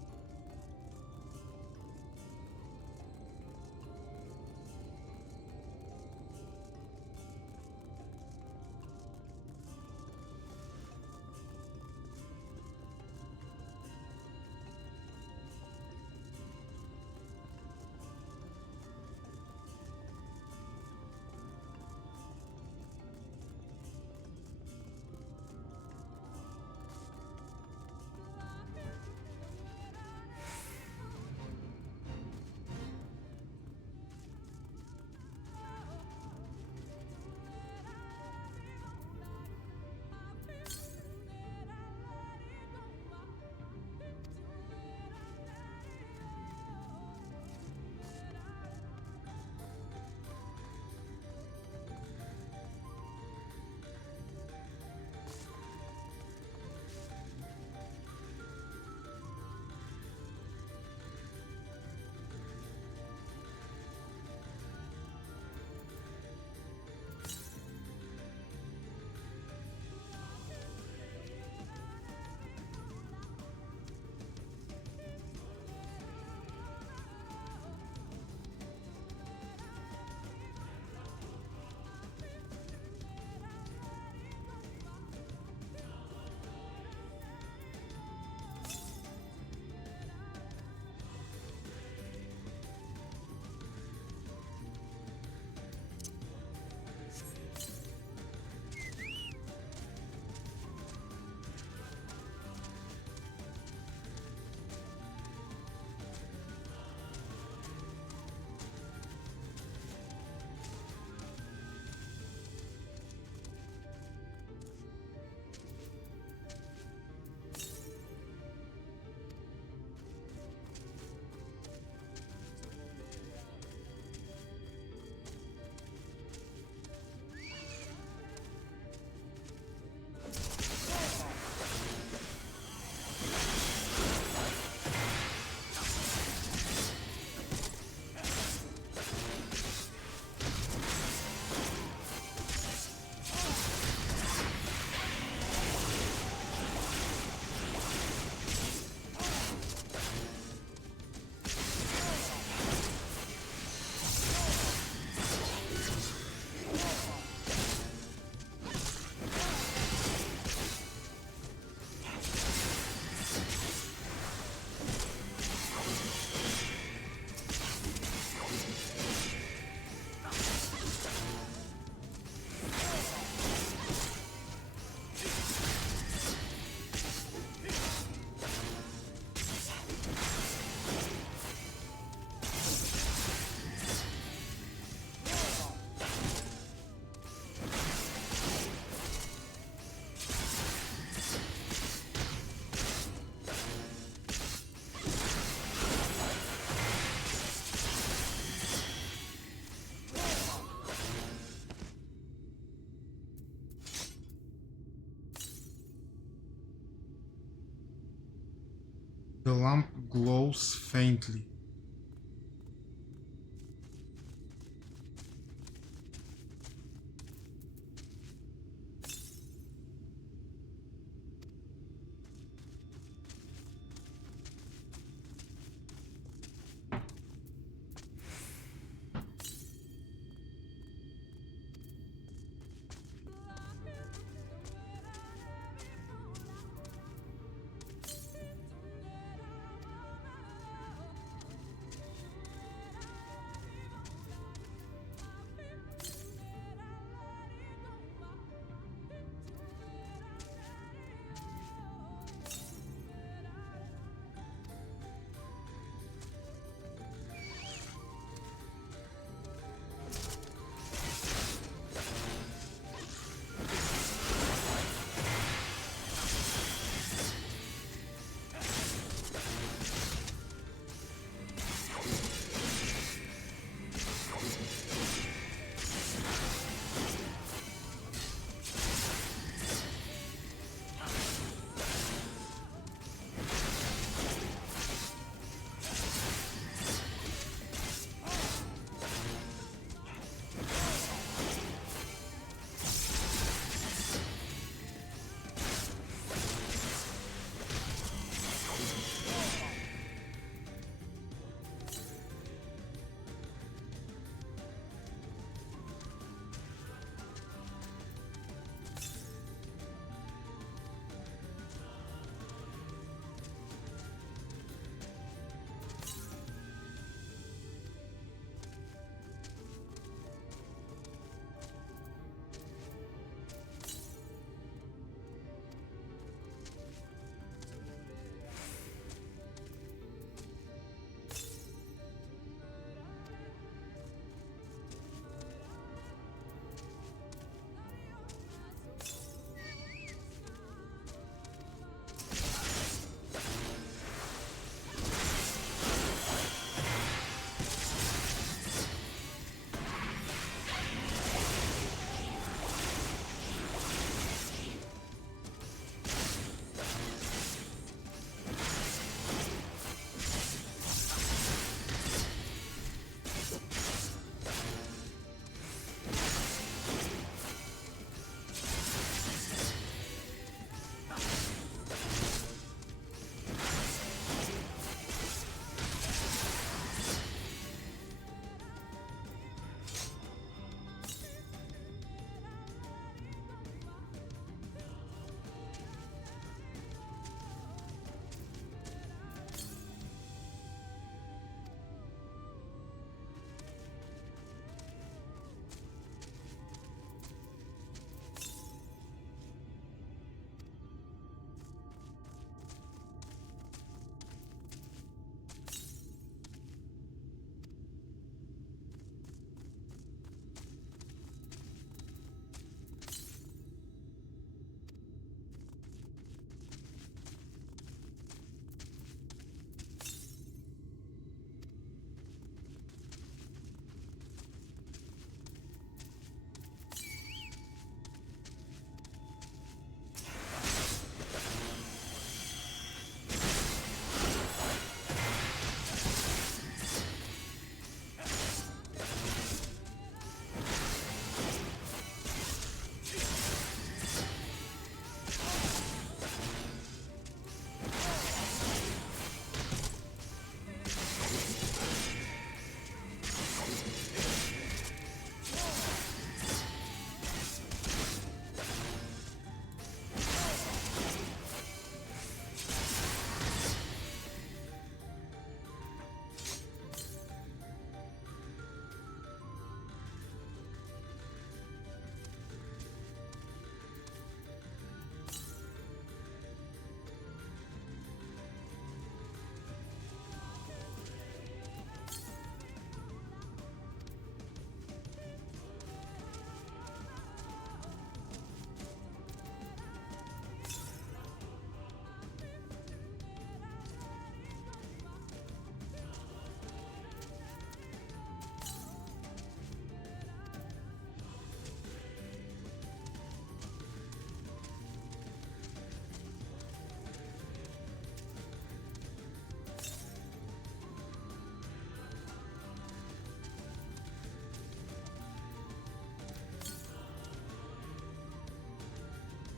The lamp glows faintly.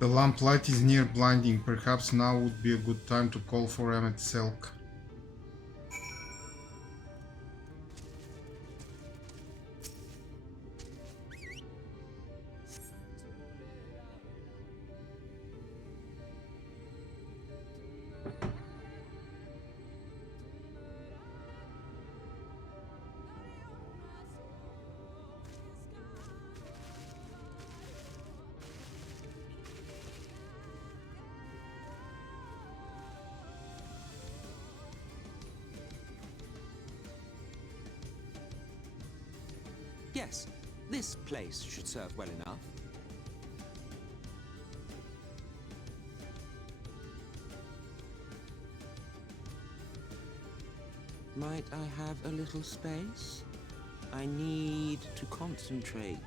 The lamplight is near blinding. Perhaps now would be a good time to call for Emmet Selk. Yes, this place should serve well enough. Might I have a little space? I need to concentrate.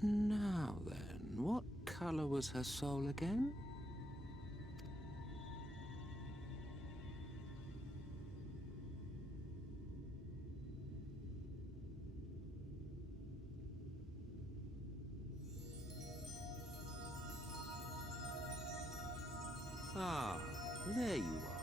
Now then, what color was her soul again? Ah, there you are.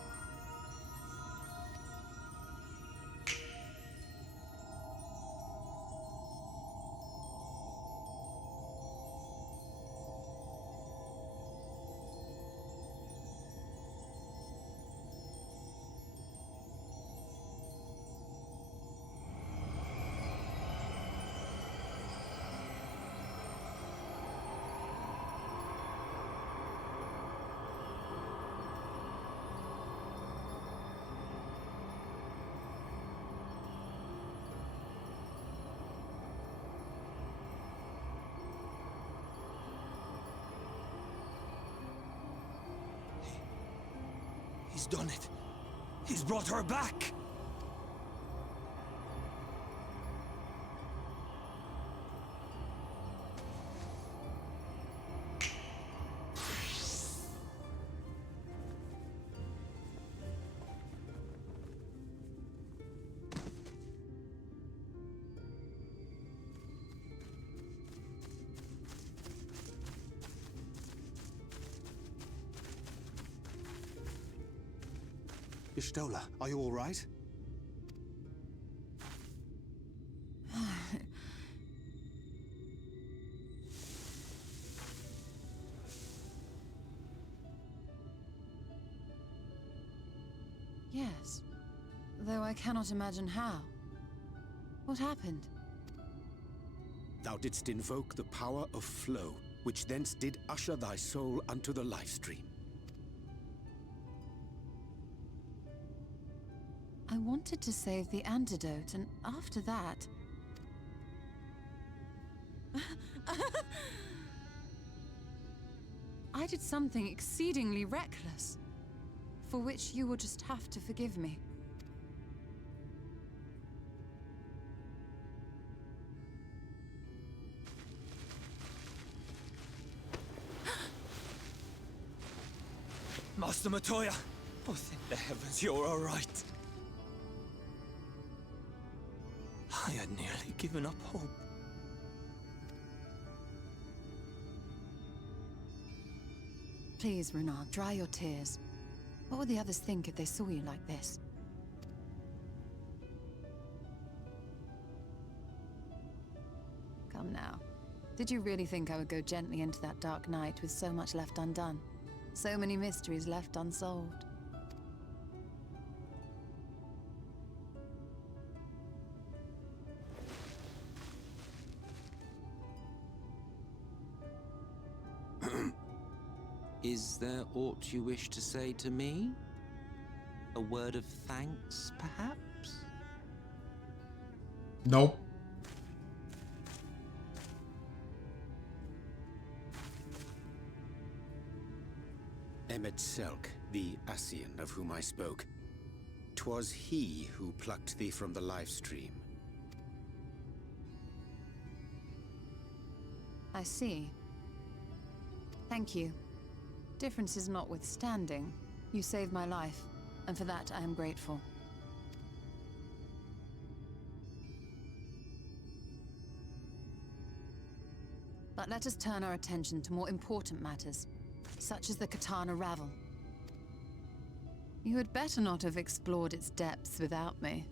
He's done it. He's brought her back. Ishtola, are you all right? Yes, though I cannot imagine how. What happened? Thou didst invoke the power of flow, which thence did usher thy soul unto the life stream. I wanted to save the antidote, and after that... I did something exceedingly reckless, for which you will just have to forgive me. Master Matoya! Oh, thank the heavens you're all right. I had nearly given up hope. Please, Renard, dry your tears. What would the others think if they saw you like this? Come now. Did you really think I would go gently into that dark night with so much left undone? So many mysteries left unsolved? Is there aught you wish to say to me? A word of thanks, perhaps? Nope. Emmet Selk, The Ascian of whom I spoke. 'Twas he who plucked thee from the live stream. I see. Thank you. Differences notwithstanding, you saved my life, and for that I am grateful. But let us turn our attention to more important matters, such as the Katana Ravel. You had better not have explored its depths without me.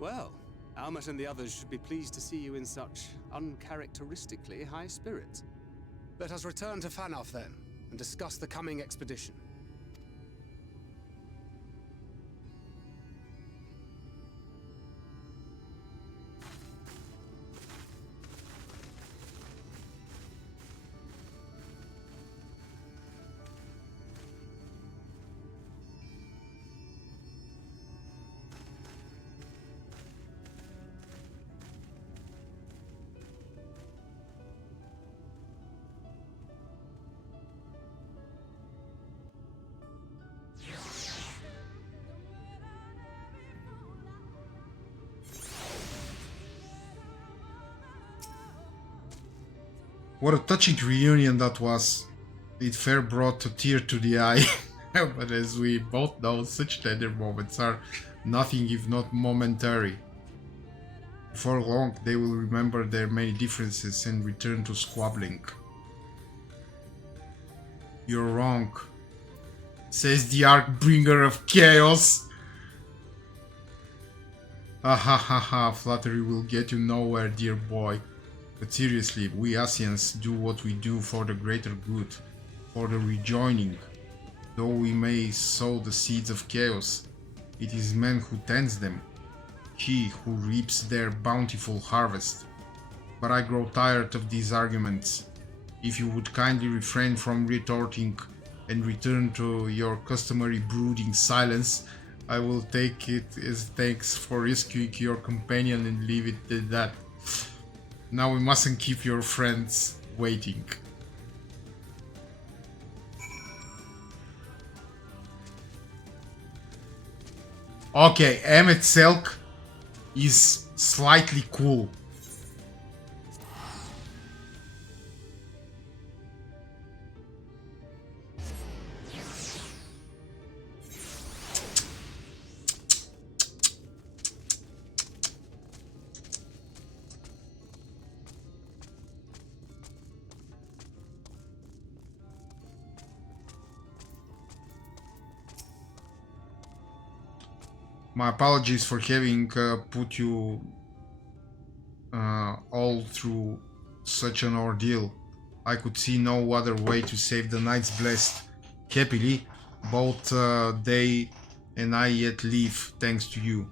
Well, Almet and the others should be pleased to see you in such uncharacteristically high spirits. Let us return to Fanoff then, and discuss the coming expedition. What a touching reunion that was. It fair brought a tear to the eye. But as we both know, such tender moments are nothing if not momentary. Before long, they will remember their many differences and return to squabbling. You're wrong, says the Archbringer of Chaos. Ah ha ha ha, flattery will get you nowhere, dear boy. But seriously, we Asians do what we do for the greater good, for the rejoining. Though we may sow the seeds of chaos, it is man who tends them, he who reaps their bountiful harvest. But I grow tired of these arguments. If you would kindly refrain from retorting and return to your customary brooding silence, I will take it as thanks for rescuing your companion and leave it at that. Now we mustn't keep your friends waiting. Okay, Emmet Selk is slightly cool. My apologies for having put you all through such an ordeal. I could see no other way to save the Knights Blessed. Happily, both they and I yet live thanks to you.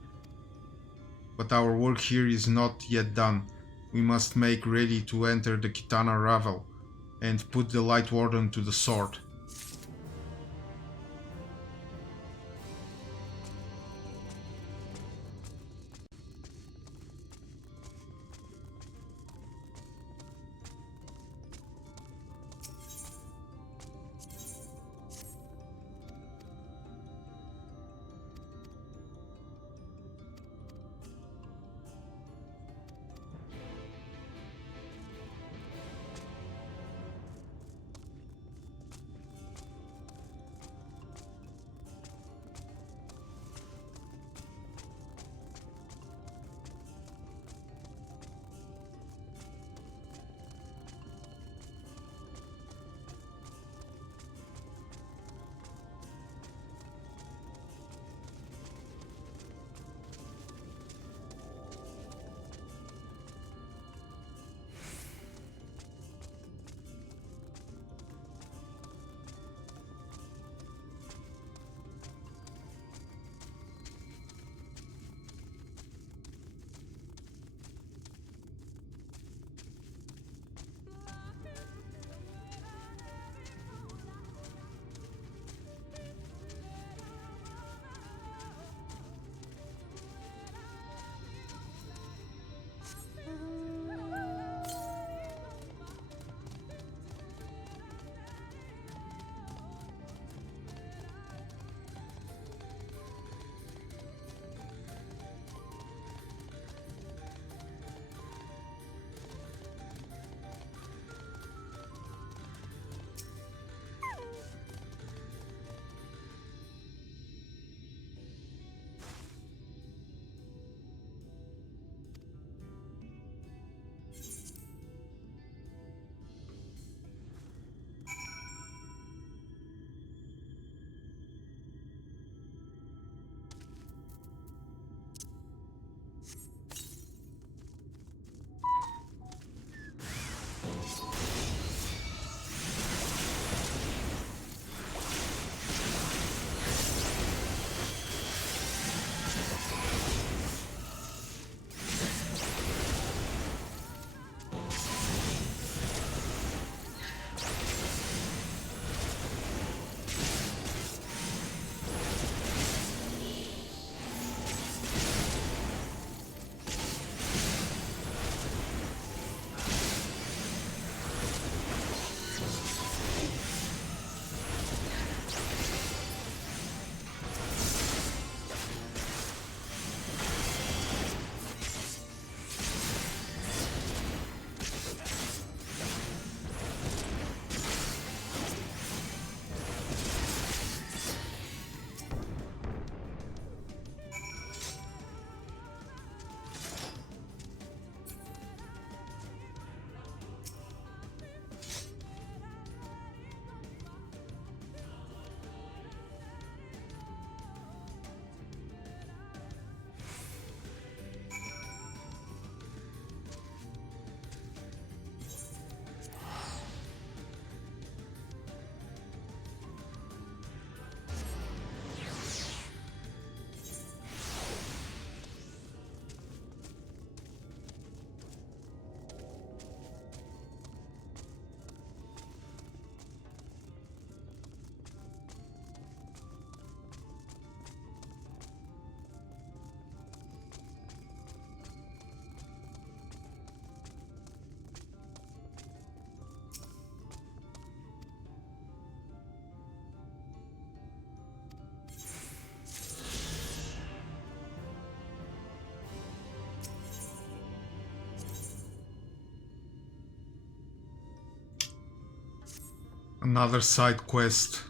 But our work here is not yet done. We must make ready to enter the Kitana Ravel and put the Light Warden to the sword. Another side quest.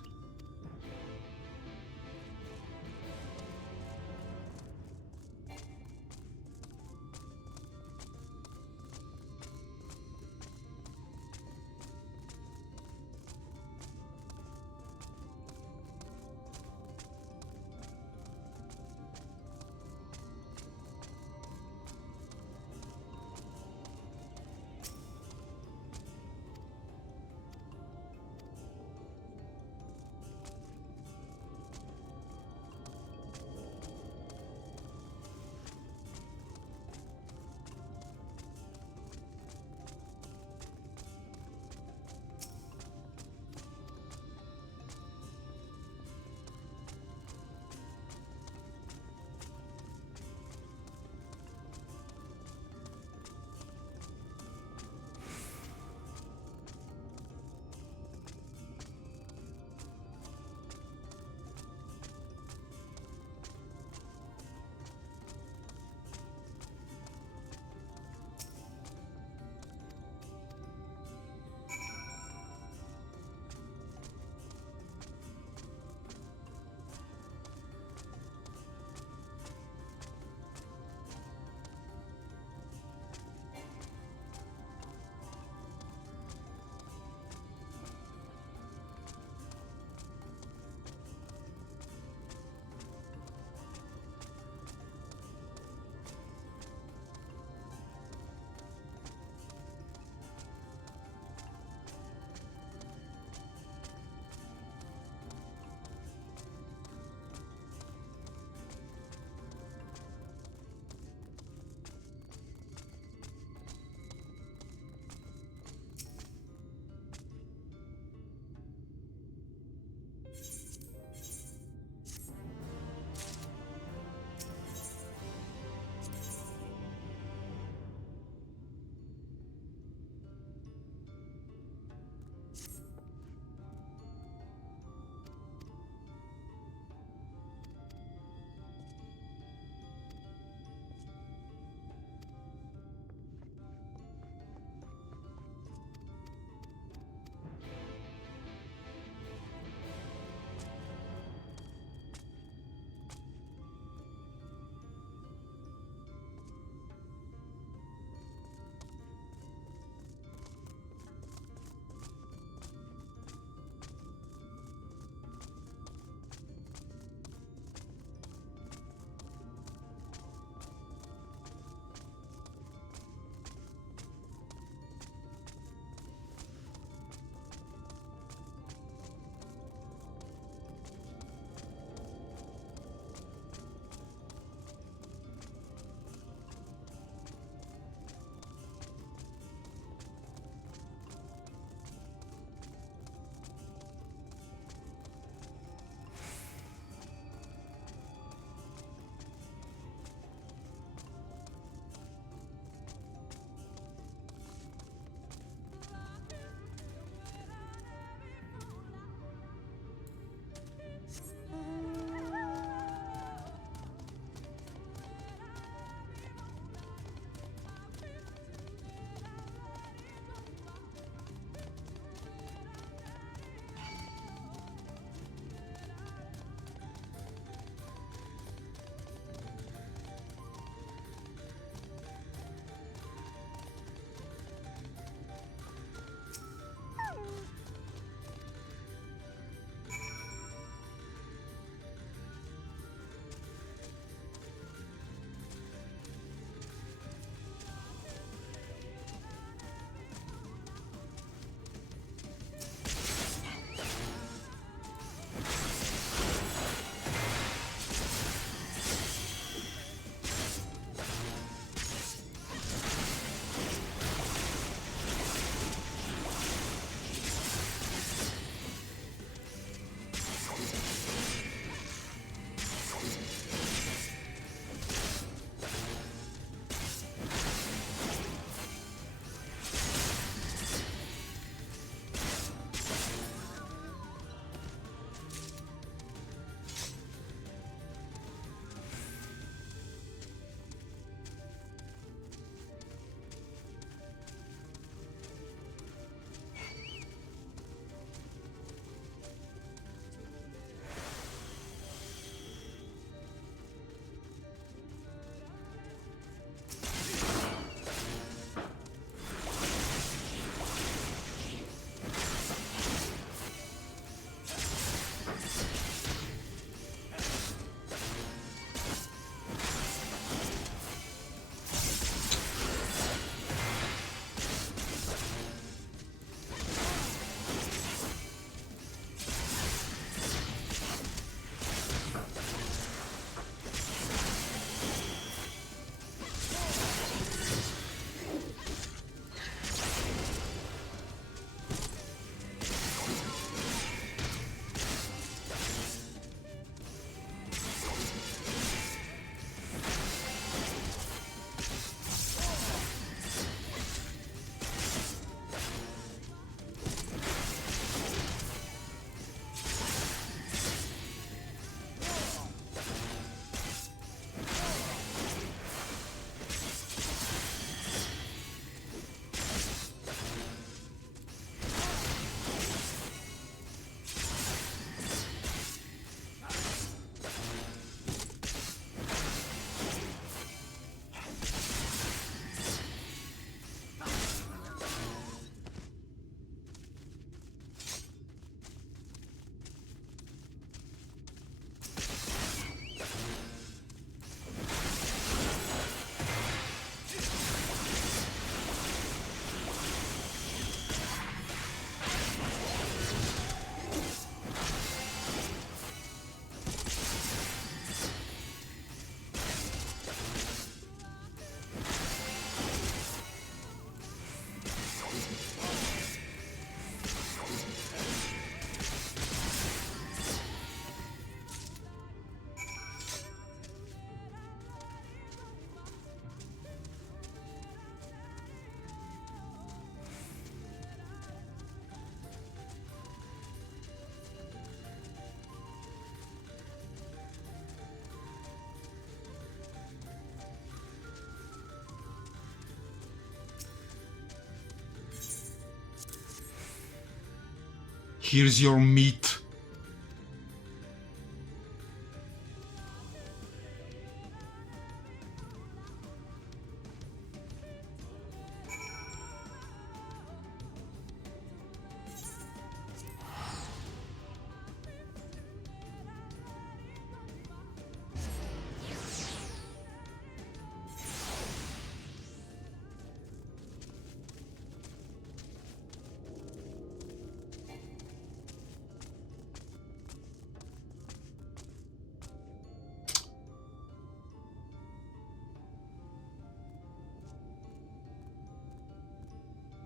Here's your meat.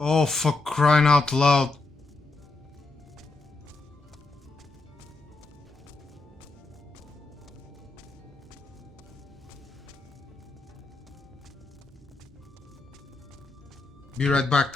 Oh, for crying out loud. Be right back.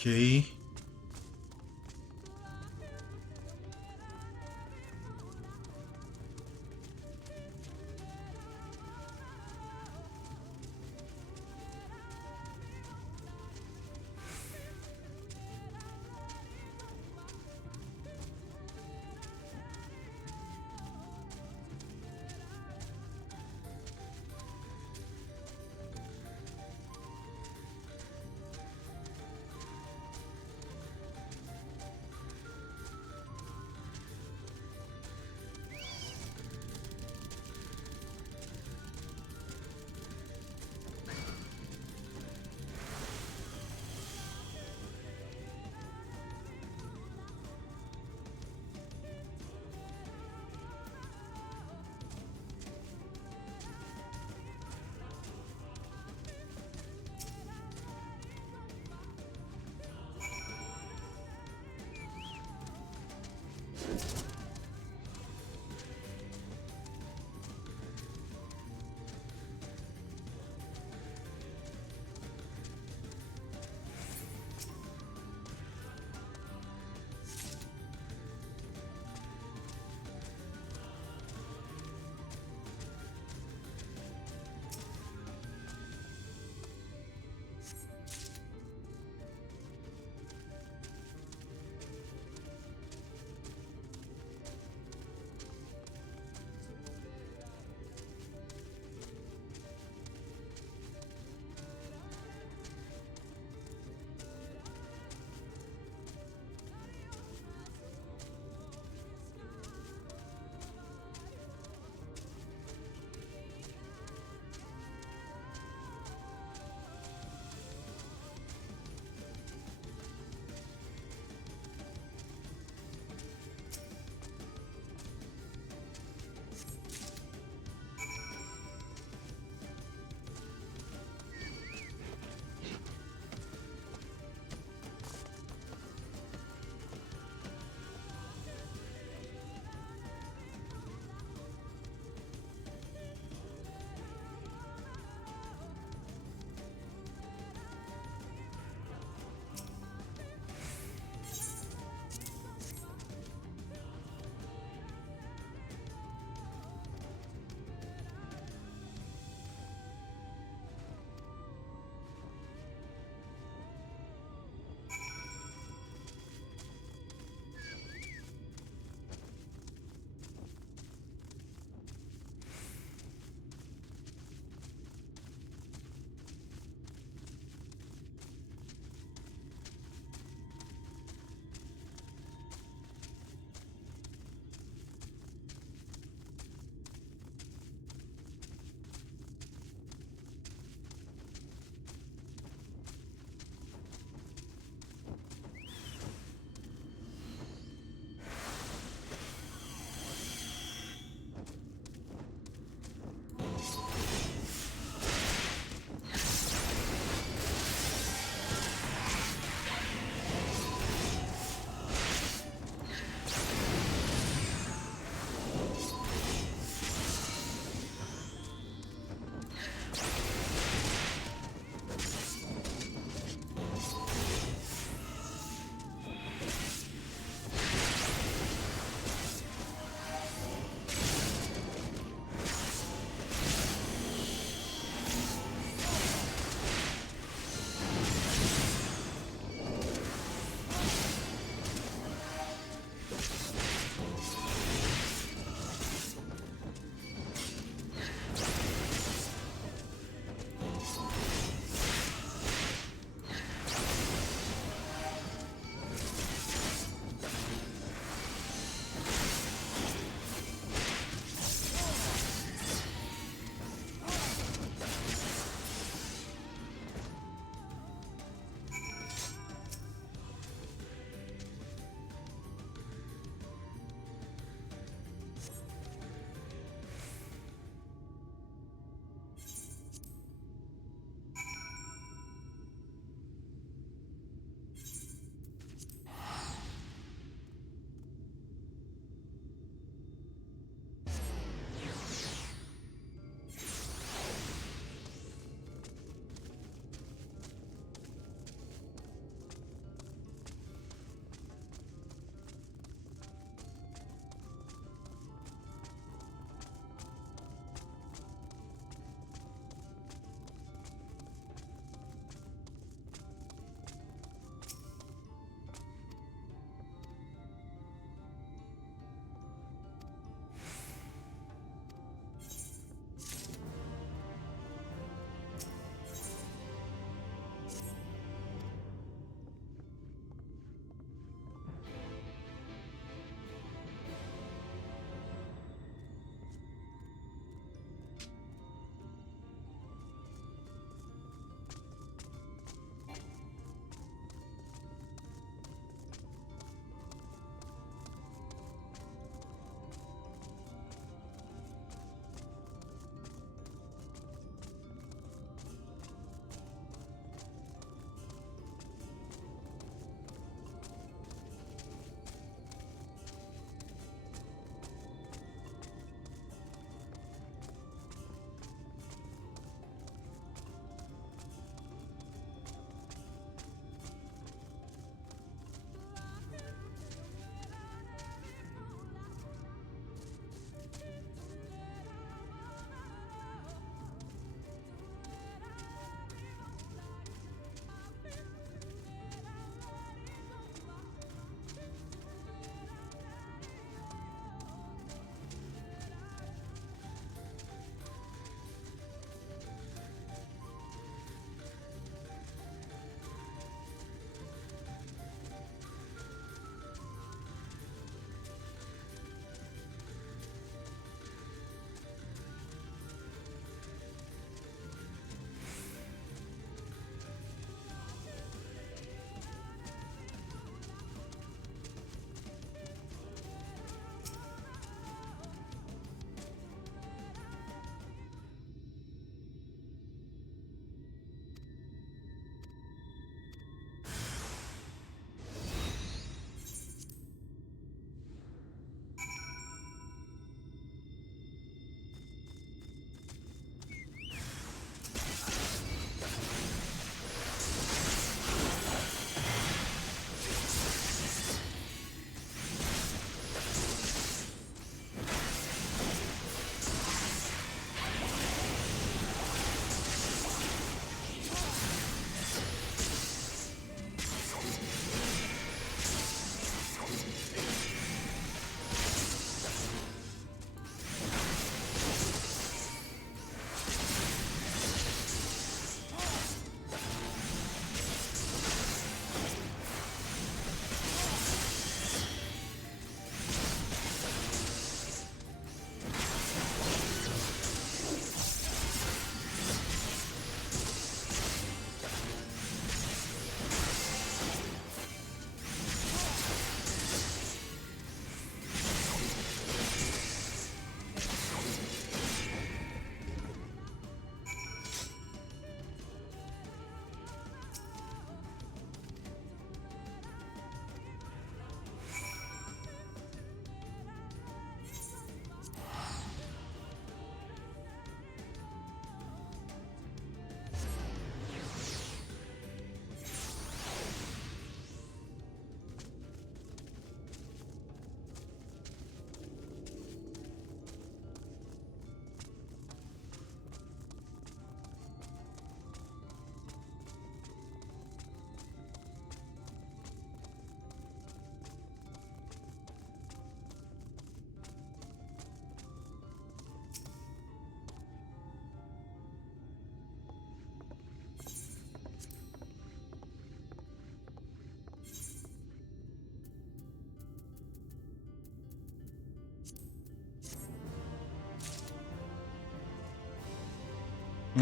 Okay.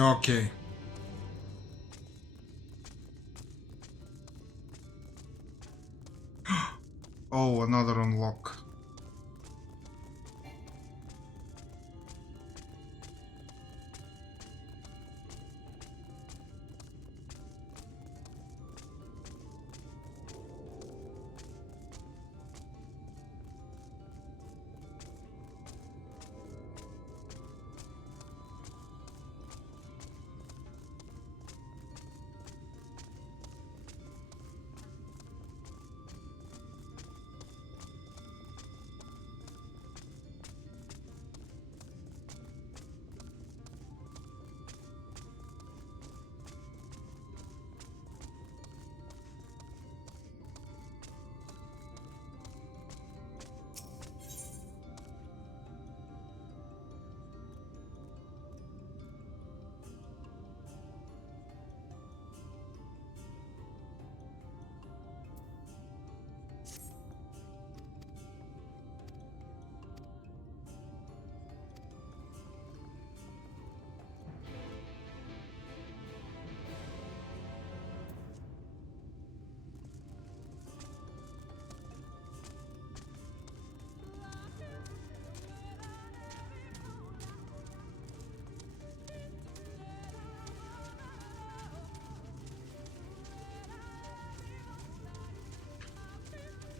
Okay. Oh, another unlock.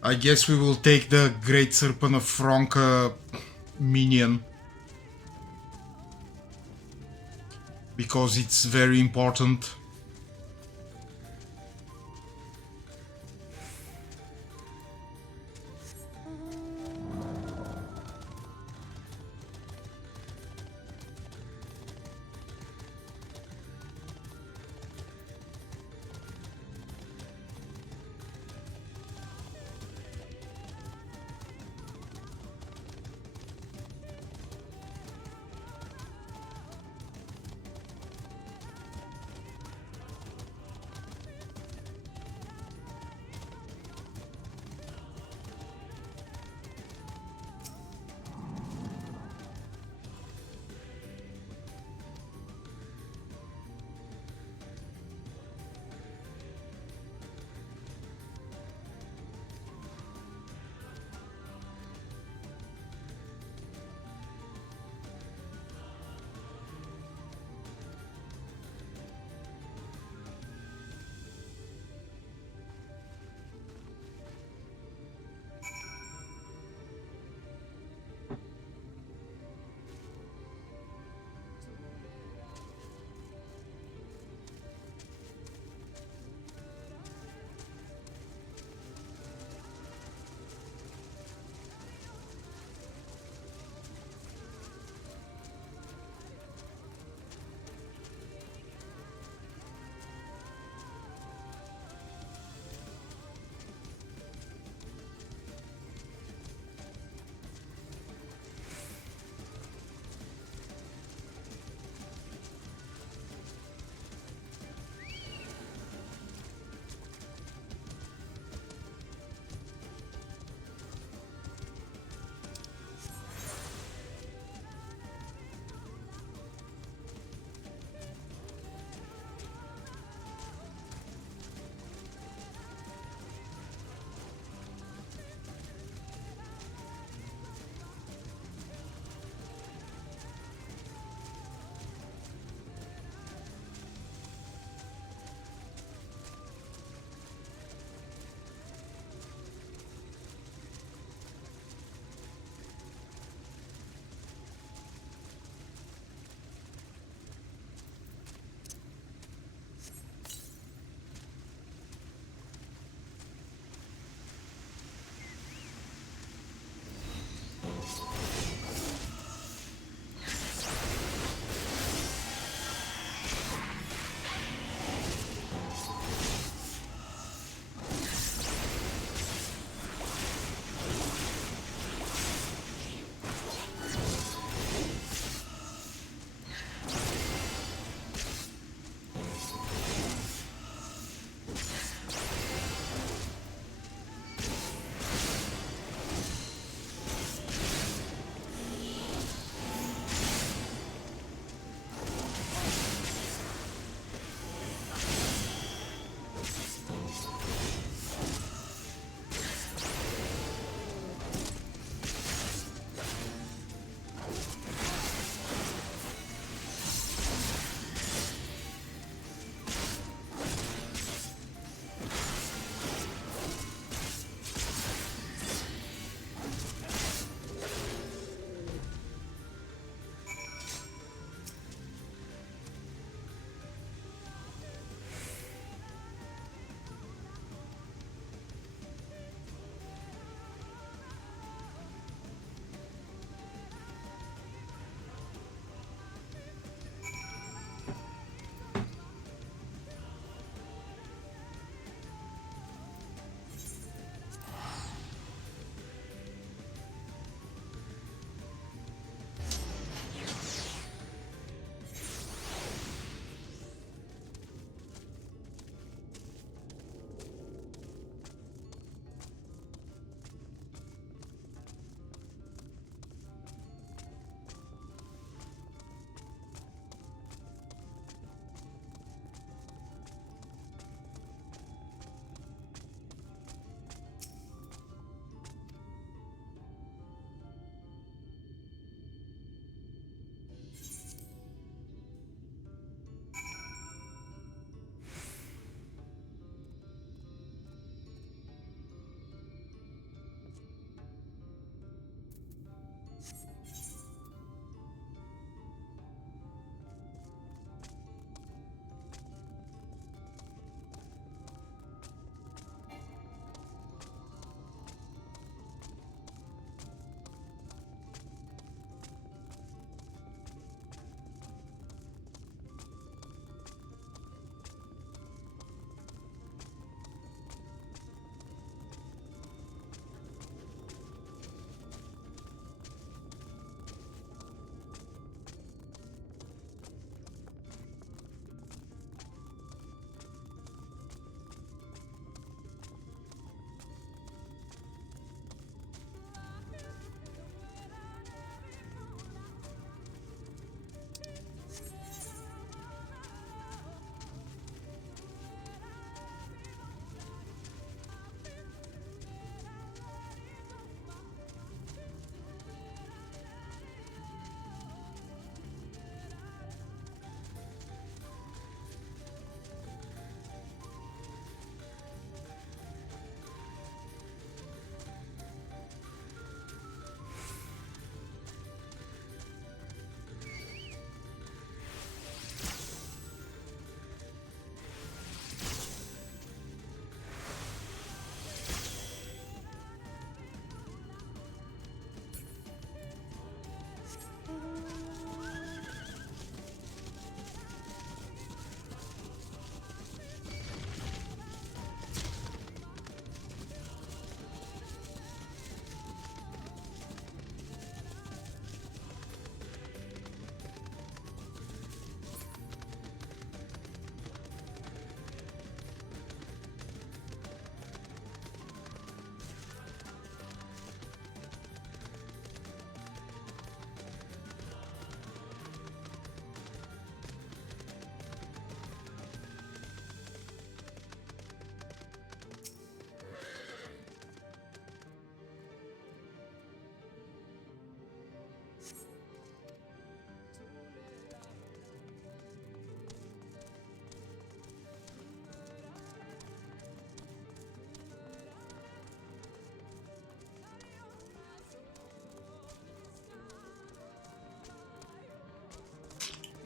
I guess we will take the Great Serpent of Franca minion. Because it's very important.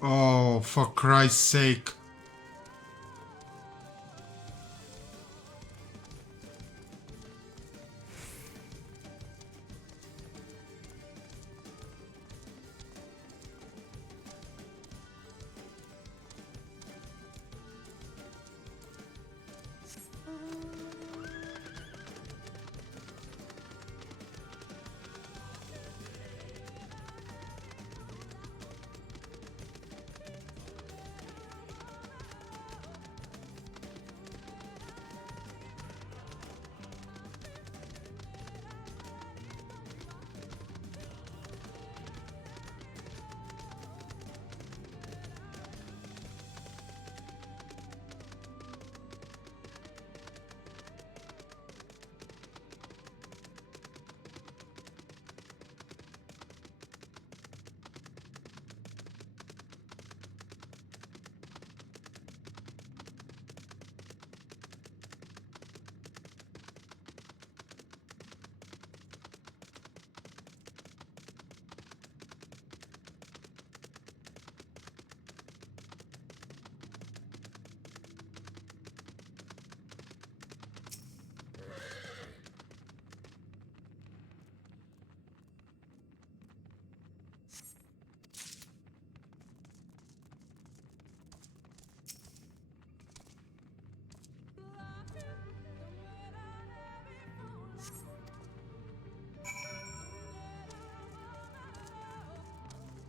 Oh, for Christ's sake.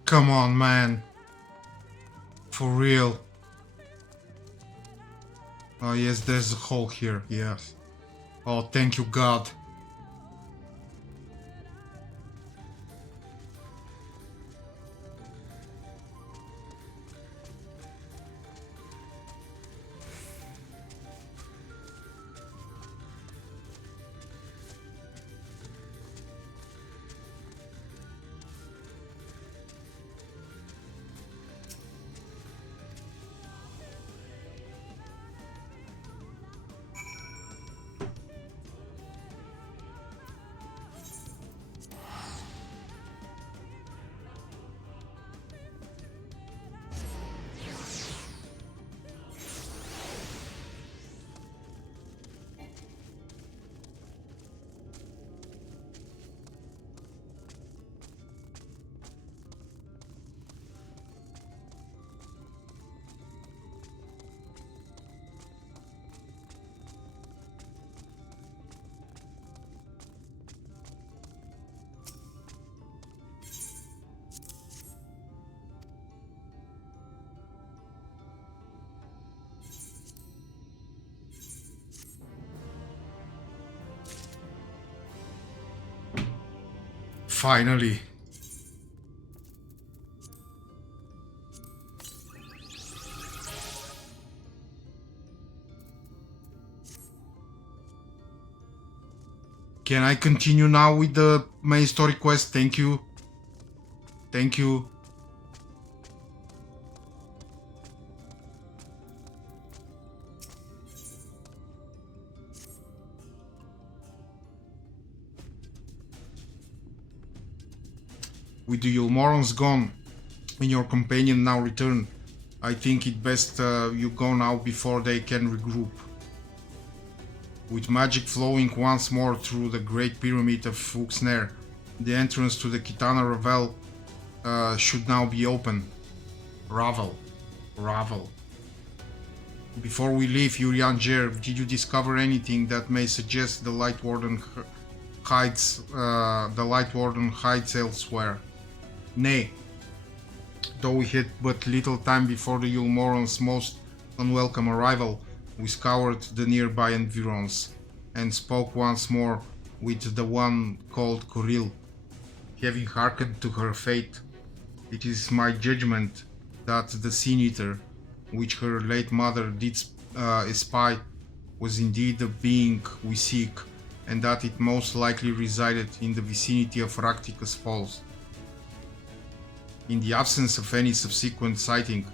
Come on, man. For real. Oh, yes, there's a hole here. Yes. Oh, thank you, God. Finally. Can I continue now with the main story quest? Thank you. Thank you. With the Yulmorons gone and your companion now returned, I think it best you go now before they can regroup. With magic flowing once more through the Great Pyramid of Fuxner, the entrance to the Kitana Ravel should now be open. Ravel. Before we leave, Yurian Jer, did you discover anything that may suggest the Light Warden hides elsewhere? Nay. Though we had but little time before the Yulmorons' most unwelcome arrival, we scoured the nearby environs and spoke once more with the one called Koril. Having hearkened to her fate, it is my judgment that the Sin Eater, which her late mother did espy, was indeed the being we seek, and that it most likely resided in the vicinity of Racticus Falls. In the absence of any subsequent sighting,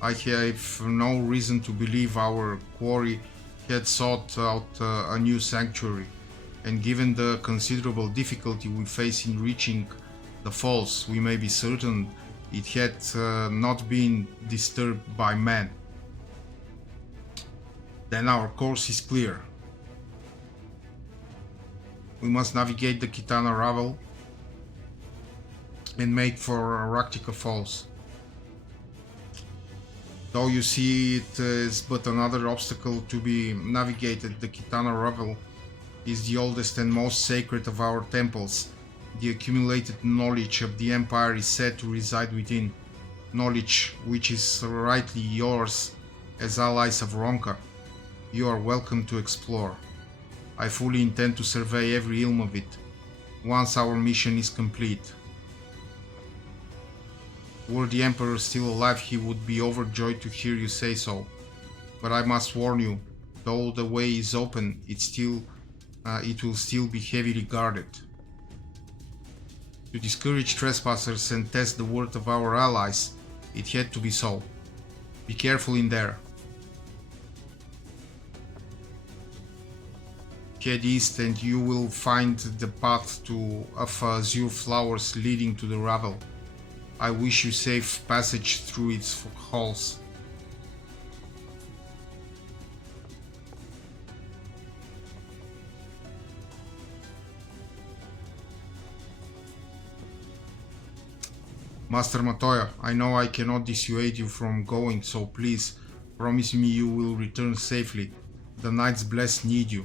I have no reason to believe our quarry had sought out a new sanctuary, and given the considerable difficulty we face in reaching the falls, we may be certain it had not been disturbed by man. Then our course is clear. We must navigate the Kitana Ravel and make for Raktika Falls. Though you see it as but another obstacle to be navigated, the Kitana Ravel is the oldest and most sacred of our temples. The accumulated knowledge of the Empire is said to reside within, knowledge which is rightly yours as allies of Ronka. You are welcome to explore. I fully intend to survey every ilm of it, once our mission is complete. Were the Emperor still alive, he would be overjoyed to hear you say so. But I must warn you, though the way is open, it will still be heavily guarded. To discourage trespassers and test the worth of our allies, it had to be so. Be careful in there. Head east and you will find the path of azure flowers leading to the Ravel. I wish you safe passage through its halls. Master Matoya, I know I cannot dissuade you from going, so please promise me you will return safely. The Knights Blessed need you.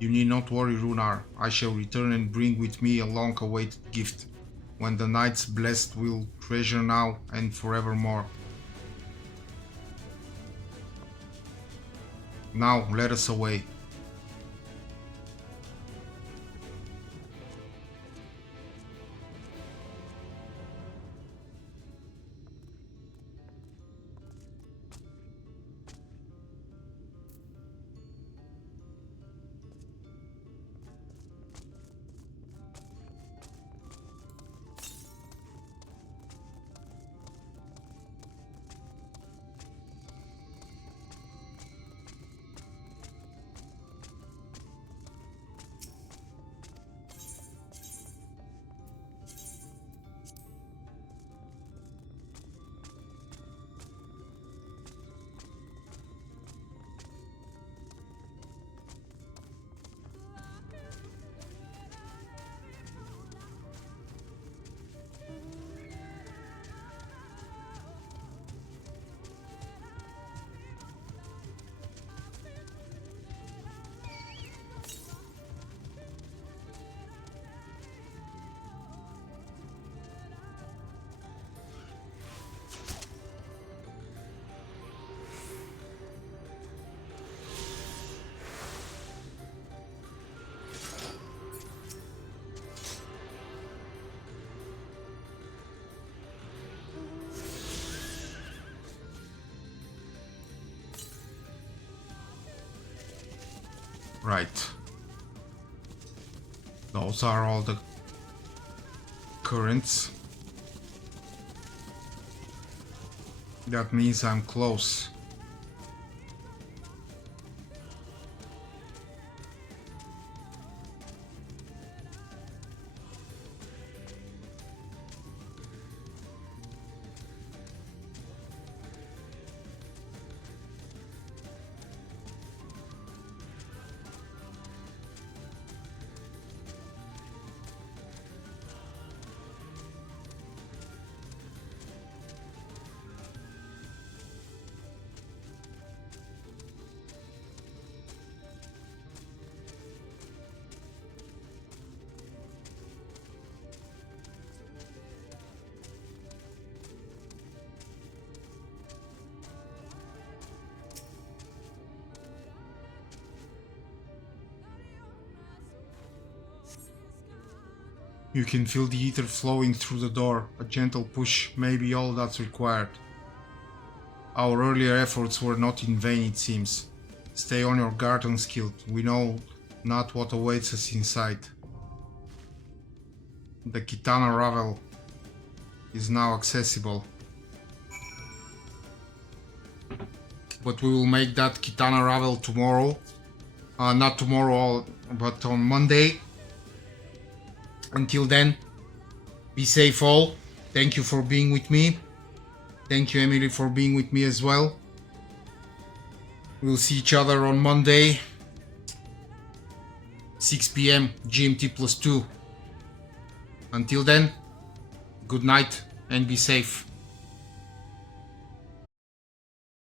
You need not worry, Runar. I shall return and bring with me a long-awaited gift, when the Knights Blessed will treasure now and forevermore. Now let us away. Right. Those are all the currents. That means I'm close. You can feel the ether flowing through the door. A gentle push may be all that's required. Our earlier efforts were not in vain, it seems. Stay on your guard, unskilled. We know not what awaits us inside. The Kitana Ravel is now accessible. But we will make that Kitana Ravel tomorrow. Not tomorrow, but on Monday. Until then, be safe all. Thank you for being with me. Thank you, Emily, for being with me as well. We'll see each other on Monday, 6 p.m. GMT +2. Until then, good night and be safe.